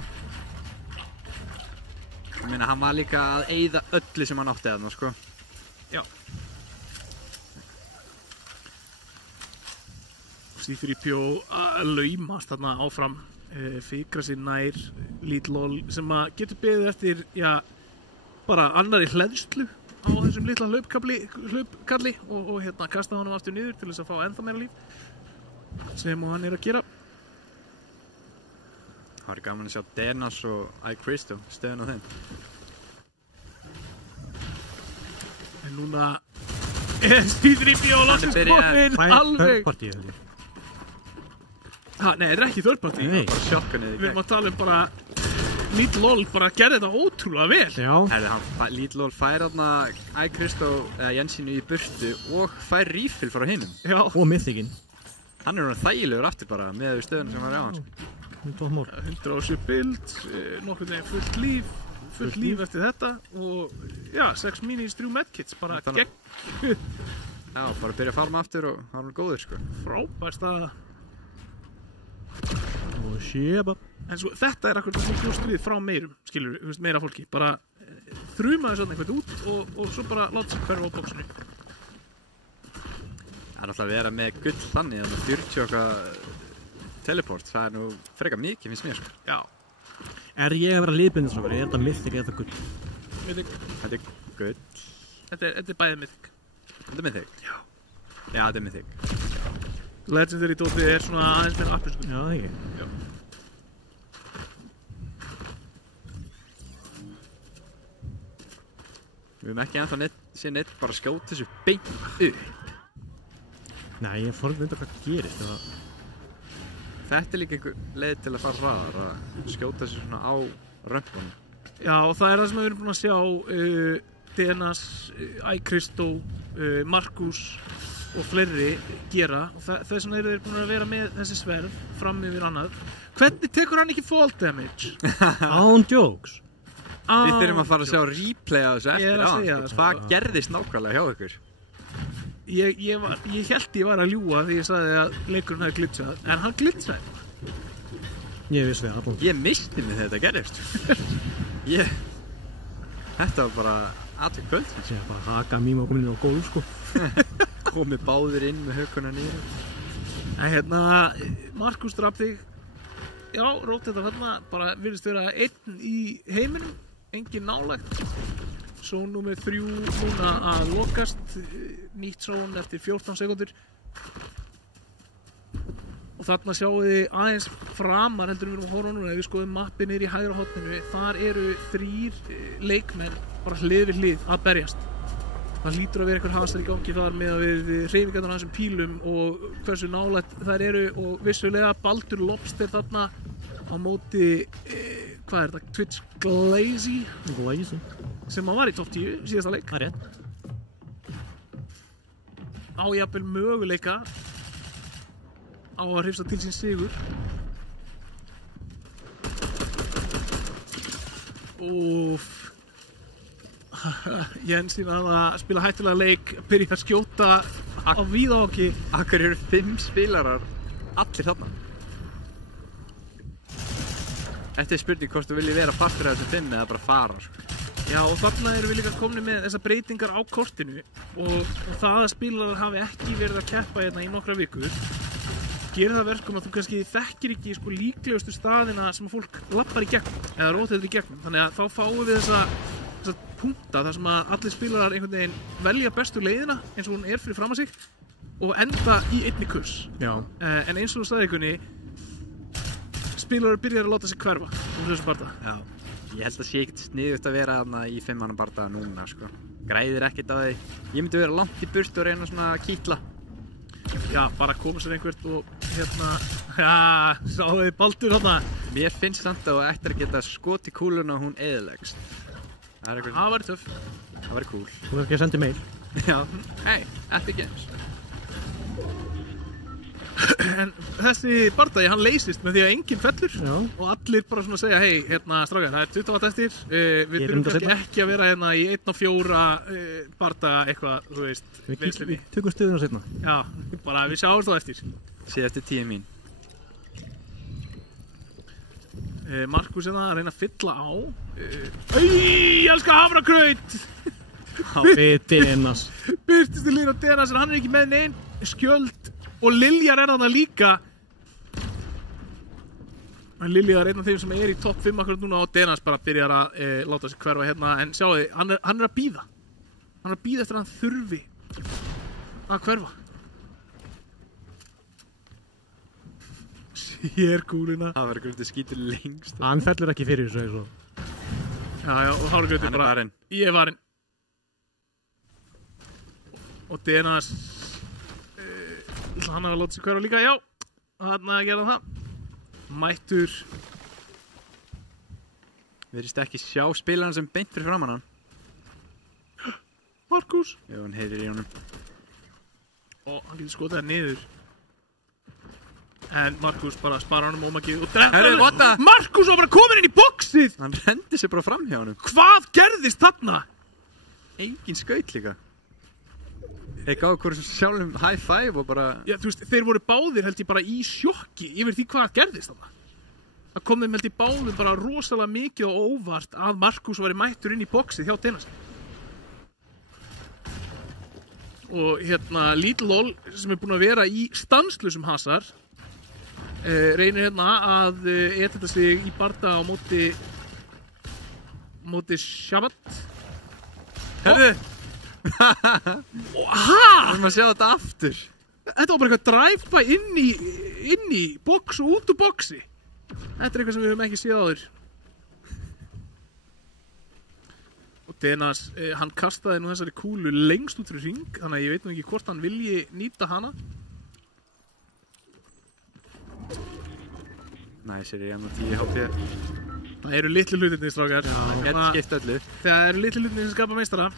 Ég meina, hann var líka að eyða öllu sem hann átti þarna, sko. Já. C-3PO að laumast þarna áfram, fikra sér nær Lítlól sem að getur beðið eftir, já, bara annari hleðslu á þessum litla hlaupkalli og hérna kasta honum aftur niður til þess að fá ennþá meira líf sem hann að gera. Það var gaman að sjá Denas og Christo stöðun á þeim. En núna C-3PO loksins komin alveg. Nei, þetta ekki third party. Nei, bara sjokkanið. Við erum að tala bara Lítlól bara gerði þetta ótrúlega vel. Já. Lítlól fær þarna Christo eða Jensínu í burtu og fær refill frá hinum. Já. Og mythicinn. Hann þægilegur aftur bara með stöðuna sem var á hans. 107 bild, nokkurn veginn fullt líf eftir þetta og já, 6 minis, 3 medkits, bara gegn. Já, bara byrja að farma aftur og hann góður, sko. Frábær staða. Og séba. En svo, þetta akkur það sem bjóst við frá meirum, skilur við, meira fólki. Bara þruma þessu einhvern út og svo bara láta sig hverfa á bóksinu. Það náttúrulega að vera með gull þannig að 40 okkar teleport, það nú frekar mikið, finnst mér, sko. Já. Er ég að vera liðbundin svo verið? Er þetta mythic eða gull? Mythic. Þetta gull. Þetta bæði mythic. Þetta mythic? Já. Já, þetta mythic. Legendary dótið svona aðeins meira appelsku. Já, ekki. Já. Við höfum ekki ennþá séð neitt bara skjóta þessu beint upp. Nei, ég forðum hvað gerist. Þetta líka einhver leið til að fara hraðar, að skjóta þessu svona á römpunum. Já, og það það sem við erum búin að sjá Denas, Christo, Markus og fleiri gera og þess vegna eru þeir búin að vera með þessi sverð fram yfir annað. Hvernig tekur hann ekki fall damage? Án jokes. Við þurfum að fara að sjá replay á þessu eftir á. Hvað gerðist nákvæmlega hjá ykkur? Ég held ég var að ljúga því ég sagði að leikurinn hefði glitchað, en hann glitchaði. Ég vissi það allan. Ég misti mig þegar þetta gerðist. Þetta var bara atvik kvöld. Það sé bara haka mím og komin inn á gólf, sko. Komið báðir inn með hökuna niður. En Markus draf þig. Já, rót þetta þarna, bara virðist vera einn í heiminum, engin nálægt. Svo númer 3 núna að lokast, nýtt són eftir 14 sekundur. Og þarna sjáum við aðeins framar heldur við erum að horfa núna, ef við skoðum mappi niður í hægra horninu, þar eru 3 leikmenn bara hlið við hlið að berjast. Það hlýtur að vera eitthvað hasar í gangi þar með að við hreyfingarnar á þessum pílum og hversu nálægt þær eru og vissulega Baldur Lobster þarna á móti, hvað er þetta, Twitch Glazy sem hann var í top 10 síðasta leik. Það er rétt. Á jafnvel möguleika á að hrifsa til sín sigur. Jensín að spila hættulega leik, byrja að skjóta á víðáki. Akkur eru 5 spilarar allir þarna. Þetta er spurning hvort þú viljið vera partur af þessum 5 eða bara fara, sko. Já, og þarna erum við líka komni með þessar breytingar á kortinu og það að spilarar hafi ekki verið að keppa hérna í nokkra vikur gerir það verkum að þú kannski þekkir ekki sko líklegustu staðina sem fólk lappar í gegnum eða rótetur í gegnum, þannig að þá fáum við þessa punkta þar sem að allir spilarar einhvern veginn velja bestu leiðina eins og hún er fyrir fram að sig og enda í einni kurs. Já. En eins og þú sagði einhvernig spilarar byrjar að láta sig hverfa úr þessu barða. Já. Ég held að sé ekkert sniðugt að vera þarna í 5 manna bardaga núna, sko. Græðir ekkert á því. Ég myndi vera langt í burt og reyna svona að kýtla. Já, bara koma sér einhvert og sáðu þið Baldur þarna. Mér finnst samt að þú ættir að geta skotið kúluna og hún eyðilegst. Það væri töff. Það væri cool. Þú verður ekki að senda mail. Já. Hey, Epic Games. En þessi bardagi, hann leysist með því að enginn fellur og allir bara svona segja, hei, strákar, það 20 watt eftir, við þurfum kannski ekki að vera í 1-4 bardaga eitthvað, þú veist, Við tökum stöðuna seinna. Já, bara við sjáumst þá eftir. Sé eftir 10 mín. Markus að reyna að fylla á. Ég elska hafragraut! Við Denas. Byrtist til lína Denas, en hann ekki með neinn skjöld. Og Liljar þarna líka. En Liljar einn af þeim sem í topp 5 akkurat núna og Denas bara byrjar að láta sig hverfa hérna. En sjáu þið, hann að bíða. Hann að bíða eftir að hann þurfi að hverfa. Sér kúluna. Það var grunntið skítur lengst. Hann fellur ekki fyrir þessu svo. Já, og hárgrautur bara. Varinn. Ég er varinn. Og Denas hann að láta sig hverfa líka, já. Hann að gera það. Mættur. Virðist ekki sjá spilarna sem beint fyrir framan hann. Markus. Jú, hann heyrir í honum. Og hann getur skotað niður. En Markus bara spara honum ómakið og Markus var bara komin inn í boxið. Hann rendi sig bara fram hjá honum. Hvað gerðist þarna? Engin skaut líka. Þeir gáðu hverjum sjálfum high five og bara... Já, þú veist, þeir voru báðir held ég bara í sjokki yfir því hvað gerðist þarna. Það kom þeim held ég báðum bara rosalega mikið og óvart að Markus væri mættur inn í boxið hjá Denas. Og Little Ol sem búinn að vera í stanslausum hasar reynir að þetta sig í barda á móti Shabbat. Herðu! Við erum að sjá þetta aftur. Þetta var bara eitthvað drive-by inn í box og út úr boxi. Þetta eitthvað sem við höfum ekki séð áður. Og Denas, hann kastaði nú þessari kúlu lengst út fyrir hring, þannig að ég veit nú ekki hvort hann vilji nýta hana. Næsir í M10 HP. Það eru litlu hlutirnir, strákar. Gett skipt öllu. Það eru litlu hlutirnir sem skapa meistara.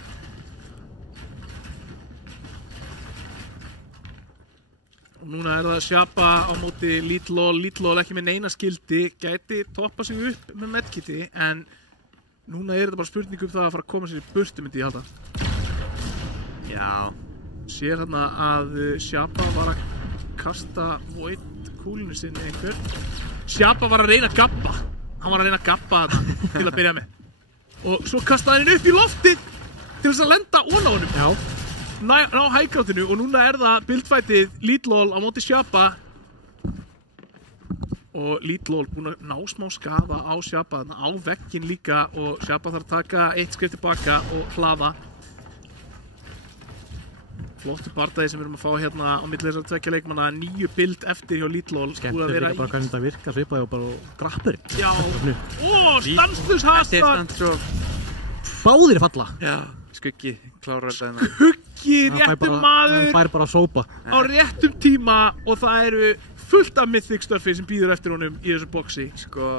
Og núna það að Shabba á móti Little Ol ekki með neina skildi, gæti toppa sig upp með medkiti, en núna þetta bara spurning það að fara að koma sér í burtu, myndi ég halda. Já. Sér þarna að Shabba var að kasta Void kúlinu sinni einhver. Shabba var að reyna að gabba. Hann var að reyna að gabba þarna til að byrja með. Og svo kastaði hann upp í loftið til þess að lenda ofan á honum. Já. Ná hæggrátinu og núna það bildfætið Little Ol á móti Shabba. Og Little Ol búinn að ná smá skaða á Shabba, á vegginn líka, og Shabba þarf að taka eitt skrif tilbaka og hlaða. Flottur bardagi sem við erum að fá hérna á milli þessar tveggja leikmanna, 9 bild eftir hjá Little Ol. Skemmt er líka bara hvernig þetta virkar, svipaði og bara grappur. Já, stanslaus hasar. Báðir falla. Já, Skuggi klárar þetta. Skuggi, réttum maður. Hann fær bara að sópa. Á réttum tíma og það eru fullt af mythic stuffi sem býður eftir honum í þessu boxi. Sko,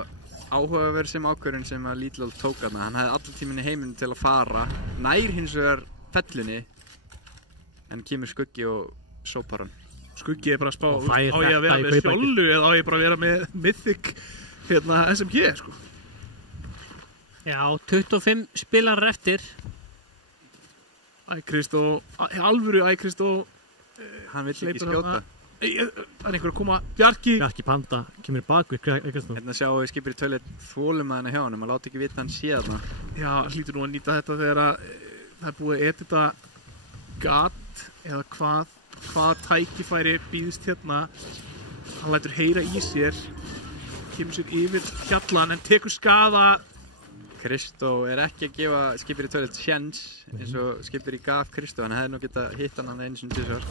áhugaverð sem ákvörðun sem að Little Ol tók hana. Hann hefði allan tíminn í heiminum til að fara. Nær hins vegar fellunni. En kemur Skuggi og sópar hann. Skuggi bara að spá, á ég að vera með sjálfu eða á ég bara að vera með mythic SMG, sko. Já, 25 spilarar eftir. Kristó, alvöru Kristó. Hann vill ekki skjóta. Það einhver að koma, Bjarki Panda, kemur bak við Kristó. Hérna sjáum við skipir í tölur þvolum að henni hjá hann, maður láti ekki vita hann sé þarna. Já, hlýtur nú að nýta þetta þegar það búið að edita gat eða hvað tækifæri býðist hérna. Hann lætur heyra í sér, kemur sér yfir hjallan en tekur skaða. Kristó ekki að gefa skipir í tölur sjens eins og skipir í gaf Kristó, hann hefði nú getað hitt hann einu sinni til þessar.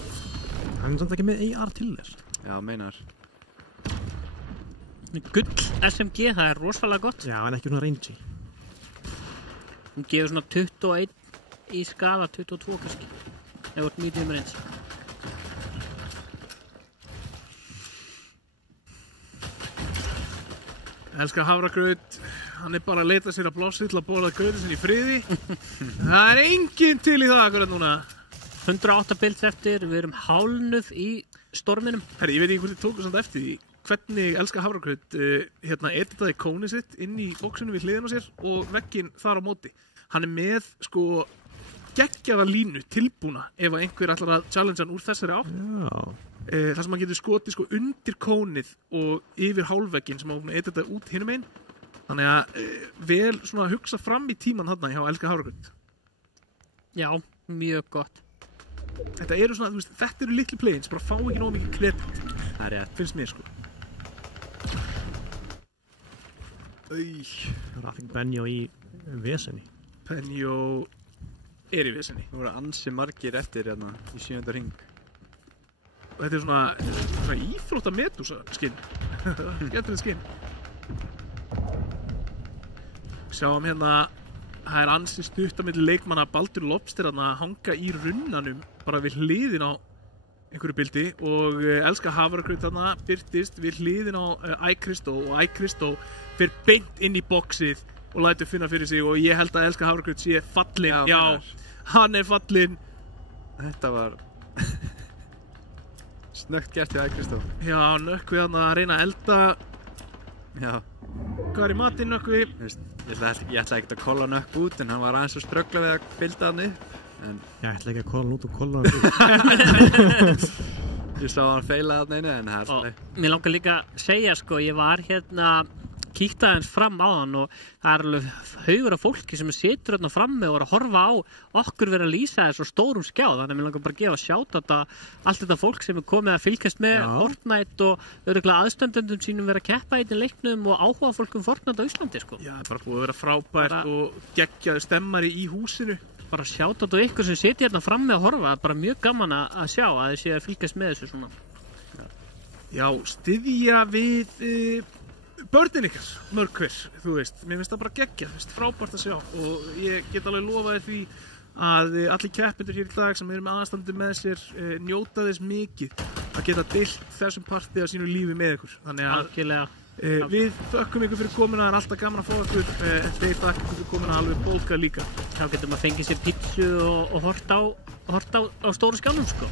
Hann samt ekki með AR til þess. Já, meinar. Gull SMG, það rosalega gott. Já, en ekki svona rangy. Hún gefur svona 21 í skada, 22 kannski. Það vart medium range. Elskar hafragraut. Hann bara að leita sér að blássi til að borða grautin sinni í friði. Það enginn til í það akkurat núna. 108 builds eftir, við erum hálnuð í storminum. Herri, ég veit ekki hvort þið tóku samt eftir því hvernig Elska Hafragraut editaði kónið sitt inn í boxinu við hliðina á sér og vegginn þar á móti. Hann með sko geggjaða línu tilbúna ef að einhver ætlar að challenge hann úr þessari átt. Þar sem hann getur skotið sko undir kónið og yfir hálfvegginn sem hann editaði út hinum einn. Þannig að vel svona hugsa fram í tíman þarna hjá Elska Hafragraut. Já, mjög gott. Þetta eru svona, þú veist, þetta eru litlu play-ins, bara fá ekki nóg mikið kredit. Það er rétt. Finnst mér sko. Rafing Benjó í vesenni. Benjó er í vesenni. Það voru ansi margir eftir hérna í 7. hring. Og þetta er svona íþrótta medúsa skinn. Skemmtilegt skinn. Sjáum hérna, það er ansi stutt á milli leikmanna. Baldur Lobster að hanga í runnanum bara við hliðin á einhverju bildi og Elska Hafragraut þarna birtist við hliðin á iCrystal og iCrystal fer beint inn í boxið og lætur finna fyrir sig og ég held að Elska Hafragraut sé fallin. Já, hann er fallin. Þetta var snöggt gert í iCrystal. Já, Nökkvi þarna að reyna að elda. Já. Hvað er í matinn, Nökkvi? Ég ætla ekkert að kolla Nökkvi út en hann var aðeins að ströggla við að bilda hann upp. Ég ætla ekki að kolla hann út og kolla hann út. Ég sá hann feila þarna einu en það er svona. Mér langar líka að segja sko, ég var hérna kíkti aðeins fram á hann og það er alveg haugur af fólki sem situr hérna frammi og er að horfa á okkur vera að lýsa þessu stórum skjá, þannig að mér langar bara að gefa sjátt allt þetta fólk sem er komið að fylgjast með Fortnite og örugglega aðstandendum sínum vera að keppa í leiknum og áhuga fólkum Fortnite á Íslandi sko. Já, það er bara búið að vera frábært og geggjaður stemmari í húsinu. Bara sjátt á ykkur sem situr hérna frammi að horfa, bara mjög gaman að sjá að þið séu að fylgjast með þessu svona. Já, styðja við börnin ykkar, mörg hver, þú veist, mér finnst það bara geggjað, frábært að sjá og ég get alveg lofaði því að allir keppendur hér í dag sem eru með aðstandi með sér njóta þess mikið að geta deilt þessum parti af sínu lífi með ykkur. Þannig að við þökkum ykkur fyrir komuna, það er alltaf gaman að fá ykkur, en þeir þakka ykkur fyrir komuna alveg bólkað líka. Þá getur maður fengið sér pítsu og hort á stóru skjánum sko.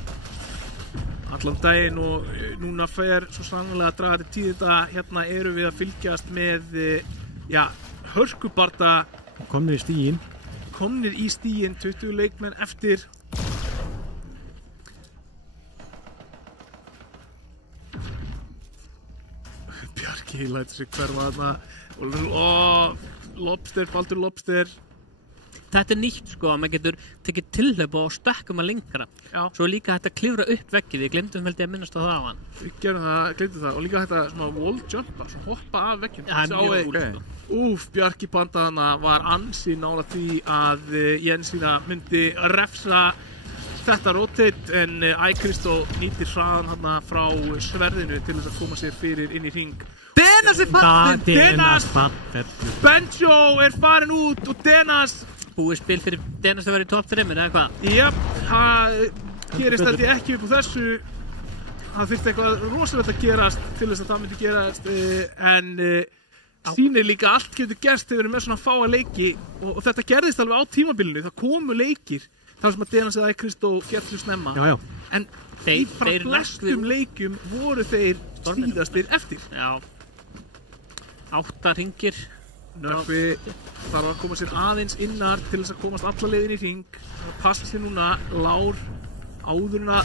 Allan daginn og núna fer svo sannlega að draga til tíðinda. Hérna eru við að fylgjast með hörkubarda. Komnir í stíginn. Komnir í stíginn, 20 leikmenn eftir. Bjarki lætur sig hverfa þarna og Baldur Lobster. Þetta er nýtt sko, að maður getur tekið tilhlaup og stökkum að lengra. Já. Svo líka hægt að klifra upp veggið, við glemdum held ég að minnast á það á hann. Við gerum það, glemdum það og líka hægt að svona wall jumpa, svona hoppa af vegginn. Það er mjög úr. Bjarki Banda hana var ansi nála því að Jensína myndi refsa þetta rotate en iCrystal nýtir hraðan hana frá sverðinu til þess að koma sér fyrir inn í hring. Denas er fallin! Denas! Benjó er farin út og Denas búið spil fyrir Denas að vera í top 3 eða hvað? Jáp, það gerist þetta ekki upp á þessu. Það þurfti eitthvað rosalegt að gerast til þess að það myndi gerast en sýnir líka allt getur gerst þegar við erum með svona fáa leiki og þetta gerðist alveg á tímabilinu. Það komu leikir þar sem að Denas eða iCrystal fjallu snemma. Já. En í frá flestum leikjum voru þeir síðastir eftir. Já. 8 hringir. Nökkvi þarf að koma sér aðeins innar til þess að komast alla leiðin í hring. Það passa sér núna, Lár áðurina,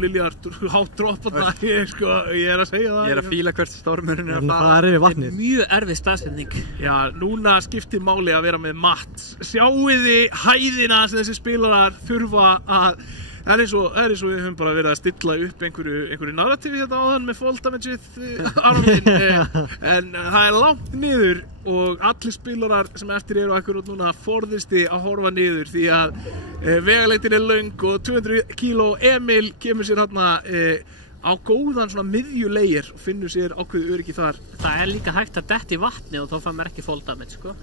Liljar, hátt dropparna, ég er að segja það. Ég er að fíla hvert stormurinn er að fara. Það er yfir vatnið. Þetta er mjög erfið staðsetning. Já, núna skiptir máli að vera með matt. Sjáiði hæðina sem þessi spilarar þurfa að Það er eins og við höfum bara verið að stilla upp einhverju narratífi hérna áðan með fall damageið arminn en það er langt niður og allir spilarar sem eftir eru akkurat núna forðisti að horfa niður því að vegalengdin er löng og 200 kíló Emil kemur sér hérna á góðan svona miðjulegir og finnur sér ákveðu öryggi þar. Það er líka hægt að detta í vatni og þá fær maður ekki fall damage sko.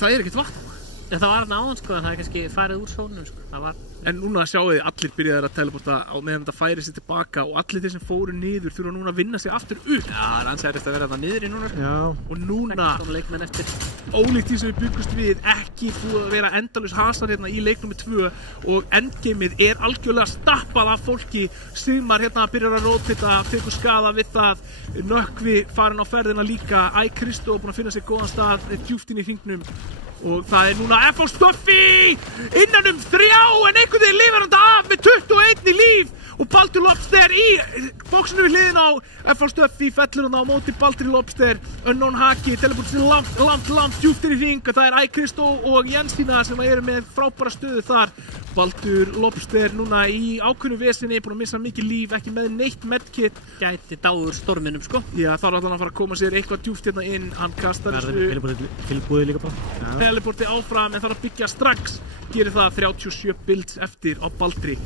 Það er ekkert vatn. Það var náðan sko, það kannski farið úr sónum sko, það var... En núna sjáu þið, allir byrjaði að teleporta á meðan þetta færi sér tilbaka og allir þeir sem fóru niður þurfa núna að vinna sig aftur upp. Já, það er ansæðist að vera þarna niður í núna sko. Já. Og núna, leikmenn eftir. Ólíkt því sem við byggust við, ekki búið að vera endalaus hasar hérna í leik nr. 2 og endgameið er algjörlega stappað af fólki. Sigmar hérna byrjar að rótita, tekur skada við það, Nökkvi farin á ferðina líka, Kristó búin að finna sér góðan stað, djúpt inn í hringnum. Og það er núna FH Stuffi innan 3 en einhvern veginn lifir hann af með 21 í líf og Baldur Lobster í bóksinu við hliðin á FH Stuffi fellur hann á móti Baldri Lobster Unknown Haki, teleportin langt djúpt inn í hring og það er Kristó og Jensína sem eru með frábæra stöðu þar. Baldur Lobster núna í ákveðnu vesinni, búin að missa mikið líf, ekki með neitt medkit. Gæti dáður storminum sko. Já, þá er allan að fara að koma sér eitthvað djúpt hérna inn, hann kastar þessu tilbúið líka bara. Teleporti áfram en þarf að byggja strax, gerir það 37 builds eftir á Baldri.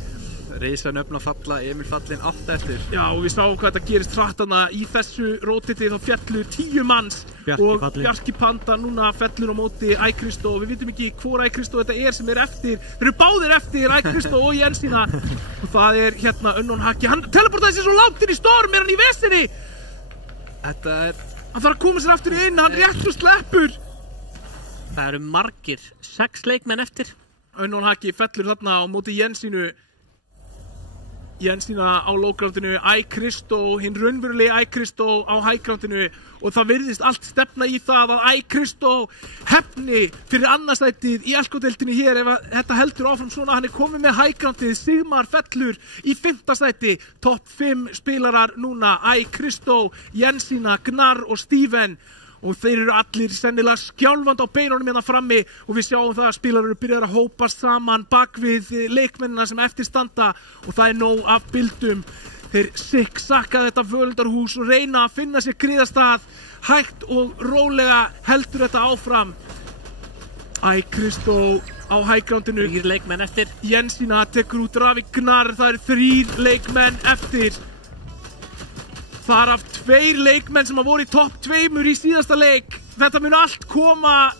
Reysa nöfn að falla, Emil fallin 8 eftir. Já, og við sáum hvað þetta gerist hratt þarna í þessu rótiti, þá fjallu 10 manns og Bjarki Panda núna fellur á móti Kristó og við vitum ekki hvor Kristó þetta er sem er eftir. Þeir eru báðir eftir Kristó og Jensína og það er hérna Unknown Haki. Hann teleportaði sér svo langt inn í storm, er hann í vesinni? Þetta er... Hann þarf að koma sér aftur inn, hann rétt og sleppur. Það eru margir, 6 leikmenn eftir. Unknown Haki fellur þarna á móti Jensínu. Jensína á lowgroundinu, Kristó, hinn raunverulegi Kristó á highgroundinu og það virðist allt stefna í það að Kristó hefni fyrir annarsætið í Elko-deildinni hér ef þetta heldur áfram svona. Hann er komið með highgroundið, Sigmar fellur í 5. sæti, topp 5 spilarar núna, Kristó, Jensína, Gnarr og Steven. Og þeir eru allir sennilega skjálfandi á beinunum hérna frammi og við sjáum það að spilarar eru byrjað að hópast saman bak við leikmennina sem eftir standa og það er nóg af bildum. Þeir sikksakka þetta völundarhús og reyna að finna sér griðastað, hægt og rólega heldur þetta áfram. Kristó á highgroundinu. 3 leikmenn eftir. Jensína tekur út Ravi Gnarr, það eru 3 leikmenn eftir. Þar af 2 leikmenn sem voru í topp 2 í síðasta leik. Þetta mun allt koma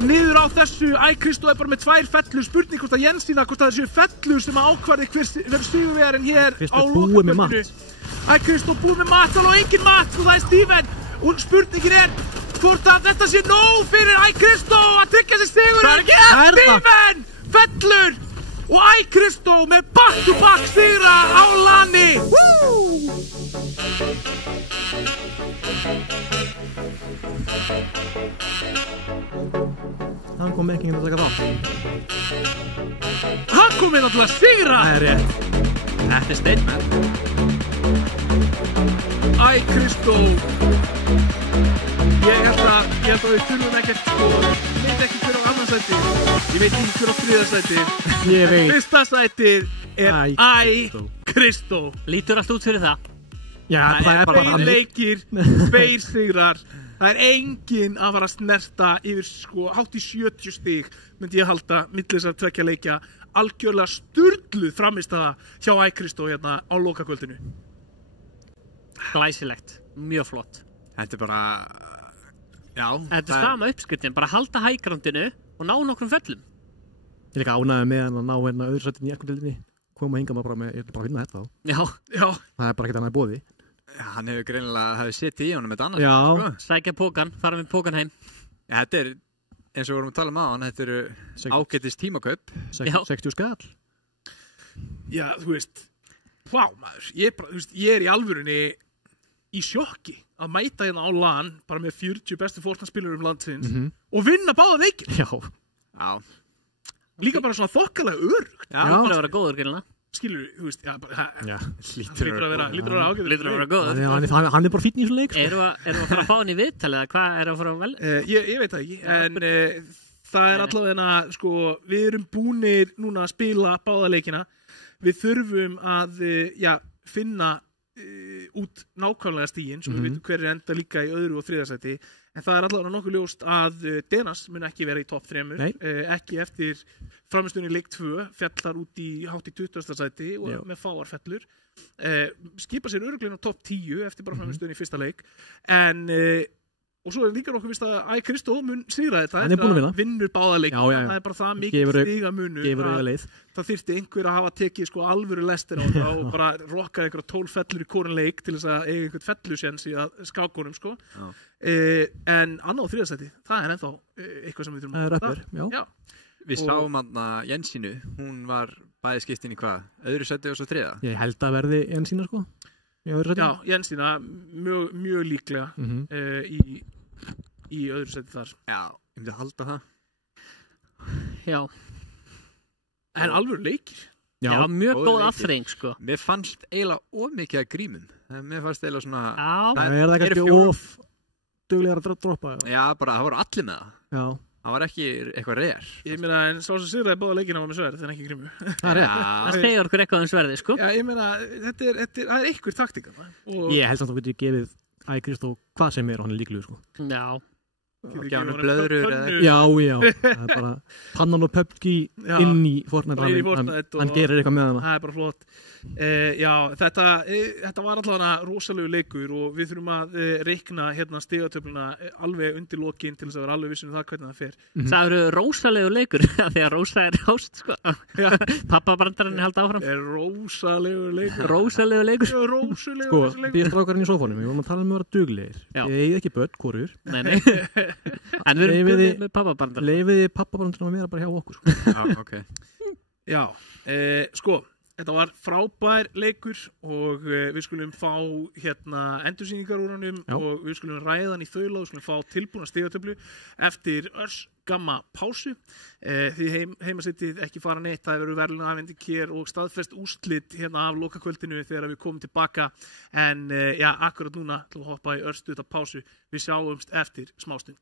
niður á þessu. Kristó er bara með 2 fellur. Spurning hvort að Jensína, hvort að þessu fellur sem ákvarði hver sigurvegarinn hér á lokakvöldinu. Kristó búið með mat, og engin mat og það er Steven. Og spurningin er hvort að þetta sé nóg fyrir Kristó að tryggja sér sigurinn. Steven fellur og Kristó með back-to-back sigra á lani. Hann kom ekki að taka þátt. Hann kom inn að sigra. Það er rétt. Þetta er statement. Kristó. Ég held að við þurfum ekkert ég veit ekki hver á annarsæti. Ég veit ekki hver á 3. sæti. Ég veit. 1. sætið er Kristó. Lítur allt út fyrir það. Já, það er bara 2 leikir, 2 sigrar. Það er enginn að fara að snerta yfir hátt í 70 stig myndi ég halda milli þess að 2 leikja. Algjörlega sturluð frammistaða hjá Kristó hérna á lokakvöldinu. Glæsilegt, mjög flott. Þetta er bara... Já. Þetta er sama uppskriftin, bara halda highgroundinu og ná nokkrum fellum. Ég er líka ánægður með hann að ná hérna öðru sættin í Elko-deildinni. Koma hinga maður bara með, ég vil bara finna þetta á. Já. Það er bara ekkert annað boði. Já, hann hefur greinilega setið í honum með annars. Já. Sko. Sækja pókan, fara með pókan heim. Já, þetta er, eins og við vorum að tala um á hann, þetta eru ágætis tímakaup. 60 skall. Já, þú veist, maður, ég er í alvörunni í sjokki að mæta hérna á LAN bara með 40 bestu Fortnite-spilurum landsins og vinna báða leikir. Já. Líka bara svona þokkalega örugt. Já, það er að vera góður greinlega. Skilur, þú veist, lítur að vera ágæður. Lítur að vera góður. Hann er bara fínn í þessu leik. Erum við að fara að fá hann í viðtal eða hvað er að fara að velja? Ég veit það ekki, en það er allavega, sko, við erum búnir núna að spila báða leikina. Við þurfum að, finna út nákvæmlega stigin, svo við veitum hver er enda líka í öðru og 3. sæti. En það er allavega nokkuð ljóst að Denas mun ekki vera í topp 3, ekki eftir framistöðunni í leik 2, fellar út í hátt í 20. sæti og með fáar fellur. Skipa sér örugglega á topp 10 eftir bara framistöðunni í fyrsta leik. En Og svo líka nokkuð vist að Kristó mun sigra þetta. Hann búinn að vinna. Vinnur báðaleik. Það bara það mikið stigamunur. Gefur eiga leið. Það þyrfti einhver að hafa tekið sko alvöru lestir á það og bara rokkað einhverja 12 fellur í hvorn leik til þess að eiga einhvern fellusjens í að skákunum sko. En annað á þriðasæti, það ennþá eitthvað sem við þurfum að ræða. Já. Við sáum hann Jensínu, hún var bæði skiptin í hvað? Öðru sæti og svo þriða? Ég held að verði Jensína sko. Já, Jensína mjög líklega í öðru sæti þar. Já, ég myndi að halda það. Já. En alvöru leikir. Já, mjög góð afþreying sko. Mér fannst eiginlega ómikið að grímum. Mér fannst eiginlega svona... Já. Það er kannski of duglegar að droppa. Já, bara það voru allir með það. Já. Það var ekki eitthvað reyr. Ég meina, en svo sem sigraði báða leikina var með sverð, en ekki grímu. Það segir okkur eitthvað sverði, sko. Já, ég meina, það er einhver taktika. Ég held samt að þú getur gefið Kristó hvað sem og hann líkluður, sko. Já. Gjánu blöðrur eða ekki? Já, það er bara pannan og PUBG inn í Fortnite. Hann gerir eitthvað með hana. Það er bara flott. Já, þetta var allavega rosalegu leikur og við þurfum að reikna hérna stigatöfluna alveg undir lokin til þess að vera alveg vissum það hvernig það fer. Það eru rosalegu leikur því að Rósa er ást sko. Pappabrandarinn held áfram. Rosalegu leikur. Rosalegu leikur. Rosalegu leikur. Sko, býr strákarinn í sófanum, við vorum að tala um að vera duglegir. Ég eigi ekki börn, hvorur. Nei. En við erum með pappabrandarinn. Leifiði pappabrandarinn að vera bara hjá okkur sko. Já, ok. Já, sko. Þetta var frábær leikur og við skulum fá hérna endursýningar úr honum og við skulum ræða hann í þaula og við skulum fá tilbúna stigatöflu eftir örskamma pásu. Því heimasittið ekki fara neitt, það verður verðlaunaafhending hér og staðfest úrslit hérna af lokakvöldinu þegar við komum tilbaka. En já, akkurat núna til að hoppa í örstuða pásu. Við sjáumst eftir smástund.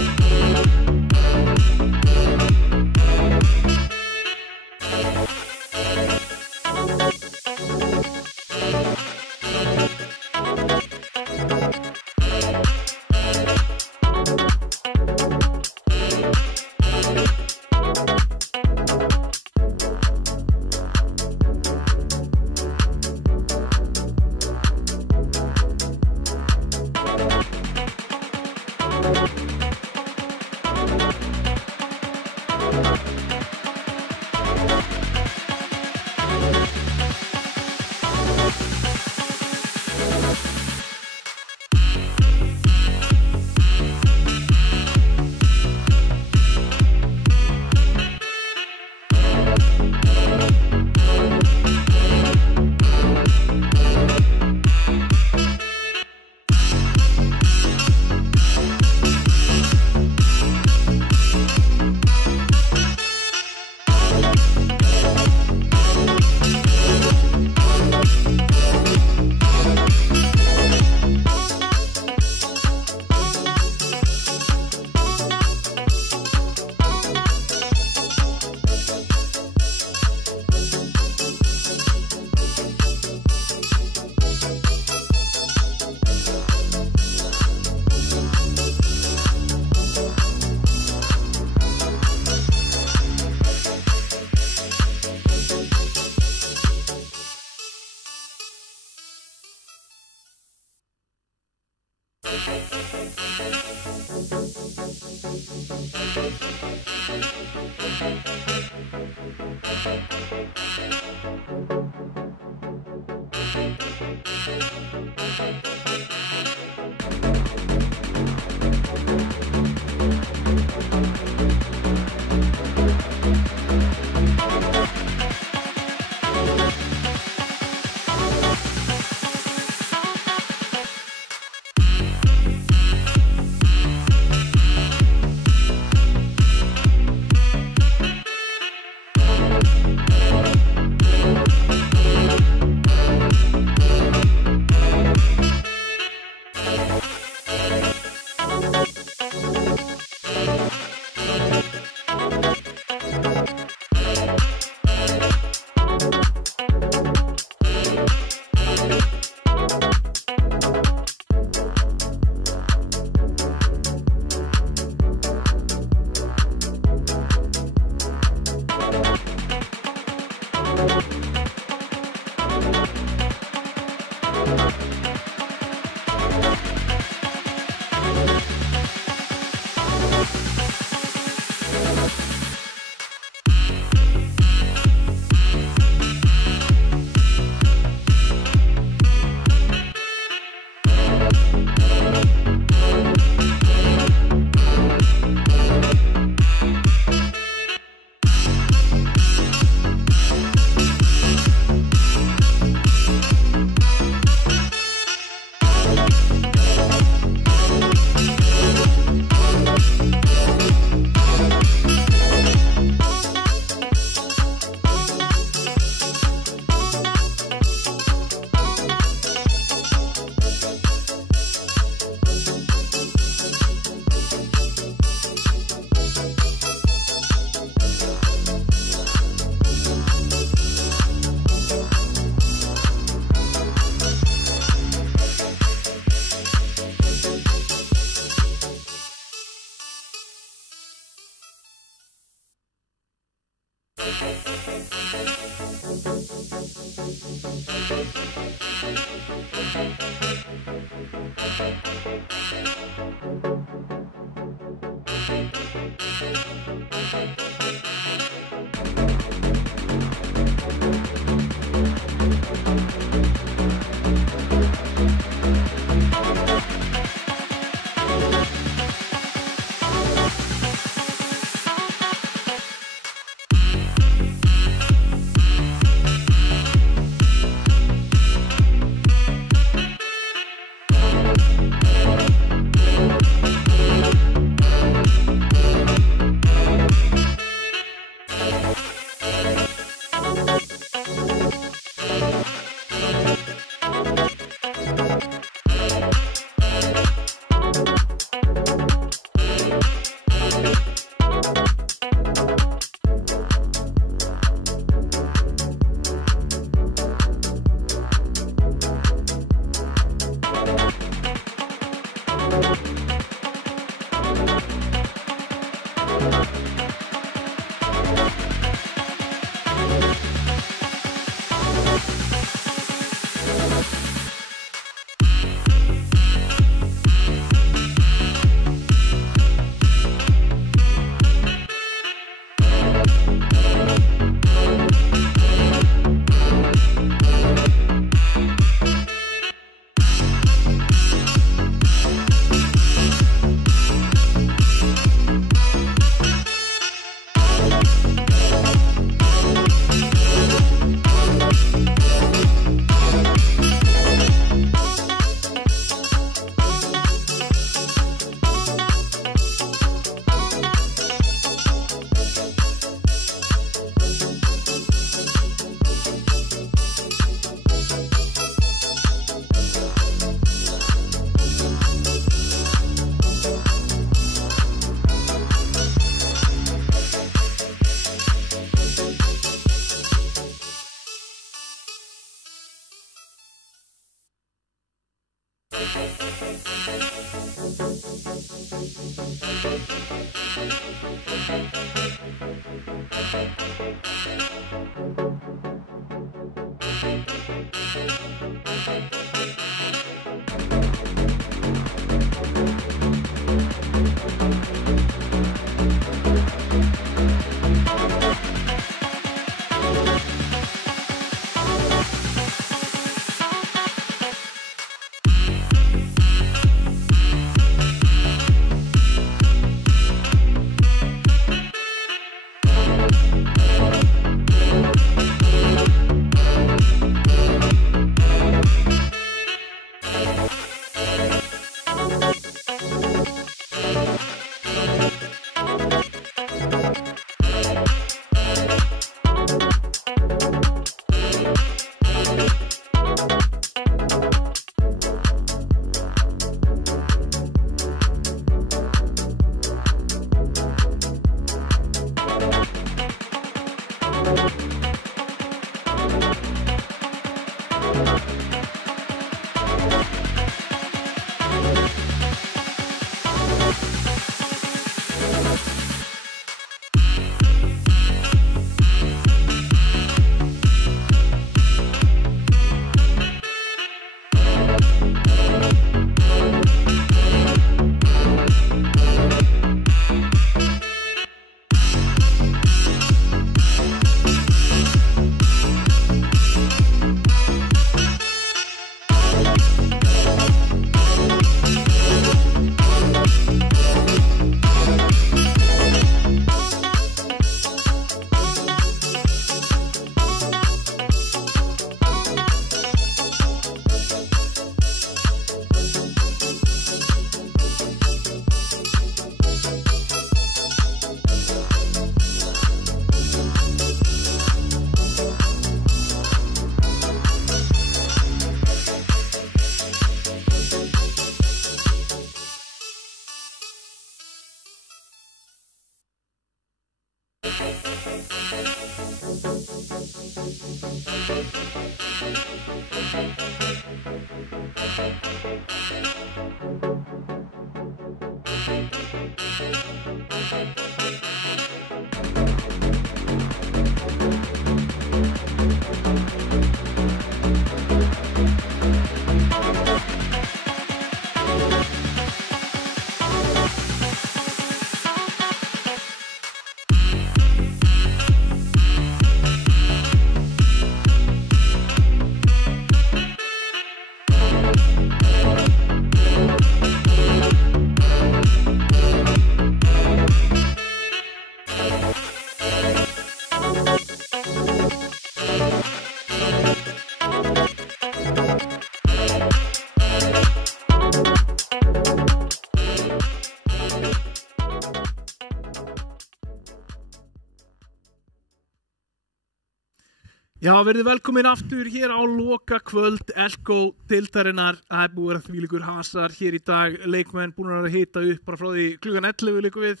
Já, verðið velkomin aftur hér á loka kvöld Elko deildarinnar. Það búið að þvílíkur hasar hér í dag. Leikmenn búin að hita upp bara frá því klukkan 11 líku við.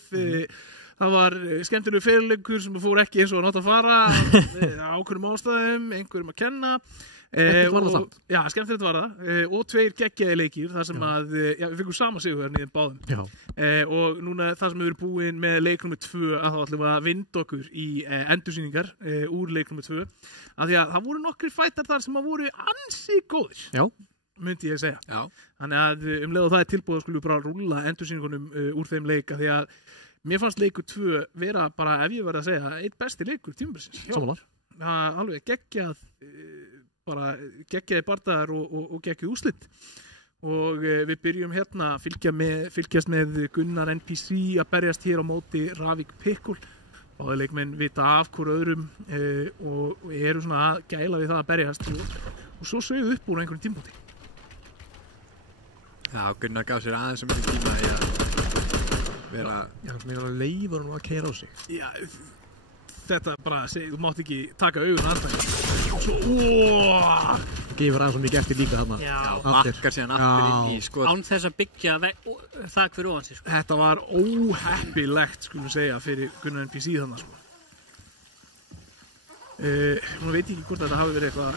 Það var skemmtilegu fyrirleikur sem fór ekki eins og nátt að fara ákveðnum ástæðum, einhverjum að kenna. Var það samt? Já, skemmtilegt var það og 2 geggjaði leikir þar sem að við fengum sama sigur í þeim báðum og núna það sem við erum búin með leik nr. 2 að þá ætlum við að vinda okkur í endursýningar úr leik nr. 2 af því að það voru nokkri fætar þar sem að voru ansi góðir myndi ég segja þannig að leið og það tilbúið skulum við bara rúlla endursýningunum úr þeim leik af því að mér fannst leikur 2 vera bara ef ég verði að segja eitt besti leikur tímabilsins alveg geggjað bara geggjaði bardagar og geggjuð úrslit og við byrjum hérna að fylgjast með Gunnar NPC að berjast hér á móti Ravík Pikkul og leikmenn vita af hver öðrum og eru svona að gæla við það að berjast og svo sögðu upp úr einhverjum tímpúti. Já, Gunnar gaf sér aðeins mikið tíma í að vera svona að leifur hann að keyra á sig. Já, þetta bara, þú mátt ekki taka augun aðstæðin og svo, gefur aðeins svo mikið eftir líka þarna. Já, bakkar síðan aftur inn í skot. Án þess að byggja það fyrir ofan sig, sko. Þetta var óheppilegt, skulum segja, fyrir Gunnar NPC þannig, sko. Nú veit ég ekki hvort þetta hafi verið eitthvað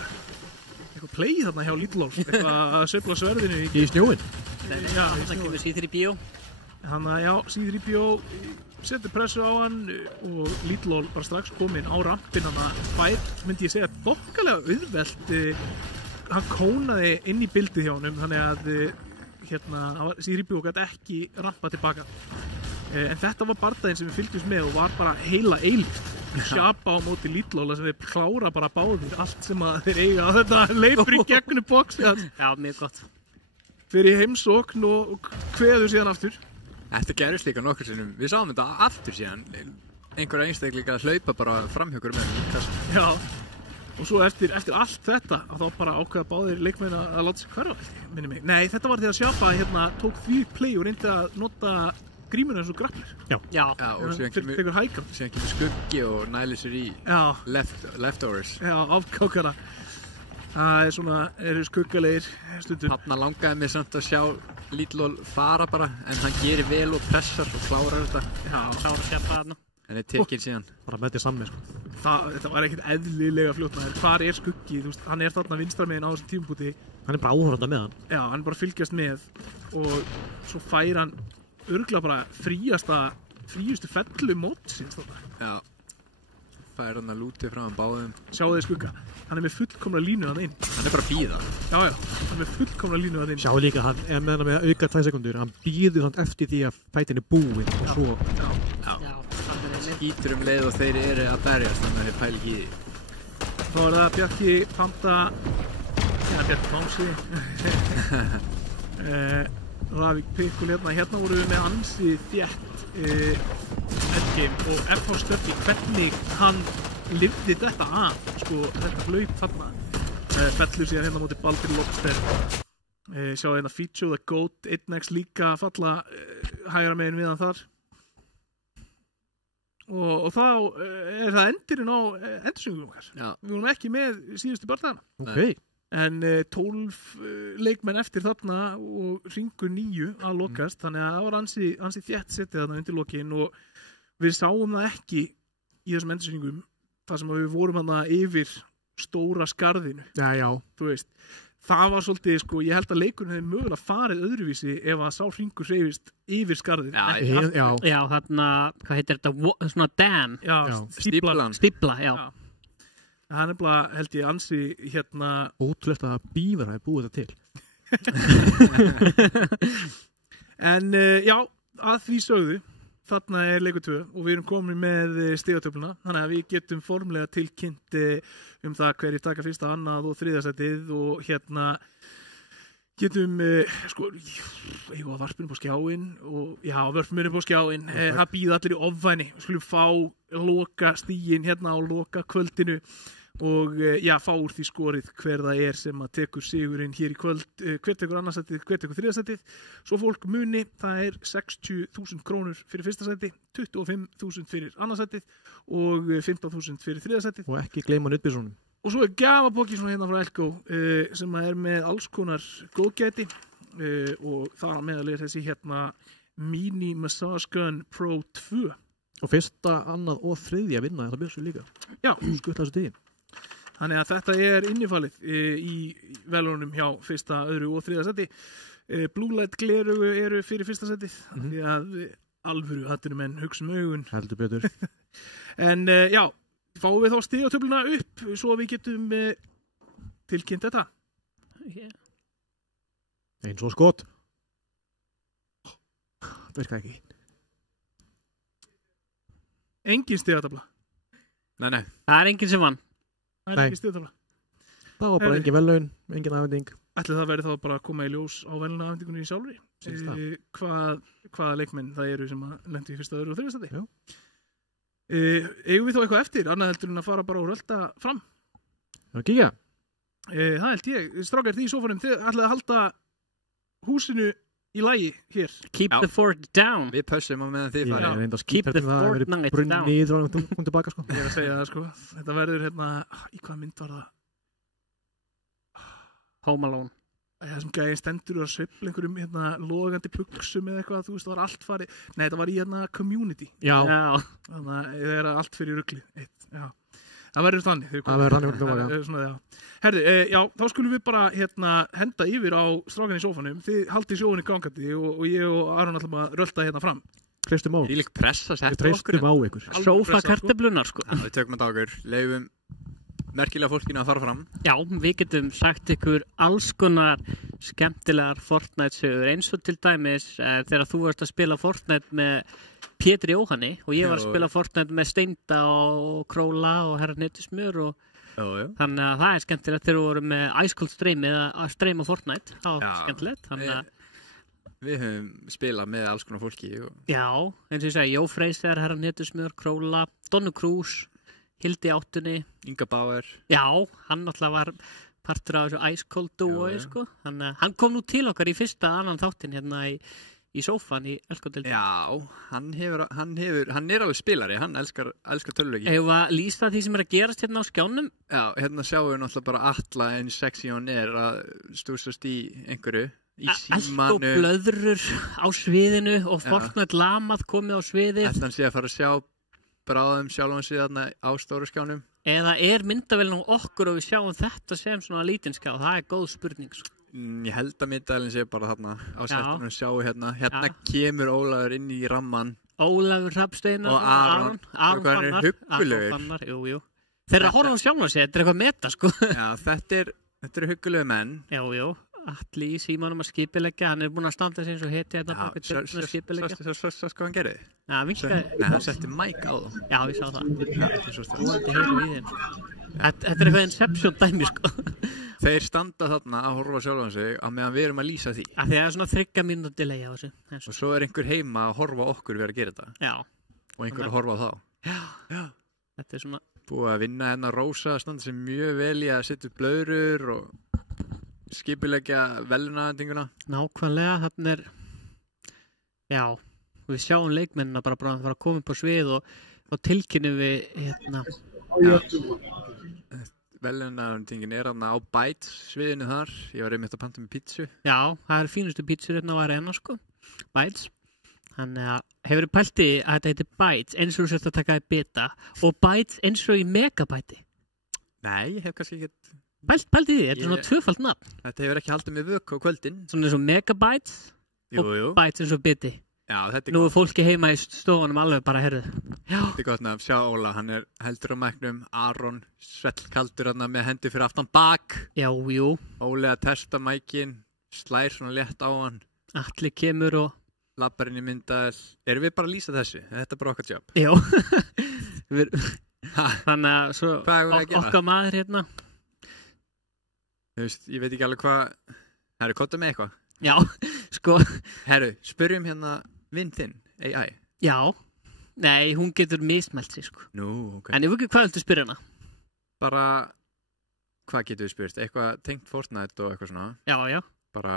play þarna hjá Lidl, eitthvað að sveifla sverðinu í snjóin. Já, það kemur C3PO. Þannig að já, C3PO setur pressu á hann og Lidl bara strax kominn á rampin hann myndi ég segja þokkalega auðvelt hann kónaði inn í bildið hjá honum þannig að C3PO gæti ekki rampa tilbaka en þetta var bardaginn sem við fylgjumst með og var bara heila eilíft sjapa á móti Lidl sem þeir klára bara báðir allt sem að þeir eiga og þetta leifur í gegnum boxi Já, mjög gott fyrir heimsókn og kveður síðan aftur. Þetta gerist líka nokkur sinnum. Við sáum þetta aftur síðan. Einhverja einstaklega að hlaupa bara framhjókur með kassan. Já, og svo eftir allt þetta að þá bara ákveða báðir leikmenn að láta sig hverfa, minni mig. Nei, þetta var því að Sjapa tók því play og reyndi að nota grímuna eins og grapplir. Já, og síðan kemur skuggi og næli sér í leftovers. Já, afkákara. Það svona, eru skuggalegir stundum. Þarna langaði mig samt að sjá Lidl fara bara, en hann gerir vel og pressar og klárar þetta. Já, klárar Sjapa þarna. En það tekinn síðan. Bara með þetta saman, sko. Þetta var ekkert eðlilega fljótnaður. Hvar er skuggi? Þú veist, hann er þarna vinstramegin á þessum tímabúti. Hann er bara áhorfandi með hann. Já, hann er bara að fylgjast með og svo fær hann örugglega bara fríustu fellu mótsins þarna. Já. Fær hann að lúti frá hann báðum. Sjáu þið skugga, hann er með fullkomna línu að inn. Hann er bara að bíða. Já, hann er með fullkomna línu að inn. Sjáu líka, hann er með hann með auka 2 sekundur. Hann býður hann eftir því að fætin er búinn og svo. Já. Skítur leið og þeir eru að berjast, þannig að þeir pæli ekki í því. Þá er það Bjarki Panda, Bjarki Pánsi, Ravík Pikkul hérna voru við með ansi þétt endgame og FH Stöffi hvernig hann lifði þetta af þetta hlaup þarna fellur síðan hérna móti Baldur Lobster sjáðu hérna Ficho the Goat 1x líka falla hægra megin við hann þar og þá er það endurinn á endursöngum okkar við vorum ekki með síðustu bardagana en 12 leikmenn eftir þarna og hringur 9 að lokast þannig að það var ansi þétt setið þarna undir lokin og við sáum það ekki í þessum endursýningum þar sem við vorum hana yfir stóra skarðinu. Já. Þú veist, það var svolítið, sko, ég held að leikurinn hefði mögulega farið öðruvísi ef að sá hringur hreyfist yfir skarðið. Já, þarna, hvað heitir þetta, svona dam. Já, stípla, já. Það er nefnilega, held ég, ansi hérna... Ótrúlegt að bífara hefði búið þetta til. En já, að því sögðu, þarna er leikur 2 og við erum komin með stigatöfluna, þannig að við getum formlega tilkynnt það hverjir taka fyrsta, annað og þriðja sætið og hérna getum, sko, ég var varpinu på skjáin og já, vörpinu på skjáin, það býða allir í ofvæni, við skulum fá loka stígin hérna á loka kvöldinu og já, fá úr því skorið hver það er sem að tekur sigurinn hér í kvöld, hver tekur annarsætið, hver tekur þriðasætið, svo fólk muni, það er 60.000 krónur fyrir fyrsta sæti, 25.000 fyrir annarsætið og 15.000 fyrir þriðasætið. Og ekki gleyma nuttbyssunum. Og svo er gjafabóki svona hérna frá Elko sem er með alls konar góðgæti og það meðal er þessi hérna Mini Massage Gun Pro 2. Og fyrsta, annað og þriðja vinna þetta bjössu líka. Já. Skutla þessu tíðin. Þannig að þetta er innifalið í velunum hjá fyrsta, öðru og þriðja seti. Blue light glerugu eru fyrir fyrsta setið því að alvöru atvinnumenn hugsa augun. Heldur betur. En já, fáum við þá stigatöfluna upp svo við getum tilkynnt þetta. Eins og skot. Það virka ekki. Engin stigatöfla. Nei. Það er engin sem vann. Það er ekki stigatöfla. Það var bara engin verðlaun, engin afhending. Ætli það verið þá bara að koma í ljós á verðlaunaafhendingunni í sjálfri. Hvaða leikmenn það eru sem að lendi í fyrsta, öðru og þriðja sæti. Eigum við þá eitthvað eftir, annað heldur en að fara bara og rölda fram? Já, kíkja. Það held ég. Strákar, þið í sófanum, þið ætlaði að halda húsinu í lagi hér. Keep the fort down. Við pössum á meðan þið farið. Keep the fort down. Nýður og hún tilbaka, sko. Ég er að segja það, sko. Þetta verður hérna, í hvaða mynd var það? Home Alone. Þessum gæði stendur og sveifla einhverjum hérna logandi buxum eða eitthvað, þú veist, það var allt farið. Nei, þetta var í hérna Community. Já. Þannig að það er allt fyrir rugli. Já. Það verður þannig. Það verður þannig, já. Herðu, já, þá skulum við bara hérna henda yfir á strákan í sófanum. Þið haldið sjóinu gangandi og ég og Aron ætlum að rölda hérna fram. Treystum á. Þvílík pressa sett okkur. Treystum á ykkur. Sófakartöflunar, sko. Já, við tökum þetta á okkur. Leifum merkilega fólkinu að fara fram. Já, við getum sagt ykkur alls konar skemmtilegar Fortnite-sögur eins og til dæmis þegar þú varst að spila Fortnite með Pétri Jóhanni og ég var að spila Fortnite með Steinda og Króla og Herra Nettusmjör og þannig að það er skemmtilegt þegar við vorum með Ice Cold Stream eða að streyma Fortnite, það var skemmtilegt. Við höfum spilað með alls konar fólki. Já, eins og ég segi, Jó Freyser, Herra Nettusmjör, Króla, Donnu Krús, Hildi Áttunni, Inga Bauer. Já, hann alltaf var partur af þessu Ice Cold Duo, sko. Hann kom nú til okkar í fyrsta annan þáttin hérna í sófan í Elko-deildinni. Já, hann er alveg spilari, hann elskar töluleiki. Ef að lýsa því sem er að gerast hérna á skjánum? Já, hérna sjáum við náttúrulega bara alla eins sexy hann er að stúsast í einhverju, í símanu. Elko blöðrur á sviðinu og Fortnite lamað komið á sviðið. Þetta hann sé að fara að sjá bráðum sjálfum sig þarna á stóru skjánum. Eða er myndavélin á okkur og við sjáum þetta sem svona lítinn skjá? Það er góð spurning, sko. Ég held að myndavélin sé bara þarna á settunum sjáum hérna. Hérna kemur Ólafur inn í ramman. Ólafur Hrafnsteinar og Aron Fannar. Huggulegur. Jú. Þeir eru að horfa á sjálfum sig, þetta er eitthvað meta, sko. Já, þetta eru huggulegu menn. Jú. Allir í símanum að skipileggja, hann er búinn að standa sig eins og heti þetta bara að skipileggja. Svo hvað hann gerði? Já, vinkaði. Nei, hann setti mic á það. Já, ég sá það. Þetta er eitthvað Inception dæmi, sko. Þeir standa þarna að horfa sjálfan sig á meðan við erum að lýsa því. Það er svona 3 mínútur delay á þessu. Og svo er einhver heima að horfa okkur við að gera þetta. Já. Og einhver að horfa á þá. Já. Þetta er svona... Búið að vinna hennar Rósa, standa sig mjög vel í að setja upp blöðrur og skipuleggja verðlaunaafhendinguna. Nákvæmlega, þarna er já, við sjáum leikmennina bara að fara að koma upp á svið og tilkynnum við hérna verðlaunaafhendingin er þarna á Bites sviðinu þar. Ég var einmitt að panta með pítsu. Já, það er fínustu pítsur hérna á Arena, sko. Bites. Þannig að hefur þú pælt í að þetta heitir bytes eins og þú sérst að taka í bita og bytes eins og í megabæti? Nei, ég hef kannski ekkert... Pælt í því, þetta er svona tvöfalt nafn. Þetta hefur ekki haldið mig vöku á kvöldin. Svona eins og megabytes og bytes eins og biti. Já, þetta er Nú er fólki heima í stofunum alveg bara, heyrðu. Já. Þetta er gott að sjá Óla, hann er heldur á mæknum, Aron, svellkaldur hann með hendi fyrir aftan bak. Já, jú. Óli að testa mækin, slær svona létt á hann. Atli kemur og... Labbar inn í myndaðel. Erum við bara að lýsa þessu? Þetta er bara okkar jobb. Já. Þannig að svo okkar maður hérna. Þú veist, ég veit ekki alveg hvað... Herru, kottu með eitthvað? Já, sko... Herru, spyrjum hérna vinn þinn, AI. Já. Nei, hún getur mismælt sig, sko. Nú, ok. En ég veit ekki hvað viltu spyrja hana? Bara... Hvað getur við spyrst? Eitthvað tengt Fortnite og eitthvað svona? Já, já. Bara...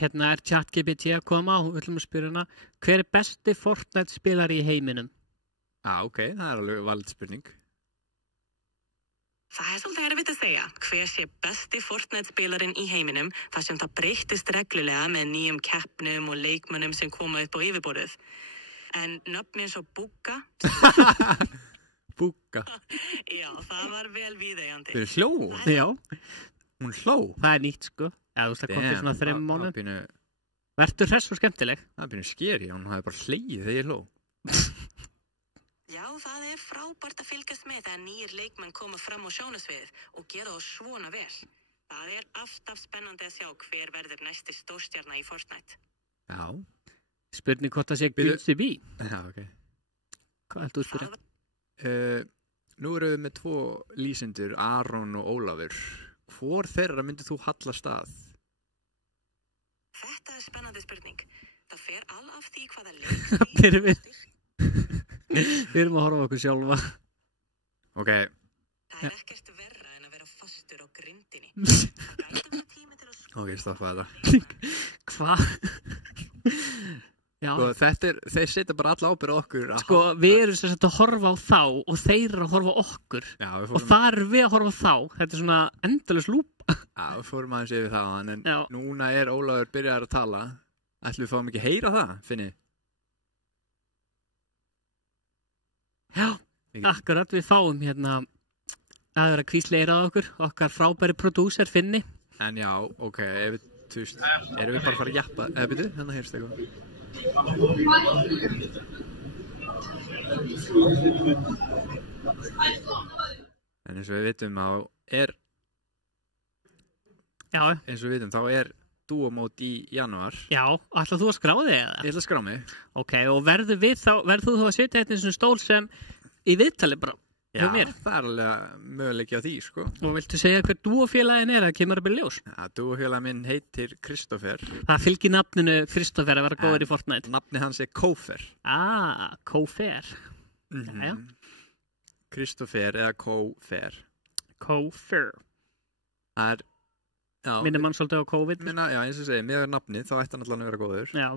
Hérna er ChatGPT að koma og við ætlum að spyrja hana. Hver er besti Fortnite spilari í heiminum? Ok, það er alveg valid spurning. Það er svolítið erfitt að segja hver sé besti Fortnite-spilarinn í heiminum þar sem það breytist reglulega með nýjum keppnum og leikmönnum sem koma upp á yfirborðið. En nöfni eins og Bugga... Bugga? Já, það var vel viðeigandi. Þú hló? Já. Hún hló? Það er nýtt, sko. Já, þú veist, það kom til svona 3 mánuð. Vertu hress og skemmtileg. Það er pínu skeri, hún hafði bara hlegið þegar ég hló. Já, það er frábært að fylgjast með þegar nýjir leikmenn koma fram á sjónasviðið og gera það svona vel. Það er alltaf spennandi að sjá hver verður næsti stórstjarna í Fortnite. Já. Spurning hvort það sé Guilty B. Já, ok. Hvað ættu að spyrja? Nú erum við með 2 lýsendur, Aron og Ólafur. Hvor þeirra myndir þú hallast að? Þetta er spennandi spurning. Það fer all af því hvaða leik... Við erum að horfa okkur sjálfa. Ok. Það er ekkert verra en að vera fastur á grindinni. Það gæti að vera tími til að... Ok, stoppa þetta. Hvað? Já. Sko, þeir setja bara alla ábyrgð á okkur. Sko, við erum sem sagt að horfa á þá og þeir eru að horfa á okkur. Já, og þar erum við að horfa á þá. Þetta er svona endalaus lúpa. Já, við fórum aðeins yfir það, en Já. Núna er Ólafur byrjaður að tala. Ætlum við fáum ekki heyra það, Finni? Já, akkurat, við fáum hérna að vera kvísleira á okkar frábæri prodúser Finni. En já, ok, þú veist, erum við bara að fara að jappa, byrju, hérna heyrst eitthvað. En eins og við vitum þá er dúamót í janúar. Já, ætlað þú að skrá þig eða? Ég ætla að skrá mig. Ok, og verður þú þá að setja þetta eins og stól sem í viðtali bara? Já, það er alveg möguleiki á því, sko. Og viltu segja hver dúofélagin er að kemur að byrja ljós? Já, dúofélagin minn heitir Kristoffer. Það fylgir nafninu Kristoffer að vera góður í Fortnite. Nafni hans er Kófer. Kófer. Jæja. Kristoffer eða Kófer. Kófer. Það er... Minnir mann svolítið á COVID. Já, eins og segi, með nafni þá ætti hann allan að vera góður. Já.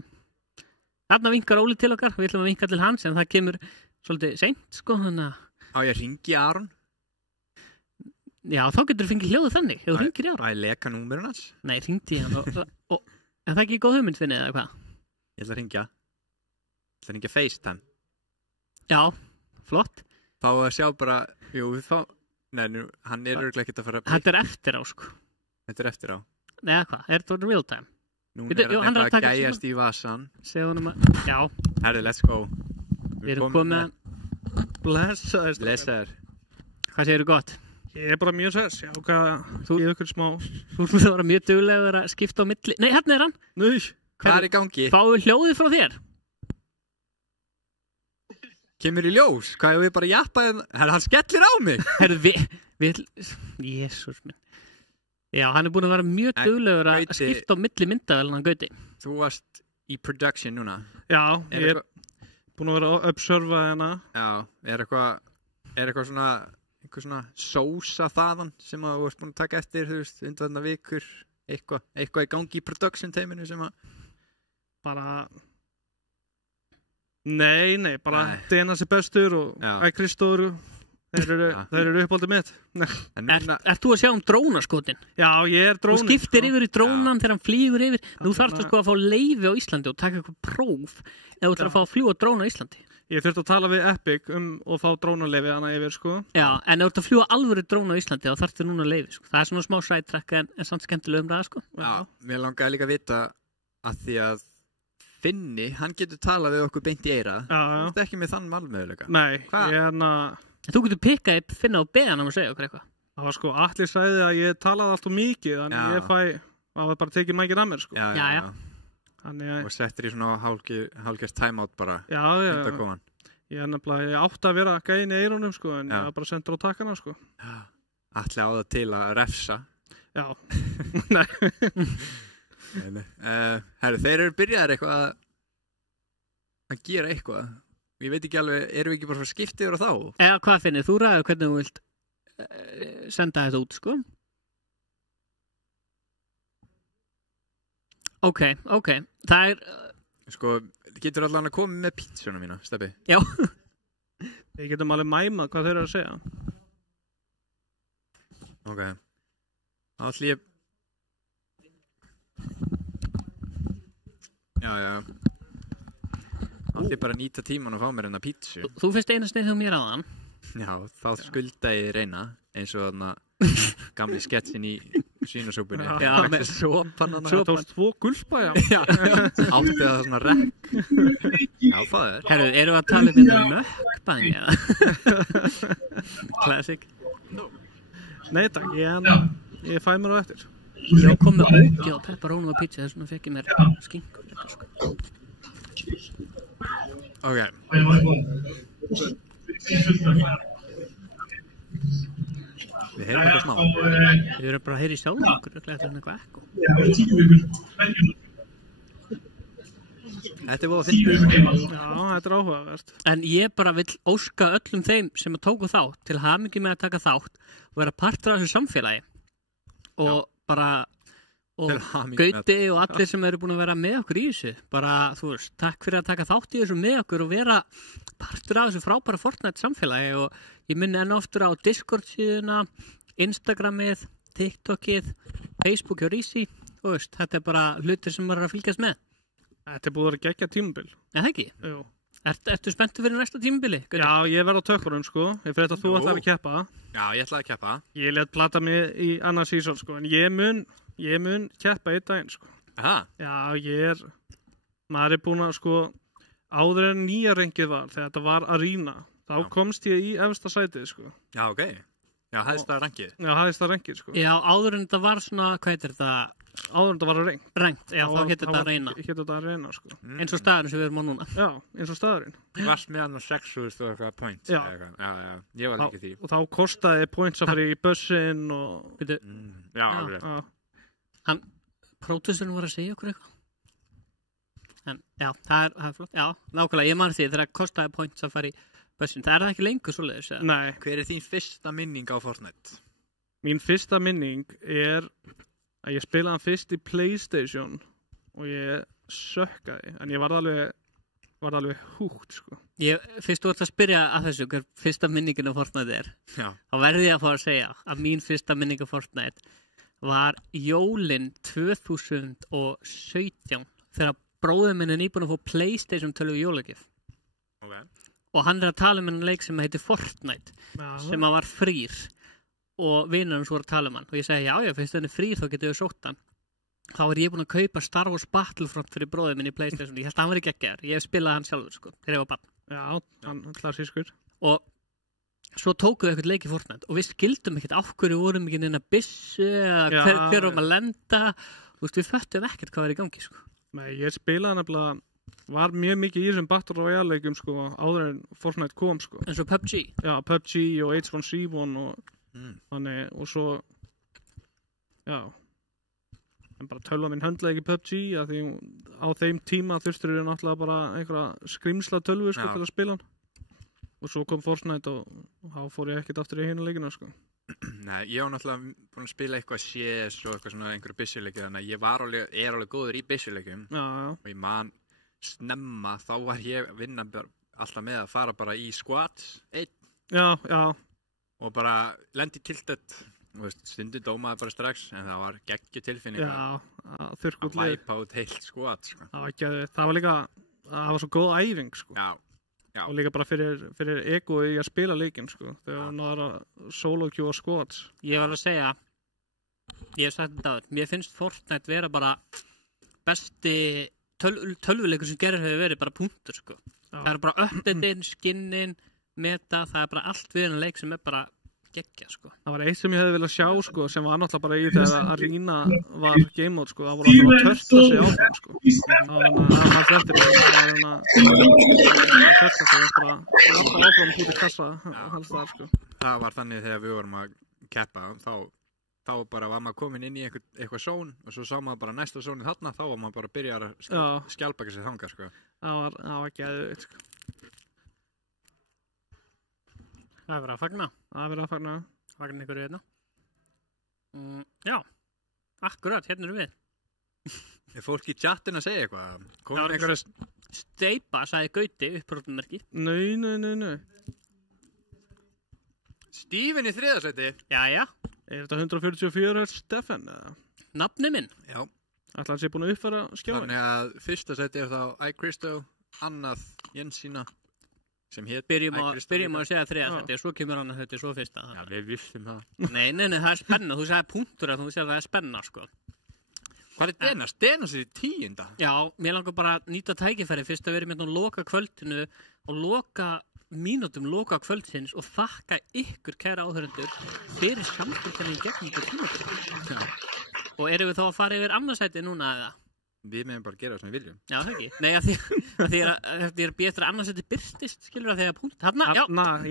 Þarna vinkar Óli til okkar, við ætlum að vinka til hans, en það kemur svolítið seint, sko, þannig að... Á ég hringi Aron? Já, þá getur þú fengið hljóðu þannig, ef þú hringir í Aron. Á ég leka númerinn hans? Nei, hringdi hann en það ekki góð hugmynd finni, eða hvað? Ég ætla að hringja FaceTime. Já, flott. Fá að sjá bara, nei, hann er örugglega ekkert að fara að... Þetta er eftir á, sko. Þetta er eftir á. Nei, hvað? Er þetta real time? Núna er hann eitthvað að gæjast í vasan. Segðu hann að... Já. Herri, let's go. Við erum komið... Blessaður. Hvað segirðu gott? Ég er bara mjög sess. Já, ég er ykkur smá... Þú erum það mjög duglegur að skipta á milli... Nei, hérna er hann. Nei. Hvað er í gangi? Fáum við hljóðið frá þér? Kemur í ljós? Hvað er við bara að jappa hérna? Herri, hann skellir á mig. Herri, Jésús minn. Já, hann er búin að vera mjög duglegur að skipta á milli myndavél hann Gauti. Þú varst í production núna. Já, ég er búin að vera að observa hérna. Já, er eitthvað svona sósa þaðan sem að þú ert búin að taka eftir, þú veist, undanfarna vikur, eitthvað í gangi í production teiminu sem að... Bara... Nei, bara DNA sé bestur og Kristofur Þeir eru uppáldið mitt. Ert þú að sjá drónaskotin? Já, ég dróni. Þú skiptir yfir í drónan þegar hann flýgur yfir. Nú þarftu að fá leyfi á Íslandi og taka eitthvað próf ef þú ætlar að fá að fljúga dróna á Íslandi. Ég þurfti að tala við Epic og fá drónaleyfi hana yfir, sko. Já, en ef þú ert að fljúga alvöru dróna á Íslandi þá þarftu núna leyfi, sko. Það svona smá sidetrack en samt skemmtileg umræða, sko. Já, mér langaði líka að vita að því að Finni, hann getur talað við okkur beint í eyra. Þú ert ekki með þann valmöguleika. Nei, Þú getur pikkað upp Finna og beða hann að segja okkur eitthvað. Það var sko, Atli sagði að ég talaði alltaf mikið, þannig það var bara tekið mækir að mér, sko. Já. Og settir í svona hálfgerð timeout bara. Já. Ég átti að vera gæin í eyrunum, sko, en ég var bara sendur á takkana, sko. Atli á það til að refsa. Já. Nei. Herru, þeir eru byrjaðir eitthvað að gera eitthvað. Ég veit ekki alveg, erum við ekki bara skiptið yfir á þá? Eða hvað finnir þú ræður hvernig þú vilt senda þetta út, sko? Ok. Það sko, getur allan að koma með pítsuna mína, Stebbi? Já. Ég getum alveg mæmað hvað þeir eru að segja. Ok. Þá ætlum ég Já. Allt bara nýta tíman og fá mér hérna pítsu. Þú fyrst eina sneið hjá mér áðan. Já, þá skulda ég reyna eins og þarna gamli sketsin í svínasúpunni. Já, með sopan hana. Svo tókst 2 gulpa, já. Átti það svona rekk. Já, faður. Herru, erum við að tala þetta mökkbang, eða? Classic. Nei, takk, ég fæ mér á eftir. Ég kom með ógeð og pepperoni og pizza þess vegna fekk ég mér skinkur. Ok. Við heyrum eitthvað smá. Við erum bara að heyra í sjálfum okkur. Þetta er eitthvað ekko. Þetta búið að finna. Já, þetta er áhugavert. En ég bara vill óska öllum þeim sem að tóku þátt til hamingju með að taka þátt og vera partur af þessu samfélagi. Og bara Gauti og allir sem eru búin að vera með okkur í þessu bara, þú veist, takk fyrir að taka þátt í þessu með okkur og vera partur af þessu frábæra Fortnite samfélagi og ég minni enn oftur á Discord síðuna, Instagramið, TikTokið, Facebook og Rísi, þú veist, þetta er bara hlutir sem maður er að fylgjast með. Þetta er búið að gegja tímabil. Það ekki? Jú. Ertu spenntur fyrir næsta tímabili? Já, ég verð á tökkurum, sko. Ég fyrir að þú ætlaði að keppa. Já, ég ætlaði að keppa. Ég let plata mig í annað season, sko. En ég mun keppa einn daginn, sko. Aha. Já, maður er búin að, sko, áður en nýja rengið var, þegar þetta var Arena, þá komst ég í efsta sætið, sko. Já, ok. Já, hæðist það rengið. Já, hæðist það rengið, sko. Já, áður en þetta var svona, hvað heitir þetta? Áður en þetta var rengt. Rengt, já, þá heitir þetta Arena. Heitir þetta Arena, sko. Eins og staðurinn sem við erum á núna. Já, eins og staðurinn. Þú varst með hann á 6.000 og eitthvað point. Já. Já, ég var líka því. Og þá kostaði points að fara í bussin og... Já, alveg. Hann, pródúsurinn var að segja okkur eitthvað. En, já, það er flott. Já, nákvæmlega, ég man því þegar það kostaði points að fara í bussin. Það er það ekki lengur svoleiðis, eða? Nei. Hver er þín fyrsta minning á Fortnite? Mín fyrsta minning er að ég spilaði hann fyrst í PlayStation og ég sökkaði, en ég var alveg húgt, sko. Fyrst þú ert að spyrja að þessu hver fyrsta minningin á Fortnite er, þá verði ég að fá að segja að mín fyrsta minning á Fortnite var jólin 2017 þegar bróðir minn er nýbúinn að fá PlayStation 12 jólagjöf. Okay. Og hann er að tala um hennan leik sem heitir Fortnite, sem að var frýr. Og vinur hans voru að tala um hann og ég segi, já, fyrst henni frýr þá getur við sótt hann. Þá er ég búinn að kaupa Star Wars Battlefront fyrir bróðið minn í PlayStation. Ég held að hann var ekki geggjaður. Ég spilaði hann sjálfur, sko, þegar ég var barn. Já, hann klassískur. Og svo tókum við eitthvað leik í Fortnite og við skildum ekkert af hverju vorum ekki neina byssu eða hver um að lenda. Þú veist, við föttum ekkert hvað var í gangi, sko. Nei, ég spilaði nefnilega, var mjög mikið í þessum Battle Royale leikum, sko, áður en Fortnite kom, sko. En svo PUBG? Já, PUBG og H1Z1 og þannig, og svo já en bara tölva minn höndla ekki PUBG að því á þeim tíma þurftur við náttúrulega bara einhverja skrimsla tölvu, sko, til að spila hann og svo kom Fortnite og þá fór ég ekkert aftur í hina leikina, sko. Nei, ég var náttúrulega búin að spila eitthvað CS og eitthvað svona einhverju byssuleiki, þannig að ég er alveg góður í byssuleikum og ég man snemma, þá var ég að vinna alltaf með að fara bara í squads einn. Já. og bara lendi tiltett stundu dómaði bara strax en það var geggju tilfinning að væpa út heilt skot sko. Það var líka það var svo góð æfing sko. Já. Og líka bara fyrir ego í að spila leikinn sko, þegar hann var að solo-queua skots. Ég var að segja, ég hef sagt þetta áður, mér finnst Fortnite vera bara besti tölvuleikur sem gerir hefur verið bara punktur sko. Það er bara updateinn, skinnin, meta, það er bara allt við hennar leik sem er bara geggja sko. Það var eitt sem ég hefði viljað sjá sko, sem var náttúrulega bara í þegar Arena var game mode sko, það voru alltaf að törta sig áfram sko. Það var eftir törta sig bara áfram út í kassa alls það sko. Það var þannig þegar við vorum að keppa þá bara var maður komin inn í eitthvað zón og svo sá maður bara næsta zónið þarna, þá var maður bara að byrja að skjálpaka sig þangað sko. Það var ekki aðeins sko. Það er verið að fagna. Fagna ykkur hérna. Já, akkurat, hérna erum við. Er fólk í chatinu að segja eitthvað? Það var einhverja steipa, sagði Gauti, upprópunmerki. Nei. Steven í þriðasæti. Jæja. Er þetta 144 Stefan? Nafni minn. Já. Ætla hann sé búin að uppfæra skjáin. Þannig að fyrsta sæti þá iCristo, annað Jensína. Byrjum að segja þriðasæti og svo kemur annað þetta svo fyrsta. Já, við vissum það. Nei, það er spenna. Þú sagði punktur að þú segir að það er spenna, sko. Hvað er Denas? Denas er í 10. Já, mér langar bara að nýta tækifæri fyrst að vera með loka kvöldinu og loka mínútum loka kvöldsins og þakka ykkur, kæra áhörendur, fyrir samfélgjarni gegnum þetta tímabil. Og erum við þá að fara yfir annarsæti núna eða? Við meðum bara gera það sem við viljum. Já, það ekki. Nei, að því er betra annars þetta byrstist, skilur að því að punkt. Hanna,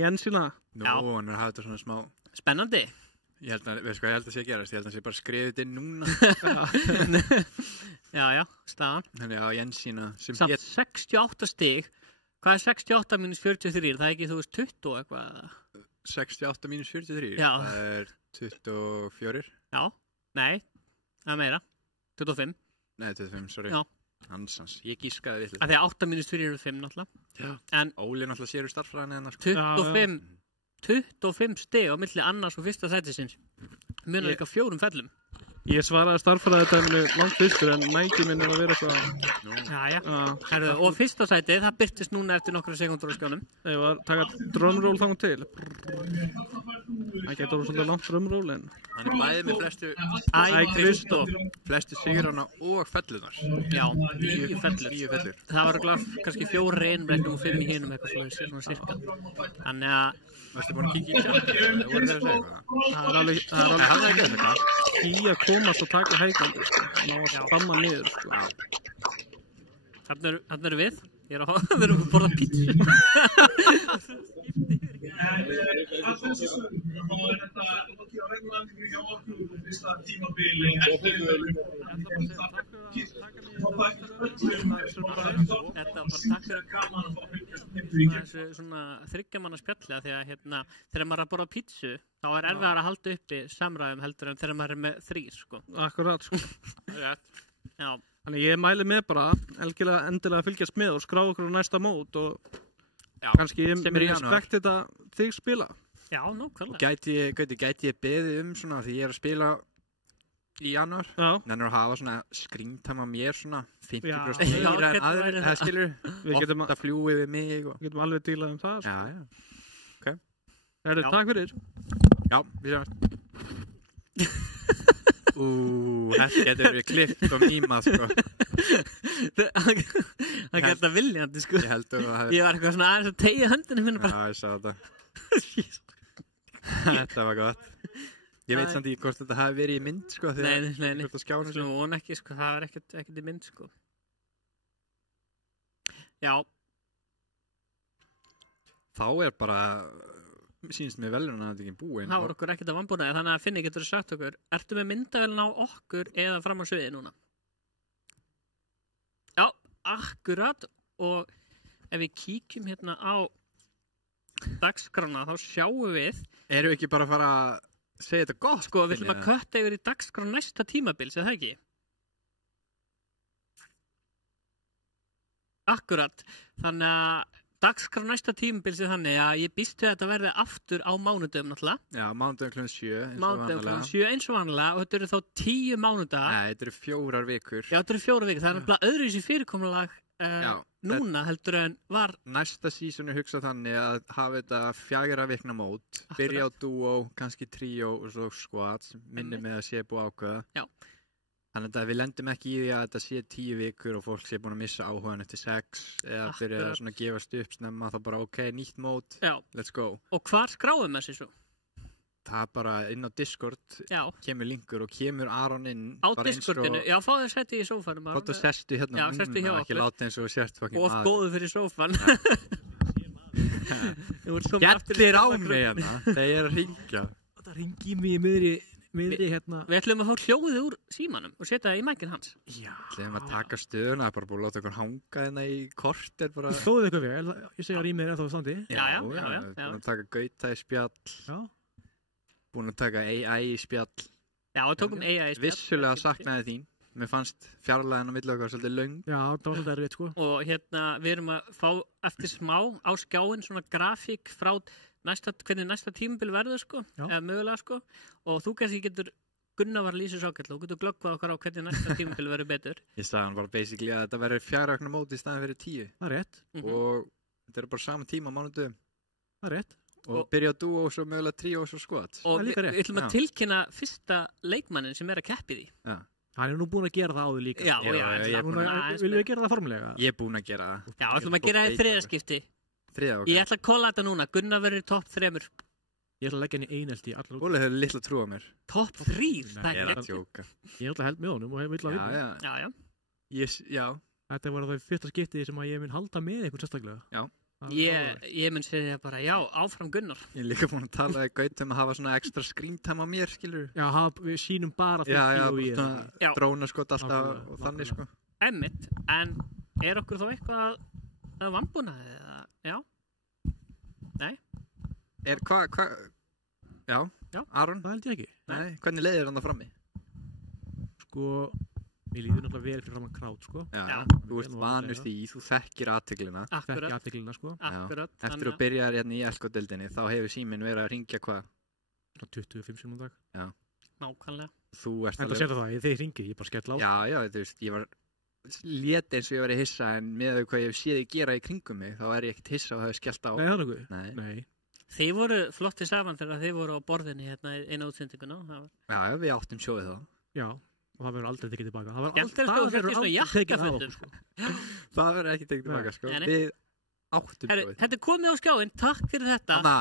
Jensína. Nú, hann er að hafa þetta svona smá... Spennandi. Ég held að sé gerast. Ég held að sé bara skrifið inn núna. Já, staðan. Þannig að Jensína... Samt 68 stig. Hvað er 68 mínus 43? Það er ekki, þú veist, 20 og eitthvað? 68 mínus 43? Já. Það er 24? Já. Nei, það er meira. 25. Nei, 25, sorry. Já. Hansans, ég gískaði við. Því að 8 mínus 4 eru 5 náttúrulega. Já. En Óli náttúrulega sér úr starffræðinni hennar. 25 stig á milli annars og fyrsta sætisins. Munar líka 4 fellum. Ég svaraði starffræðidæminu langt fyrstur en mæki minn að vera eitthvað. Jæja. Og fyrsta sætið, það byrtist núna eftir nokkra sekundur á skjánum. Ég var að taka drumroll þangum til. Það getur orðið svolítið langt drumroll en... Hann er bæðið með flestu sigurana og fellunar. Já, 9 fellur. Það var kannski 4 einbregnum og 5 í hinum eitthvað svona cirka. Þannig að... Varstu búin að kíkja í chatinu? Voru þeir að segja eitthvað? Það er alveg í að komast og taka hægandi, sko. Ná að spanna niður, sko. Þarna eru við. Við erum að borða pítsu. Þetta var takk fyrir þessu svona þriggjamanna spjalli því að þegar maður er að borða pítsu þá er erfiðar að halda uppi samræðum heldur en þegar maður er með 3 sko. Akkurat sko. Já. Þannig ég mæli með bara endilega fylgjast með og skrá okkur á næsta mót og kannski ég respekt þetta þig spila. Já, nákvæmlega. Og gæti ég beðið svona því ég er að spila í janúar. Nennir að hafa svona screentime að mér svona 50% meira en aðrir, það skilur. Ofta fljúið við mig og... Við getum alveg dílað það. Já. Ok. Takk fyrir. Já, við sjáumst. Þetta getur við klippt og mýmað, sko. Það geta viljandi, sko. Ég held að það Ég var eitthvað svona aðeins að tegja höndinu minna bara. Já, ég sá þetta. Þetta var gott. Ég veit samt ekki hvort þetta hafi verið í mynd, sko. Nei. Svona von ekki, sko. Það var ekkert í mynd, sko. Já. Þá er bara... Sýnst mér velun að þetta ekki búin. Það var okkur ekkert að vambúnaði, þannig að Finni getur sagt okkur, ertu með myndavélin á okkur eða fram á sviði núna? Já, akkurat, og ef við kíkjum hérna á dagskrána, þá sjáum við... Erum við ekki bara að fara að segja þetta gott? Sko, við ætlum að kötta yfir í dagskrá næsta tímabils, eða það ekki? Akkurat, þannig að dagskrá næsta tímabil sem þannig að ég býst við að þetta verði aftur á mánudöfum náttúrulega. Já, mánudöfum klukkan 7 Mánudöfum klukkan 7 eins og vanlega og þetta eru þá 10 mánudaga. Nei, þetta eru 4 vikur. Já, þetta eru 4 vikur. Það er nefnilega öðruvísi fyrirkomulag núna heldur en var. Næsta sísón er hugsað þannig að hafa þetta 4 vikna mót, byrja á duo, kannski tríó og svo squad, minni með að sé búið ákveða. Já. Þannig að við lendum ekki í því að þetta sé 10 vikur og fólk sé búin að missa áhugan eftir 6 eða byrja að svona gefast upp snemma, þá bara ok, nýtt mót, let's go. Og hvar skráum þessi svo? Það er bara inn á Discord, kemur linkur og kemur Aron inn. Á Discordinu, já, fáðu setti í sófanum. Fáðu sestu hérna núna, ekki láta eins og sért fucking maður. Og góðu fyrir sófan. Skellir á mig hérna, þegar ég er að ringja. Það ringi mig í miðri hérna. Við ætlum að fá hljóðið úr símanum og setja það í mækinn hans. Já. Við ætlum að taka stöðuna, bara búið að láta okkur hanga hérna í korter bara. Stóðu eitthvað vel, ég segja að rýmið er ennþá í standi. Já. Búin að taka Gauta í spjall. Já. Búin að taka AI í spjall. Já, við tókum AI í spjall. Vissulega saknaði þín. Mér fannst fjarlæðin á milli okkar svolítið löng. Já, það var svolítið erfitt, sko. Og hérna, við erum að fá eftir smá á skjáin svona grafík frá hvernig næsta tímabil verður, sko, eða mögulega, sko. Og þú kannski getur, Gunnar var lýsið sákall, og getur glöggvað okkar á hvernig næsta tímabil verður betur. Ég sagði hann bara basically að þetta verður 4 vikna mót í staðin fyrir 10. Það er rétt. Og þetta er bara sama tíma á mánudöfum. Það er rétt. Og byrja á duo og svo mögulega tríó og svo squad. Og við ætlum að tilkynna fyrsta leikmannin sem er að keppi því. Já. Hann er nú búinn að gera það áður líka. Já. Viljum við gera það formulega? Ég er búinn að gera það. Já, ætlum að gera það í 3. skipti. 3, ok. Ég ætla að kolla þetta núna. Gunnar verður topp 3. Ég ætla að leggja henni einelti í allar út. Óli hefur litla trú á mér. Topp 3? Ég er að djóka. Ég ætla að held með honum og hef vill að vinna. Já. Þetta var það fyrsta skipti sem að ég mun halda með einhvern sérstaklega. Já. Ég mun segja bara já, áfram Gunnar. Ég er líka búinn að tala í Gauta að hafa svona ekstra screen time á mér, skilur. Já, við sýnum bara Já, drónaskot alltaf og þannig, sko. Einmitt, en er okkur þá eitthvað að vambuna eða, já? Nei? Já, Aron? Það held ég ekki. Nei, hvernig leiðir hann það frammi? Sko, mér líður náttúrulega vel fyrir framan krát, sko. Já, þú ert vanust í, þú þekkir aðteglina. Þekkir aðteglina, sko. Akkurat. Eftir að byrja hérna í Elko-deildinni, þá hefur síminn verið að ringja hvað? 25 sinum á dag. Já. Nákvæmlega. Þú ert alveg... Þetta sér það, þegar ég ringi, ég bara skell á. Já, þú veist, ég var lét eins og ég var í hissa, en með hvað ég séð þig gera í kringum mig, þá er ég ekkert hissa og það hefur skellt á. Nei, það er nokkuð. Nei. Þið voru flotti saman þegar þið voru á borðinni hérna einu útsendinguna. Já, við áttum sjóið þá. Já, og það verður aldrei tekið tilbaka. Það verður aldrei tekið tilbaka, sko. Það verður ekki tekið tilbaka, sko. Við áttum sjóið. Þetta er komið á skjáinn, takk fyrir þetta.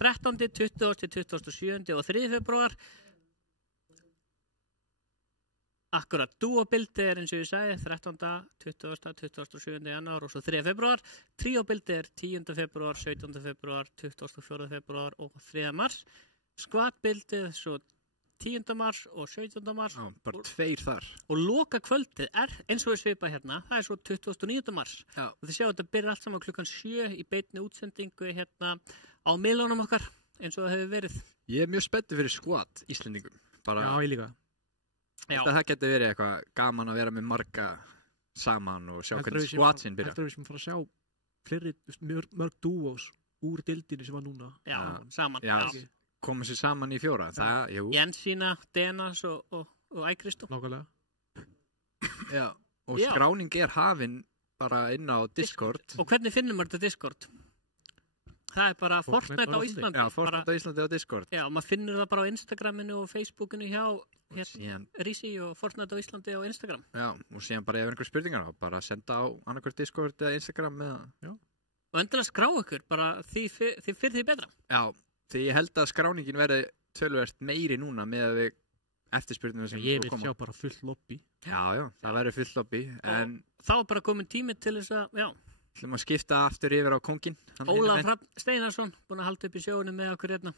13. 20. 27. og 3. februar. Akkurat, duobildi er eins og ég sagði 13. 20. 27. janúar og svo 3. februar. Tríobildi er 10. februar, 17. februar, 24. februar og 3. mars. Skvatbildi svo 10. mars og 17. mars. Já, bara 2 þar. Og loka kvöldið er eins og við svipa hérna, það er svo 29. mars. Já. Og þið sjáu þetta byrja allt saman klukkan 7 í beinni útsendingu hérna á miðlunum okkar eins og það hefur verið. Ég er mjög spenntið fyrir skvat Íslendingum. Já, ég líka. Það getur verið eitthvað gaman að vera með marga saman og sjá hvernig skvatsinn byrja. Þetta er við sem fara að sjá fleiri mörg dúós úr dildinni sem var núna. Já, saman. Já, komið sér saman í 4. Jensína, Denas og Ækristó. Nákvæmlega. Já, og skráning er hafin bara inn á Discord. Og hvernig finnum við þetta Discord? Það er bara Fortnite á Íslandi. Já, Fortnite á Íslandi á Discord. Já, maður finnur það bara á Instagraminu og Facebookinu hjá Rísi og Fortnite á Íslandi á Instagram. Já, og síðan bara ef einhver spurningar á, bara senda á annarkvært Discord eða Instagram eða... Og endilega skrá ykkur, bara því fyrir því betra. Já, því ég held að skráningin verði töluvert meiri núna með að við eftirspurningum sem ég vil sjá bara fullt lobby. Já, það verður fullt lobby, en... Þá er bara komin tími til þess að, já... Þú ætlum að skipta aftur yfir á kóngin. Ólaf Hrafn Steinarsson, búinn að halda upp í sjónu með okkur hérna.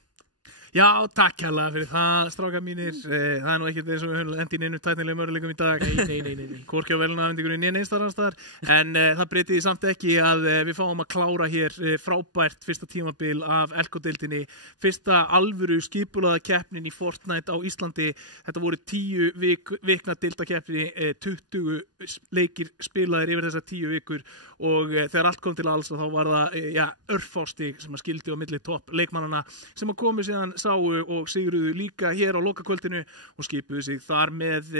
Já, takk hérlega fyrir það, strákar mínir. Það nú ekkert eins og við höfum endið neinum tæknilegum möguleikum í dag. Nei. Hvorki á velunafendingunni né neinstaðar. En það breytir samt ekki að við fáum að klára hér frábært fyrsta tímabil af Elko-deildinni. Fyrsta alvöru skipulaða keppnin í Fortnite á Íslandi. Þetta voru 10 vikna deildakeppni, 20 leikir spilaðir yfir þessar 10 vikur og þegar allt kom til alls þá var það örfástig sem að skildi á milli topp leikmannana sem að komu síðan sáu og sigruðu líka hér á lokakvöldinu og skipuðu sig þar með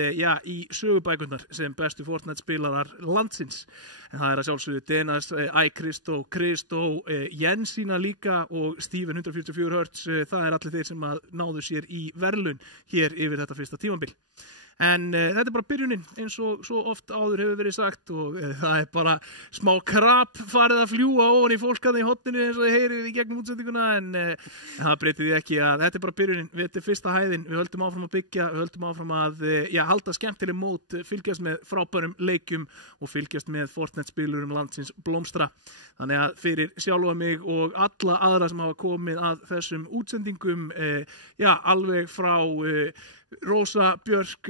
í sögubækurnar sem bestu Fortnite spilarar landsins. En það að sjálfsögðu Denas, Kristó, Jensína líka og Steven 144 Hz, það allir þeir sem að náðu sér í verðlaun hér yfir þetta fyrsta tímabil. En þetta bara byrjunin eins og svo oft áður hefur verið sagt og það bara smá krap farið að fljúa ofan í fólkaði í hotninu eins og þið heyrið í gegnum útsendinguna en það breytir því ekki að þetta bara byrjunin, þetta fyrsta hæðin, við höldum áfram að byggja, við höldum áfram að halda skemmtileg mót, fylgjast með frábærum leikjum og fylgjast með Fortnite spilurum landsins blómstra. Þannig að fyrir sjálfa mig og alla aðra sem hafa komið að þessum útsendingum, alveg frá Rósa Björk,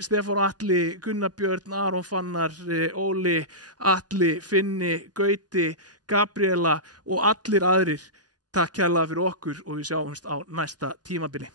Stefán Atli, Gunnar Björn, Aron Fannar, Óli, Atli, Finni, Gauti, Gabriela og allir aðrir. Takk kærlega fyrir okkur og við sjáumst á næsta tímabili.